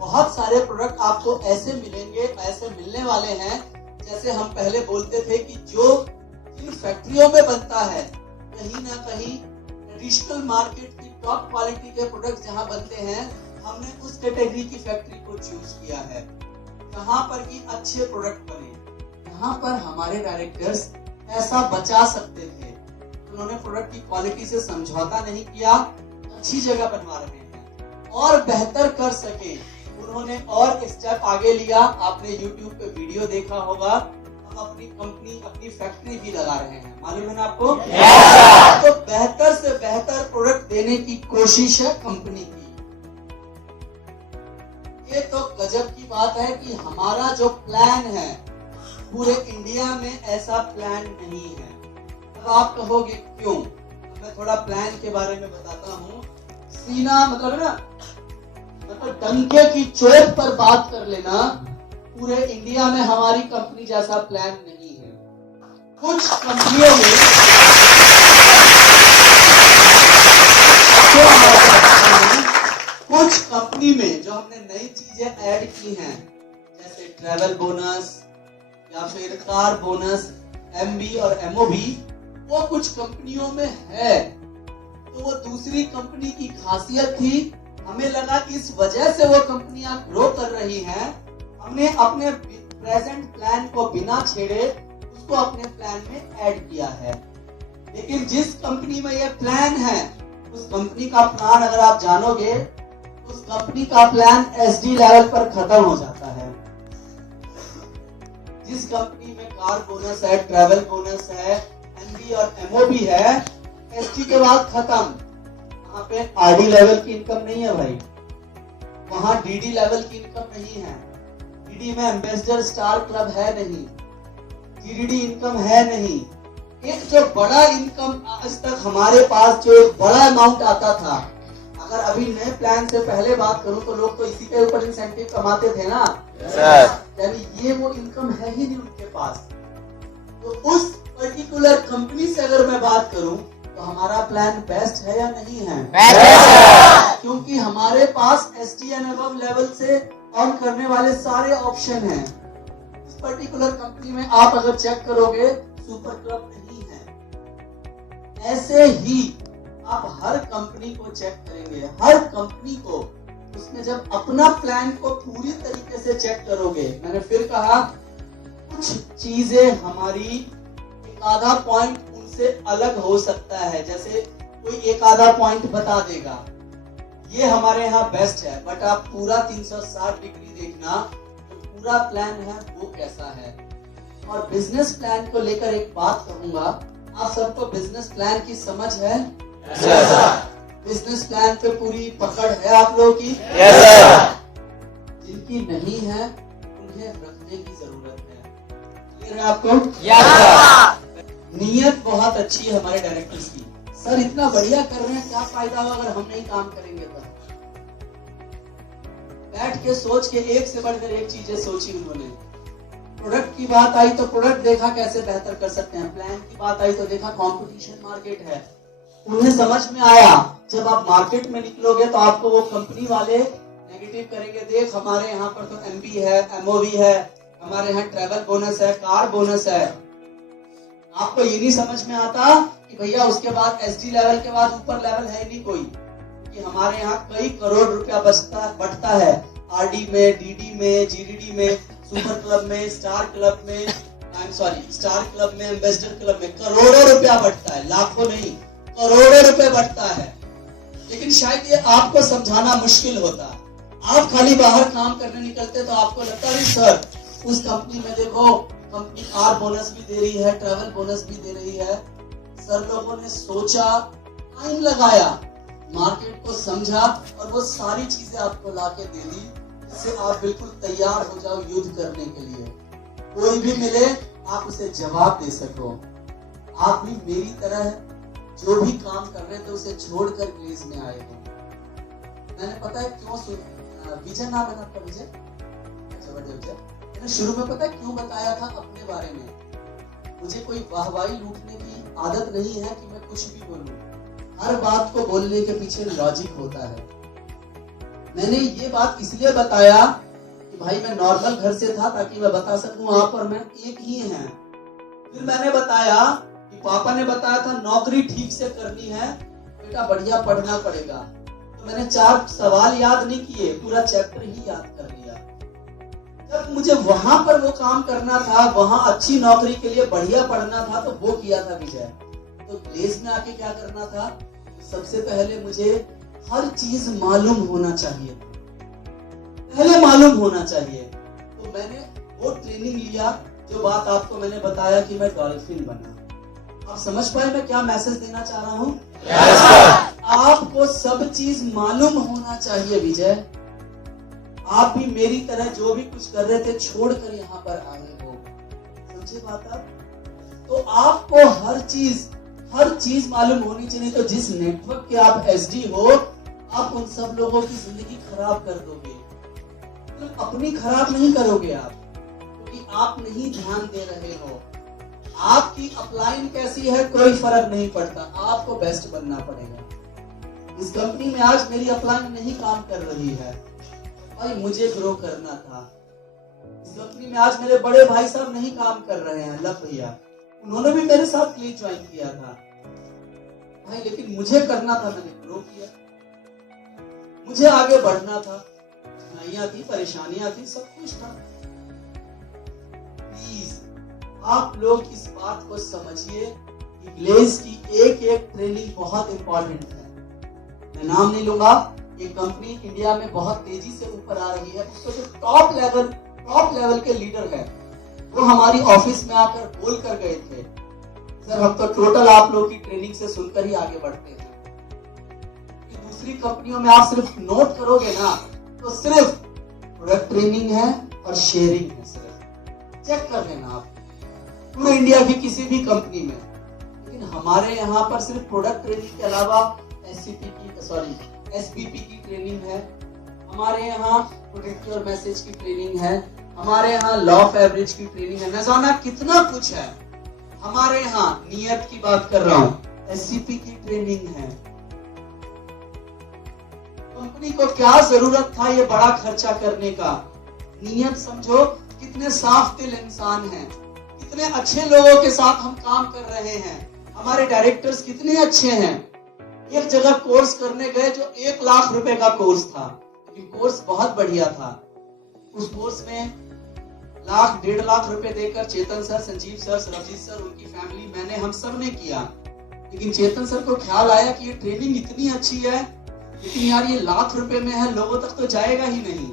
बहुत सारे प्रोडक्ट आपको ऐसे मिलेंगे, ऐसे मिलने वाले हैं जैसे हम पहले बोलते थे कि जो इन फैक्ट्रियों में बनता है, कहीं ना कहीं ट्रेडिशनल मार्केट की टॉप क्वालिटी के प्रोडक्ट जहां बनते हैं, हमने उस कैटेगरी की फैक्ट्री को चूज किया है जहां पर कि अच्छे प्रोडक्ट बने। यहाँ पर हमारे डायरेक्टर्स पैसा बचा सकते थे, उन्होंने प्रोडक्ट की क्वालिटी से समझौता नहीं किया, अच्छी जगह बनवा रहे हैं और बेहतर कर सके उन्होंने और स्टेप आगे लिया। आपने YouTube पे वीडियो देखा होगा, हम अपनी कंपनी अपनी फैक्ट्री भी लगा रहे हैं, मालूम है ना आपको? तो बेहतर से बेहतर प्रोडक्ट देने की कोशिश है कंपनी की। ये तो गजब की बात है कि हमारा जो प्लान है पूरे इंडिया में ऐसा प्लान नहीं है। अब आप कहोगे क्यों? मैं थोड़ा प्लान के बारे में बताता हूँ। सीना मतलब है ना, मतलब डंके की चोट पर बात कर लेना, पूरे इंडिया में हमारी कंपनी जैसा प्लान नहीं है। कुछ कंपनियों में कुछ कंपनी में जो हमने नई चीजें ऐड की हैं, जैसे ट्रैवल बोनस या फिर कार बोनस, MB और MOB, वो कुछ कंपनियों में है। तो वो दूसरी कंपनी की खासियत थी। हमें लगा इस वजह से वो कंपनियां ग्रो कर रही हैं, हमने अपने प्रेजेंट प्लान को बिना छेड़े उसको अपने प्लान में ऐड किया है। लेकिन जिस कंपनी में ये प्लान है, उस कंपनी का प्लान अगर आप जानोगे, उस कंपनी का प्लान SD लेवल पर खत्म हो जाता है। जिस कंपनी में कार बोनस है, ट्रैवल बोनस है, MB और MOB है, SD के बाद खत्म। वहाँ पे RD लेवल की इनकम नहीं है भाई, वहाँ DD लेवल की इनकम नहीं है, DD में एम्बेसडर स्टार क्लब है नहीं, GDD इनकम है नहीं। एक जो बड़ा इनकम आज तक हमारे पास जो एक बड़ा अमाउंट आता था, अगर अभी नए प्लान से पहले बात करूं तो लोग तो इसी के ऊपर इंसेंटिव कमाते थे ना सर, यानी ये वो इनकम है ही नहीं उनके पास। तो उस पर्टिकुलर कंपनी से अगर मैं बात करूं तो हमारा प्लान बेस्ट है या नहीं है? बेस्ट है, क्योंकि हमारे पास SD एंड अबव लेवल से अर्न करने वाले सारे ऑप्शन हैं। इस पर्टिकुलर कंपनी में आप अगर चेक करोगे सुपर क्लब नहीं है। ऐसे ही आप हर कंपनी को चेक करेंगे, हर कंपनी को, उसमें जब अपना प्लान को पूरी तरीके से चेक करोगे, मैंने फिर कहा कुछ चीजें हमारी एक आधा पॉइंट उनसे अलग हो सकता है, जैसे कोई एक आधा पॉइंट बता देगा ये हमारे यहाँ बेस्ट है, बट आप पूरा 360 डिग्री देखना तो पूरा प्लान है वो कैसा है। और बिजनेस प्लान को लेकर एक बात कहूंगा, आप सबको बिजनेस प्लान की समझ है? बिजनेस प्लान पे पूरी पकड़ है आप लोगों की? जिनकी नहीं है उन्हें रखने की जरूरत है। क्लियर है आपको? नीयत बहुत अच्छी है हमारे डायरेक्टर्स की, सर इतना बढ़िया कर रहे हैं, क्या फायदा होगा अगर हम नहीं काम करेंगे तो। बैठ के सोच के एक से बढ़कर एक चीजें सोची उन्होंने। प्रोडक्ट की बात आई तो प्रोडक्ट देखा कैसे बेहतर कर सकते हैं, प्लान की बात आई तो देखा कंपटीशन मार्केट है। उन्हें समझ में आया जब आप मार्केट में निकलोगे तो आपको वो कंपनी वाले नेगेटिव करेंगे, देख हमारे यहाँ पर तो एमबी है, एमओवी है, हमारे यहाँ ट्रैवल बोनस है, कार बोनस है। आपको ये नहीं समझ में आता कि भैया उसके बाद एसडी लेवल के बाद ऊपर लेवल है नहीं कोई, कि हमारे यहाँ कई करोड़ रुपया बढ़ता है आरडी में, डीडी में, जीडीडी में, सुपर क्लब में, स्टार क्लब में, स्टार क्लब में, एम्बेसडर क्लब में करोड़ों रुपया बढ़ता है, लाखों नहीं करोड़ों रुपए बढ़ता है। लेकिन शायद ये आपको समझाना मुश्किल होता। आप खाली बाहर काम करने निकलते तो आपको लगता है सर उस कंपनी में देखो कंपनी कार बोनस भी दे रही है, ट्रैवल बोनस भी दे रही है। सर लोगों ने सोचा, टाइम लगाया, मार्केट को समझा और वो सारी चीजें आपको लाके दे दी, जिससे आप बिल्कुल तैयार हो जाओ युद्ध करने के लिए। कोई भी मिले आप उसे जवाब दे सको। आप भी मेरी तरह जो भी काम कर रहे थे उसे छोड़कर ग्लेज में आए हो। मैंने पता है क्यों विजय नाम है ना आपका, विजय? अच्छा बड़े विजय। मैंने शुरू में पता है क्यों बताया था अपने बारे में। मुझे कोई वाहवाही लूटने की आदत नहीं है कि मैं कुछ भी बोलूं। हर बात को बोलने के पीछे लॉजिक होता है। मैंने ये बात इसलिए बताया कि भाई मैं नॉर्मल घर से था ताकि मैं बता सकूं आप और मैं एक ही हैं। फिर मैंने बताया कि पापा ने बताया था नौकरी ठीक से करनी है, बेटा बढ़िया पढ़ना पड़ेगा। तो मैंने 4 सवाल याद नहीं किए, पूरा चैप्टर ही याद कर लिया। जब मुझे वहां पर वो काम करना था, वहां अच्छी नौकरी के लिए बढ़िया पढ़ना था, तो वो किया था विजय। तो ग्लेज में आके क्या करना था, सबसे पहले मुझे हर चीज मालूम होना चाहिए, पहले मालूम होना चाहिए। तो मैंने वो ट्रेनिंग लिया, जो बात आपको मैंने बताया कि मैं डॉल्फिन बना। आप समझ पाए मैं क्या मैसेज देना चाह रहा हूँ? आपको सब चीज मालूम होना चाहिए विजय। आप भी मेरी तरह जो भी कुछ कर रहे थे छोड़कर यहाँ पर आए हो, समझे बात आप? तो आपको हर चीज मालूम होनी चाहिए। तो जिस नेटवर्क के आप एसडी हो, आप उन सब लोगों की जिंदगी खराब कर दोगे, तो अपनी खराब नहीं करोगे आप, क्योंकि आप नहीं ध्यान दे रहे हो। आपकी अपलाइन कैसी है कोई फर्क नहीं पड़ता, आपको बेस्ट बनना पड़ेगा। इस कंपनी में आज मेरी अपलाइन नहीं काम कर रही है, भाई मुझे ग्रो करना था। इस कंपनी में आज मेरे बड़े भाई साहब नहीं काम कर रहे हैं, लव भैया, उन्होंने भी मेरे साथ क्लिक ज्वाइन किया था भाई, लेकिन मुझे करना था, मैंने ग्रो किया, मुझे आगे बढ़ना था। कठिनाइयां थी, परेशानियां थी, सब कुछ था। प्लीज आप लोग इस बात को समझिए कि ग्लेज की एक एक ट्रेनिंग बहुत इंपॉर्टेंट है। मैं नाम नहीं लूंगा, ये कंपनी इंडिया में बहुत तेजी से ऊपर आ रही है। उसको जो टॉप लेवल के लीडर है वो हमारी ऑफिस में आकर बोल कर गए थे, सर हम तो टोटल आप लोग की ट्रेनिंग से सुनकर ही आगे बढ़ते हैं। दूसरी कंपनियों में आप सिर्फ नोट करोगे ना तो सिर्फ प्रोडक्ट ट्रेनिंग है और शेयरिंग है, सिर्फ चेक कर लेना आप पूरे इंडिया की किसी भी कंपनी में। लेकिन हमारे यहाँ पर सिर्फ प्रोडक्ट ट्रेनिंग के अलावा एसबीपी की ट्रेनिंग है, हमारे यहाँ प्रोडक्ट और मैसेज की ट्रेनिंग है, हमारे यहाँ लॉ ऑफ एवरेज की ट्रेनिंग है, न जाना कितना कुछ है हमारे यहाँ। नियत की बात कर रहा हूँ, एससीपी की ट्रेनिंग है। कंपनी को क्या जरूरत था ये बड़ा खर्चा करने का? नियत समझो, कितने साफ दिल इंसान हैं, कितने अच्छे लोगों के साथ हम काम कर रहे हैं, हमारे डायरेक्टर्स कितने अच्छे हैं। एक जगह कोर्स करने गए जो 1 लाख रुपए का कोर्स था, लेकिन कोर्स बहुत बढ़िया था। उस कोर्स में 1,00,000-1,50,000 रुपए देकर Chetan sir, Sanjeev sir, Sarabjit sir, उनकी फैमिली, मैंने, हम सब ने किया। लेकिन चेतन सर को ख्याल आया कि ये ट्रेनिंग इतनी अच्छी है, लेकिन यार ये लाख रुपए में है, लोगों तक तो जाएगा ही नहीं।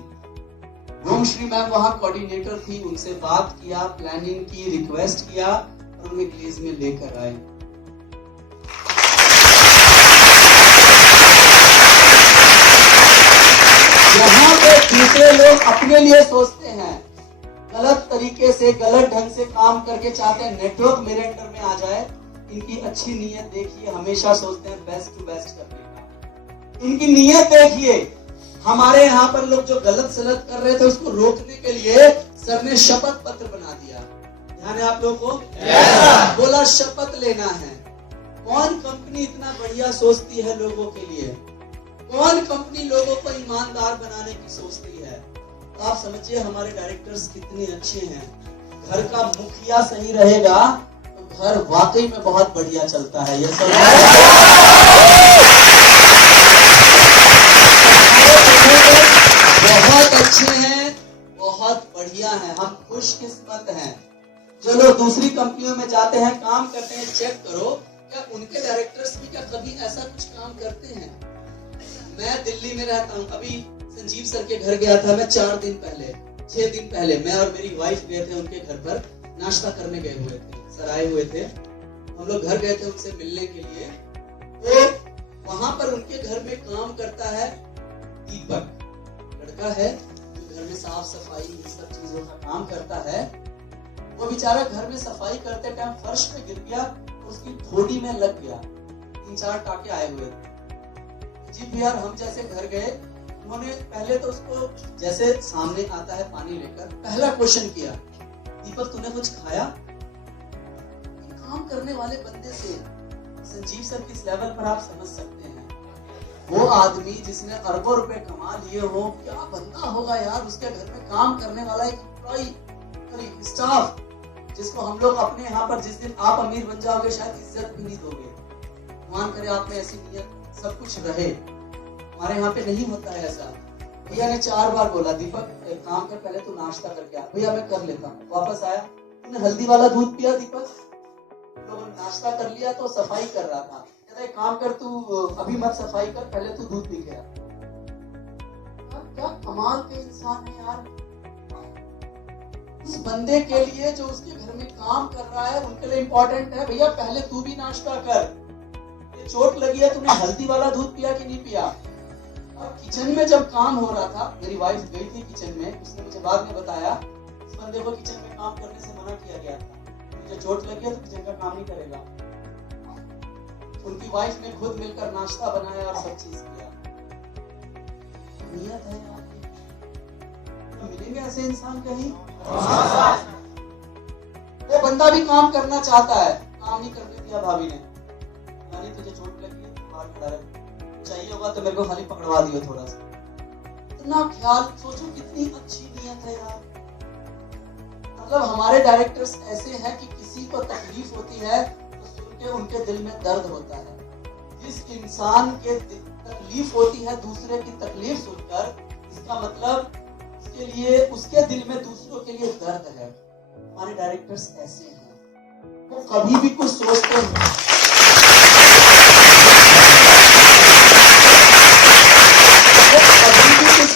रोमश्री मैम वहां कोऑर्डिनेटर थी, उनसे बात किया, प्लानिंग की, रिक्वेस्ट किया और उन्हें ग्लेज में लेकर आए। यहाँ पे दूसरे लोग अपने लिए सोचते हैं, गलत तरीके से, गलत ढंग से काम करके चाहते हैं नेटवर्क मेरे अंडर में आ जाए। इनकी अच्छी नीयत देखिए, हमेशा सोचते हैं बेस्ट टू बेस्ट करने का। इनकी नीयत देखिए। हमारे यहाँ पर लोग जो गलत सलत कर रहे थे उसको रोकने के लिए सर ने शपथ पत्र बना दिया। ध्यान है आप लोगों को? बोला शपथ लेना है। कौन कंपनी इतना बढ़िया सोचती है लोगों के लिए? कौन कंपनी लोगों को ईमानदार बनाने की सोचती है? तो आप समझिए हमारे डायरेक्टर्स कितने अच्छे हैं। घर का मुखिया सही रहेगा तो घर वाकई में बहुत बढ़िया चलता है। ये सब बहुत अच्छे हैं, बहुत बढ़िया हैं, हम खुशकिस्मत हैं। चलो दूसरी कंपनियों में जाते हैं, काम करते हैं, चेक करो क्या उनके डायरेक्टर्स भी क्या कभी ऐसा कुछ काम करते हैं? मैं दिल्ली में रहता हूँ, अभी संजीव सर के घर गया था मैं 6 दिन पहले मैं और मेरी वाइफ गए थे उनके घर पर, नाश्ता करने गए हुए थे। सर आए हुए थे, हम लोग घर गए थे उनसे मिलने के लिए। तो वहां पर उनके घर में काम करता है दीपक, लड़का है जो घर में साफ सफाई इन सब चीजों का काम करता है। वो बेचारा घर में सफाई करते टाइम फर्श पे गिर गया, उसकी ठोड़ी में लग गया, 3-4 टाके आए हुए थे। जी भैया हम जैसे घर गए, उन्होंने पहले तो उसको जैसे सामने आता है पानी लेकर, पहला क्वेश्चन किया, दीपक तूने कुछ खाया? काम करने वाले बंदे से संजीव सर किस लेवल पर आप समझ सकते हैं। वो आदमी जिसने अरबों रुपए कमा लिए हो, क्या बंदा होगा यार, उसके घर में काम करने वाला एक एम्प्लॉई, स्टाफ, जिसको हम लोग अपने यहाँ पर जिस दिन आप अमीर बन जाओगे शायद इज्जत भी नहीं दोगे। भगवान करे आप में ऐसी नियत सब कुछ रहे। हमारे यहाँ पे नहीं होता है ऐसा। भैया ने 4 बार बोला, दीपक एक काम कर, पहले तू नाश्ता करके आ। भैया मैं कर लेता हूँ। वापस आया, तूने हल्दी वाला दूध पिया दीपक? लोगों ने नाश्ता कर लिया तो सफाई कर रहा था, कहता है काम कर तू अभी मत सफाई कर, पहले तू दूध पी के आ। क्या कमाल के इंसान है यार। उस बंदे के लिए जो उसके घर में काम कर रहा है उनके लिए इंपॉर्टेंट है, भैया पहले तू भी नाश्ता कर, ये चोट लगी है, तूने हल्दी वाला दूध पिया कि नहीं पिया? और किचन में जब काम हो रहा था, मेरी वाइफ गई थी किचन में, उसने मुझे बाद में बताया इस बंदे को किचन में काम करने से मना किया गया था, मुझे चोट लगी है तो किचन का काम नहीं करेगा। उनकी वाइफ ने खुद मिलकर नाश्ता बनाया और सब चीज किया। नियत है यार, तो मिलेंगे ऐसे इंसान कहीं? वो बंदा भी काम करना चाहता है, काम नहीं करने दिया भाभी ने, यानी तुझे चोट लगी है बाहर खड़ा रह, चाहिए होगा तो मेरे को खाली पकड़वा दियो थोड़ा सा। इतना ख्याल, सोचो कितनी अच्छी नियत है यार। मतलब हमारे डायरेक्टर्स ऐसे हैं कि किसी को तकलीफ होती है तो सुन के उनके दिल में दर्द होता है। जिस इंसान के तकलीफ होती है दूसरे की तकलीफ सुनकर, इसका मतलब उसके लिए, उसके दिल में दूसरों के लिए दर्द है। हमारे डायरेक्टर्स ऐसे हैं, वो कभी भी कुछ सोचते हैं,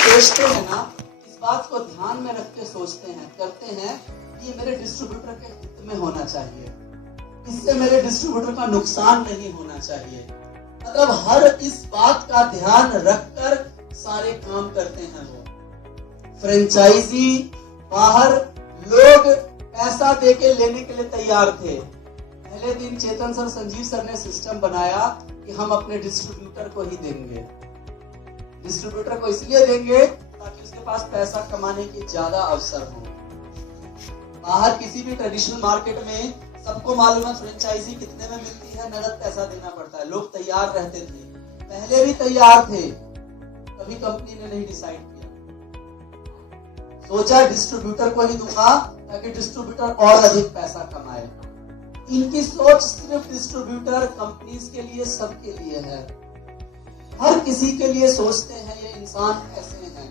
सोचते हैं ना, इस बात को ध्यान में रख के सोचते हैं, करते हैं कि ये मेरे डिस्ट्रीब्यूटर के हित में होना चाहिए, इससे मेरे डिस्ट्रीब्यूटर का नुकसान नहीं होना चाहिए। मतलब हर इस बात का ध्यान रखकर सारे काम करते हैं वो। फ्रेंचाइजी बाहर लोग पैसा देके लेने के लिए तैयार थे। पहले दिन चेतन सर, संजीव सर ने सिस्टम बनाया कि हम अपने डिस्ट्रीब्यूटर को ही देंगे। डिस्ट्रीब्यूटर को इसलिए देंगे ताकि उसके पास पैसा कमाने की ज्यादा अवसर हो। बाहर किसी भी ट्रेडिशनल मार्केट में सबको मालूम है फ्रेंचाइजी कितने में मिलती है, नगद पैसा देना पड़ता है। लोग तैयार रहते थे, पहले भी तैयार थे, कभी कंपनी ने नहीं डिसाइड किया, सोचा डिस्ट्रीब्यूटर को ही दूंगा ताकि डिस्ट्रीब्यूटर और अधिक पैसा कमाए। इनकी सोच सिर्फ डिस्ट्रीब्यूटर, कंपनीज के लिए, सबके लिए है। किसी के लिए सोचते हैं, ये इंसान कैसे हैं,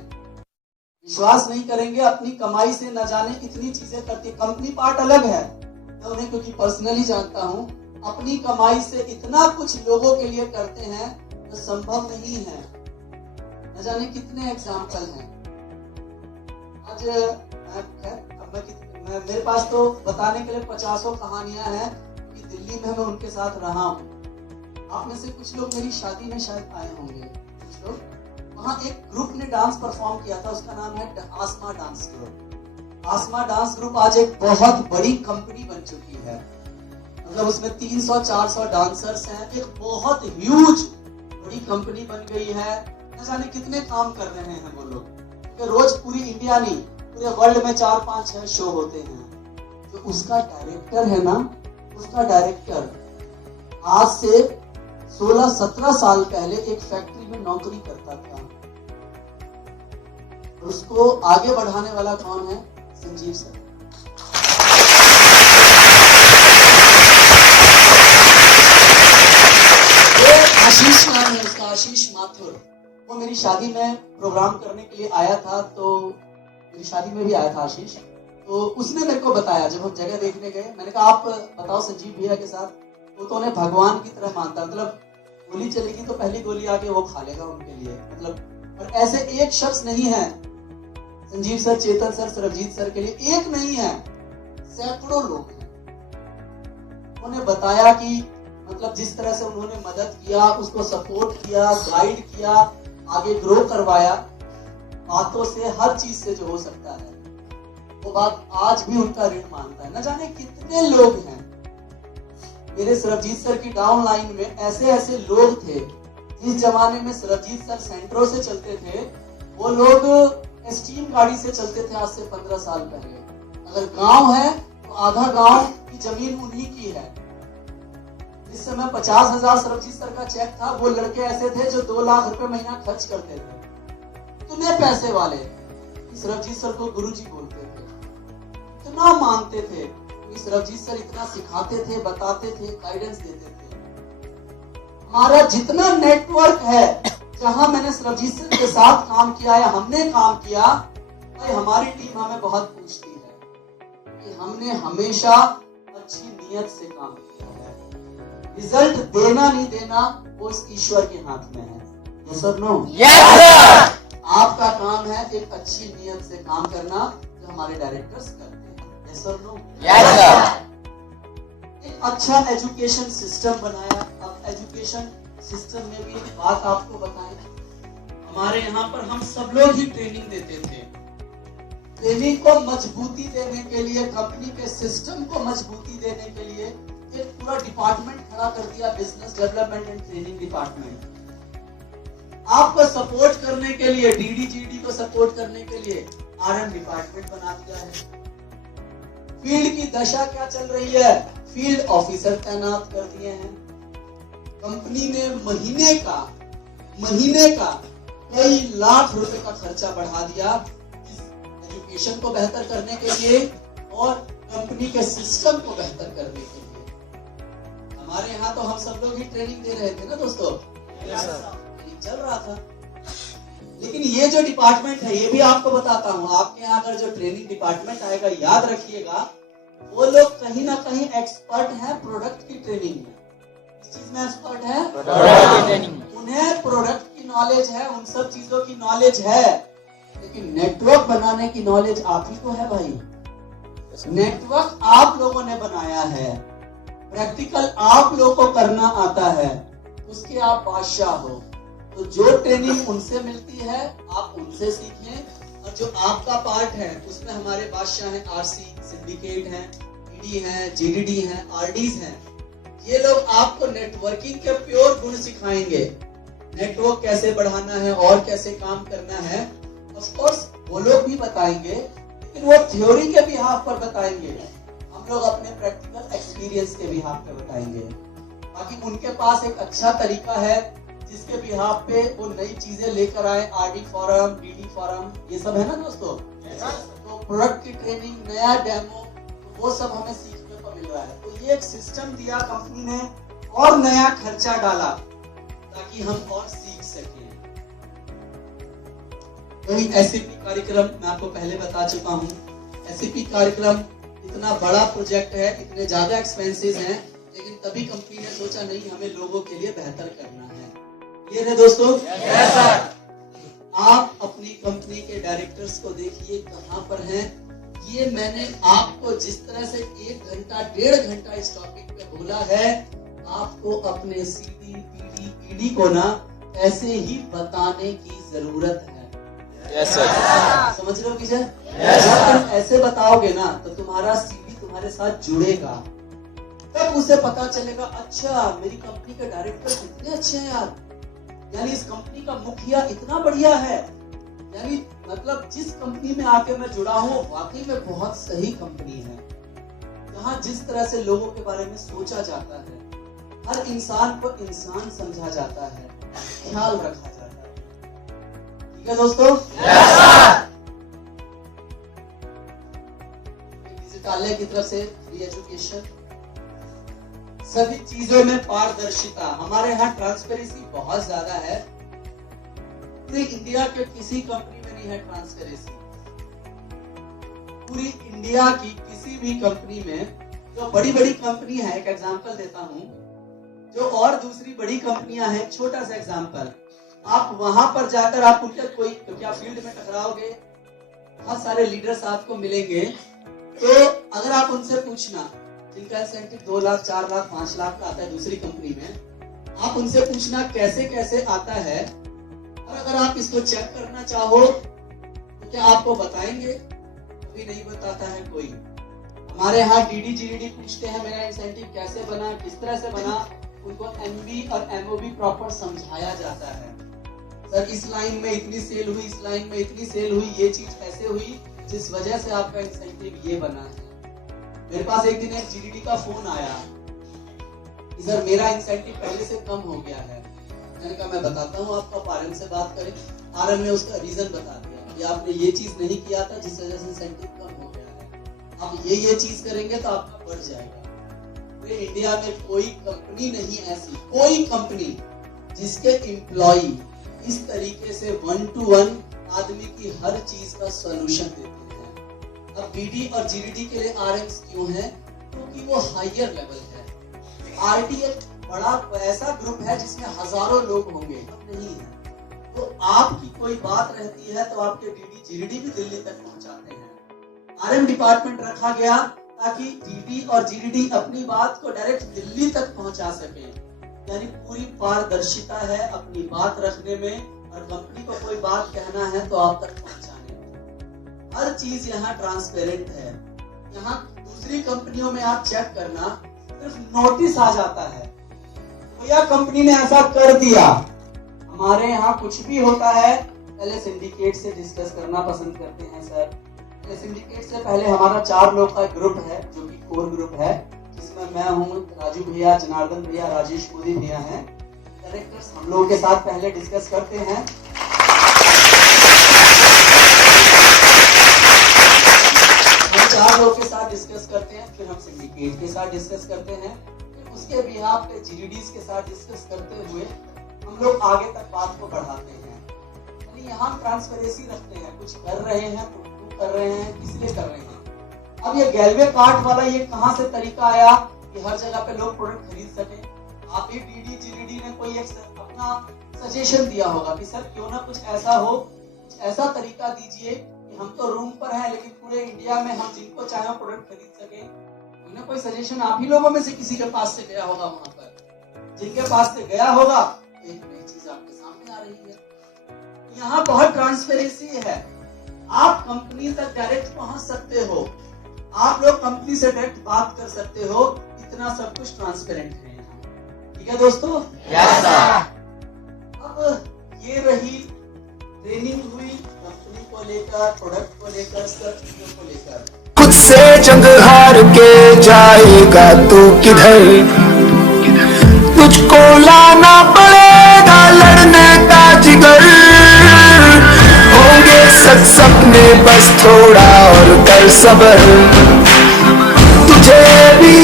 विश्वास नहीं करेंगे। अपनी कमाई से न जाने कितनी चीजें करती है। कंपनी पार्ट अलग है, मैं उन्हें क्योंकि पर्सनली जानता हूं, अपनी कमाई से इतना कुछ लोगों के लिए करते हैं तो संभव नहीं है। न जाने कितने एग्जाम्पल हैं। आज मेरे पास तो बताने के लिए 50 कहानियां हैं कि दिल्ली में मैं उनके साथ रहा हूं। आप में से कुछ लोग मेरी शादी में शायद आए होंगे, कुछ लोग। वहां एक ग्रुप ने डांस परफॉर्म किया था, उसका नाम है आसमा डांस ग्रुप। आसमा डांस ग्रुप आज एक बहुत बड़ी कंपनी बन चुकी है। मतलब उसमें 300-400 डांसर्स हैं, एक बहुत ह्यूज बड़ी कंपनी बन गई है। न जाने कितने काम कर रहे हैं वो लोग, क्योंकि रोज पूरी इंडिया नहीं, पूरे वर्ल्ड में 4-5-6 शो होते हैं। तो उसका डायरेक्टर है ना, उसका डायरेक्टर आज से 16-17 साल पहले एक फैक्ट्री में नौकरी करता था। उसको आगे बढ़ाने वाला कौन है? संजीव सर। आशीष नाम है उसका, आशीष माथुर। वो मेरी शादी में प्रोग्राम करने के लिए आया था, तो मेरी शादी में भी आया था आशीष। तो उसने मेरे को बताया, जब हम जगह देखने गए, मैंने कहा आप बताओ संजीव भैया के साथ, वो तो उन्हें भगवान की तरह मानता, मतलब गोली चलेगी तो पहली गोली आके वो खा लेगा उनके लिए, मतलब। और ऐसे एक शख्स नहीं है संजीव सर, चेतन सर, सरबजीत सर के लिए, एक नहीं है, सैकड़ों लोग हैं। उन्होंने बताया कि मतलब जिस तरह से उन्होंने मदद किया, उसको सपोर्ट किया, गाइड किया, आगे ग्रो करवाया, बातों से, हर चीज से जो हो सकता है, वो बात आज भी उनका ऋण मानता है। न जाने कितने लोग हैं। मेरे सरबजीत सर की डाउन लाइन में ऐसे ऐसे लोग थे। जिस जमाने में सरबजीत सर सेंट्रो से चलते थे, वो लोग स्टीम गाड़ी से चलते थे आज से 15 साल पहले। अगर गांव है तो आधा गांव की जमीन उन्हीं की है। इस समय 50,000 सरबजीत सर का चेक था। वो लड़के ऐसे थे जो 2 लाख रुपए महीना खर्च करते थे, इतने पैसे वाले। सरबजीत सर को गुरुजी बोलते थे, इतना मानते थे। सरबजीत सर इतना सिखाते थे, बताते थे, गाइडेंस देते थे। हमारा जितना नेटवर्क है, जहां मैंने सरबजीत सर के साथ काम किया है, हमने काम किया, भाई हमारी टीम हमें बहुत पूछती है कि हमने हमेशा अच्छी नीयत से काम किया है। रिजल्ट देना नहीं देना वो इस ईश्वर के हाथ में है। यस और नो? Yes sir. आपका काम है एक अच्छी नीयत से काम करना, जो हमारे डायरेक्टर्स करते हैं। यस और नो? Yes sir. एक अच्छा एजुकेशन सिस्टम बनाया। अब एजुकेशन सिस्टम में भी एक बात आपको बताएं, हमारे यहाँ पर हम सब लोग ही ट्रेनिंग देते थे। ट्रेनिंग को मजबूती देने के लिए, कंपनी के सिस्टम को मजबूती देने के लिए एक पूरा डिपार्टमेंट खड़ा कर दिया, business development and training department. आपको सपोर्ट करने के लिए, डीडीजीडी को सपोर्ट करने के लिए आरएम डिपार्टमेंट बना दिया है। फील्ड की दशा क्या चल रही है, फील्ड ऑफिसर तैनात कर दिए हैं। कंपनी ने महीने का कई लाख रुपए का खर्चा बढ़ा दिया एजुकेशन को बेहतर करने के लिए और कंपनी के सिस्टम को बेहतर करने के लिए। हमारे यहाँ तो हम सब लोग ही ट्रेनिंग दे रहे थे ना दोस्तों, चल रहा था। लेकिन ये जो डिपार्टमेंट है, ये भी आपको बताता हूँ, आपके यहाँ अगर जो ट्रेनिंग डिपार्टमेंट आएगा, याद रखिएगा, वो लोग कहीं ना कहीं एक्सपर्ट हैं प्रोडक्ट की ट्रेनिंग में। किस चीज में एक्सपर्ट है? प्रोडक्ट की ट्रेनिंग। उन्हें प्रोडक्ट की नॉलेज है, उन सब चीजों की नॉलेज है, लेकिन नेटवर्क बनाने की नॉलेज आप ही को है भाई। नेटवर्क आप लोगों ने बनाया है, प्रैक्टिकल आप लोगों को करना आता है, उसके आप बादशाह हो। तो जो ट्रेनिंग उनसे मिलती है आप उनसे सीखें, और जो आपका पार्ट है उसमें हमारे बादशाह हैं, आरसी, सिंडिकेट हैं, ईडी हैं, जीडीडी हैं, आरडीज हैं। ये लोग आपको नेटवर्किंग के प्योर गुण सिखाएंगे, नेटवर्क कैसे बढ़ाना है और कैसे काम करना है। ऑफ कोर्स वो लोग भी बताएंगे, लेकिन वो थ्योरी के बिहाफ पर बताएंगे, हम लोग अपने प्रैक्टिकल एक्सपीरियंस के बिहाफ पे बताएंगे। बाकी उनके पास एक अच्छा तरीका है जिसके बिहाफ पे वो नई चीजें लेकर आए, आरडी फॉरम, डीडी फॉरम, ये सब है ना दोस्तों। तो प्रोडक्ट की ट्रेनिंग, नया डेमो, तो वो सब हमें सीखने को मिल रहा है। तो ये एक सिस्टम दिया कंपनी ने और नया खर्चा डाला ताकि हम और सीख सकें। वही एसएपी कार्यक्रम मैं आपको पहले बता चुका हूँ। एसएपी कार्यक्रम इतना बड़ा प्रोजेक्ट है, इतने ज्यादा एक्सपेंसेस हैं, लेकिन तभी कंपनी ने सोचा नहीं, हमें लोगों के लिए बेहतर करना है। क्लियर है दोस्तों? Yes, sir. आप अपनी कंपनी के डायरेक्टर्स को देखिए कहाँ पर हैं। ये मैंने आपको जिस तरह से 1 घंटा 1.5 घंटा इस टॉपिक पे बोला है, आपको अपने सीडी पीडी ईडी को ना ऐसे ही बताने की जरूरत है। Yes, sir. समझ रहे हो विजय? Yes, जब तुम ऐसे बताओगे ना तो तुम्हारा सीडी तुम्हारे साथ जुड़ेगा, तब उसे पता चलेगा, अच्छा मेरी कंपनी के डायरेक्टर कितने अच्छे हैं यार, यानी इस कंपनी का मुखिया इतना बढ़िया है, यानी मतलब जिस कंपनी में आके मैं जुड़ा हूँ वाकई में बहुत सही कंपनी है, जहाँ जिस तरह से लोगों के बारे में सोचा जाता है, हर इंसान को इंसान समझा जाता है, ख्याल रखा जाता है। ठीक है दोस्तों? डिजिटालय की तरफ से फ्री एजुकेशन, सभी चीजों में पारदर्शिता। हमारे यहाँ ट्रांसपेरेंसी बहुत ज्यादा है, पूरी इंडिया के किसी कंपनी में नहीं है ट्रांसपेरेंसी। पूरी इंडिया की किसी भी कंपनी में, जो बड़ी बड़ी कंपनी है, एक एग्जांपल देता हूँ, जो और दूसरी बड़ी कंपनियां हैं, छोटा सा एग्जांपल, आप वहां पर जाकर आप उनके कोई, क्योंकि आप फील्ड में टकराओगे, बहुत सारे लीडर्स आपको मिलेंगे, तो अगर आप उनसे पूछना, जिनका इंसेंटिव 2 लाख 4 लाख 5 लाख का आता है दूसरी कंपनी में, आप उनसे पूछना कैसे कैसे आता है, और अगर आप इसको चेक करना चाहो तो क्या आपको बताएंगे? कभी नहीं बताता है कोई। हमारे यहाँ डीडी जीडीडी पूछते हैं मेरा इंसेंटिव कैसे बना, किस तरह से बना, उनको एमबी और एमओबी प्रॉपर समझाया जाता है। सर इस लाइन में इतनी सेल हुई, इस लाइन में इतनी सेल हुई, ये चीज ऐसे हुई जिस वजह से आपका इंसेंटिव ये बना है। मेरे पास एक दिन एक जीडीडी का फोन आया कि सर मेरा इंसेंटिव पहले से कम हो गया है। मैंने कहा मैं बताता हूँ आपको, आप आरएम से बात करें। आरएम ने उसका रीजन बता दिया कि आपने ये चीज नहीं किया था जिस वजह से इंसेंटिव कम हो गया है, आप ये चीज करेंगे तो आपका बढ़ जाएगा। पूरे इंडिया में कोई कंपनी नहीं ऐसी, कोई कंपनी जिसके एम्प्लॉई इस तरीके से 1 to 1 आदमी की हर चीज का सॉल्यूशन देते हैं। अब बीडी और जीडीडी के लिए आरएम्स क्यों है? क्योंकि वो हायर लेवल है। आरटी एक बड़ा ऐसा ग्रुप है जिसमें हजारों लोग होंगे, नहीं है। तो आपकी कोई बात रहती है तो आपके डीडी जीडीडी भी दिल्ली तक पहुंचाते हैं। आरएम डिपार्टमेंट रखा गया ताकि डीडी और जीडीडी अपनी बात को डायरेक्ट दिल्ली तक पहुंचा सके, यानी पूरी पारदर्शिता है अपनी बात रखने में, और कंपनी को कोई बात कहना है तो आप तक पहुंचाने में। हर चीज यहाँ ट्रांसपेरेंट है। यहाँ दूसरी कंपनियों में आप चेक करना, सिर्फ नोटिस आ जाता है, भैया कंपनी ने ऐसा कर दिया। हमारे यहाँ कुछ भी होता है पहले सिंडिकेट से डिस्कस करना पसंद करते हैं सर। सिंडिकेट से पहले हमारा 4 लोग का ग्रुप है जो कि कोर ग्रुप है, जिसमें मैं हूँ, राजू भैया, जनार्दन भैया, राजेश मोदी भैया हैं। डायरेक्टर्स हम लोगों के साथ पहले डिस्कस करते हैं। हम 4 लोग के साथ डिस्कस करते हैं, फिर हम सिंडिकेट के साथ डिस्कस करते हैं, फिर उसके बिहाफ पे जीडीडीज के साथ डिस्कस करते हुए हम लोग आगे तक बात को बढ़ाते हैं। यानी यहाँ ट्रांसपेरेंसी रखते हैं, कुछ कर रहे हैं तो क्यों कर रहे हैं, किस लिए कर रहे हैं। अब ये गैलवे कार्ट वाला ये कहाँ से तरीका आया कि हर जगह पे लोग प्रोडक्ट खरीद सके? आप ही डीडी जीडीडी ने कोई एक अपना सजेशन दिया होगा कि सर क्यों ना कुछ ऐसा हो, कुछ ऐसा तरीका दीजिए कि हम तो रूम पर हैं लेकिन पूरे इंडिया में हम जिनको चाहे प्रोडक्ट खरीद सके। उन्हें कोई सजेशन आप ही लोगों में से किसी के पास से गया होगा, वहां पर जिनके पास से गया होगा एक नई चीज आपके सामने आ रही है। यहाँ बहुत ट्रांसपेरेंसी है, आप कंपनी तक डायरेक्ट पहुंच सकते हो, आप लोग कंपनी से डायरेक्ट बात कर सकते हो, इतना सब कुछ ट्रांसपेरेंट है यहाँ। ठीक है दोस्तों? Yes, sir. अब ये रही ट्रेनिंग हुई कंपनी को लेकर, प्रोडक्ट को लेकर, सब चीजों को लेकर। खुद से जंग हार के जाएगा तू किधर, तुझको लाना पड़ेगा लड़ने का जिगर। होंगे सच सपने बस थोड़ा और कर सब्र, तुझे भी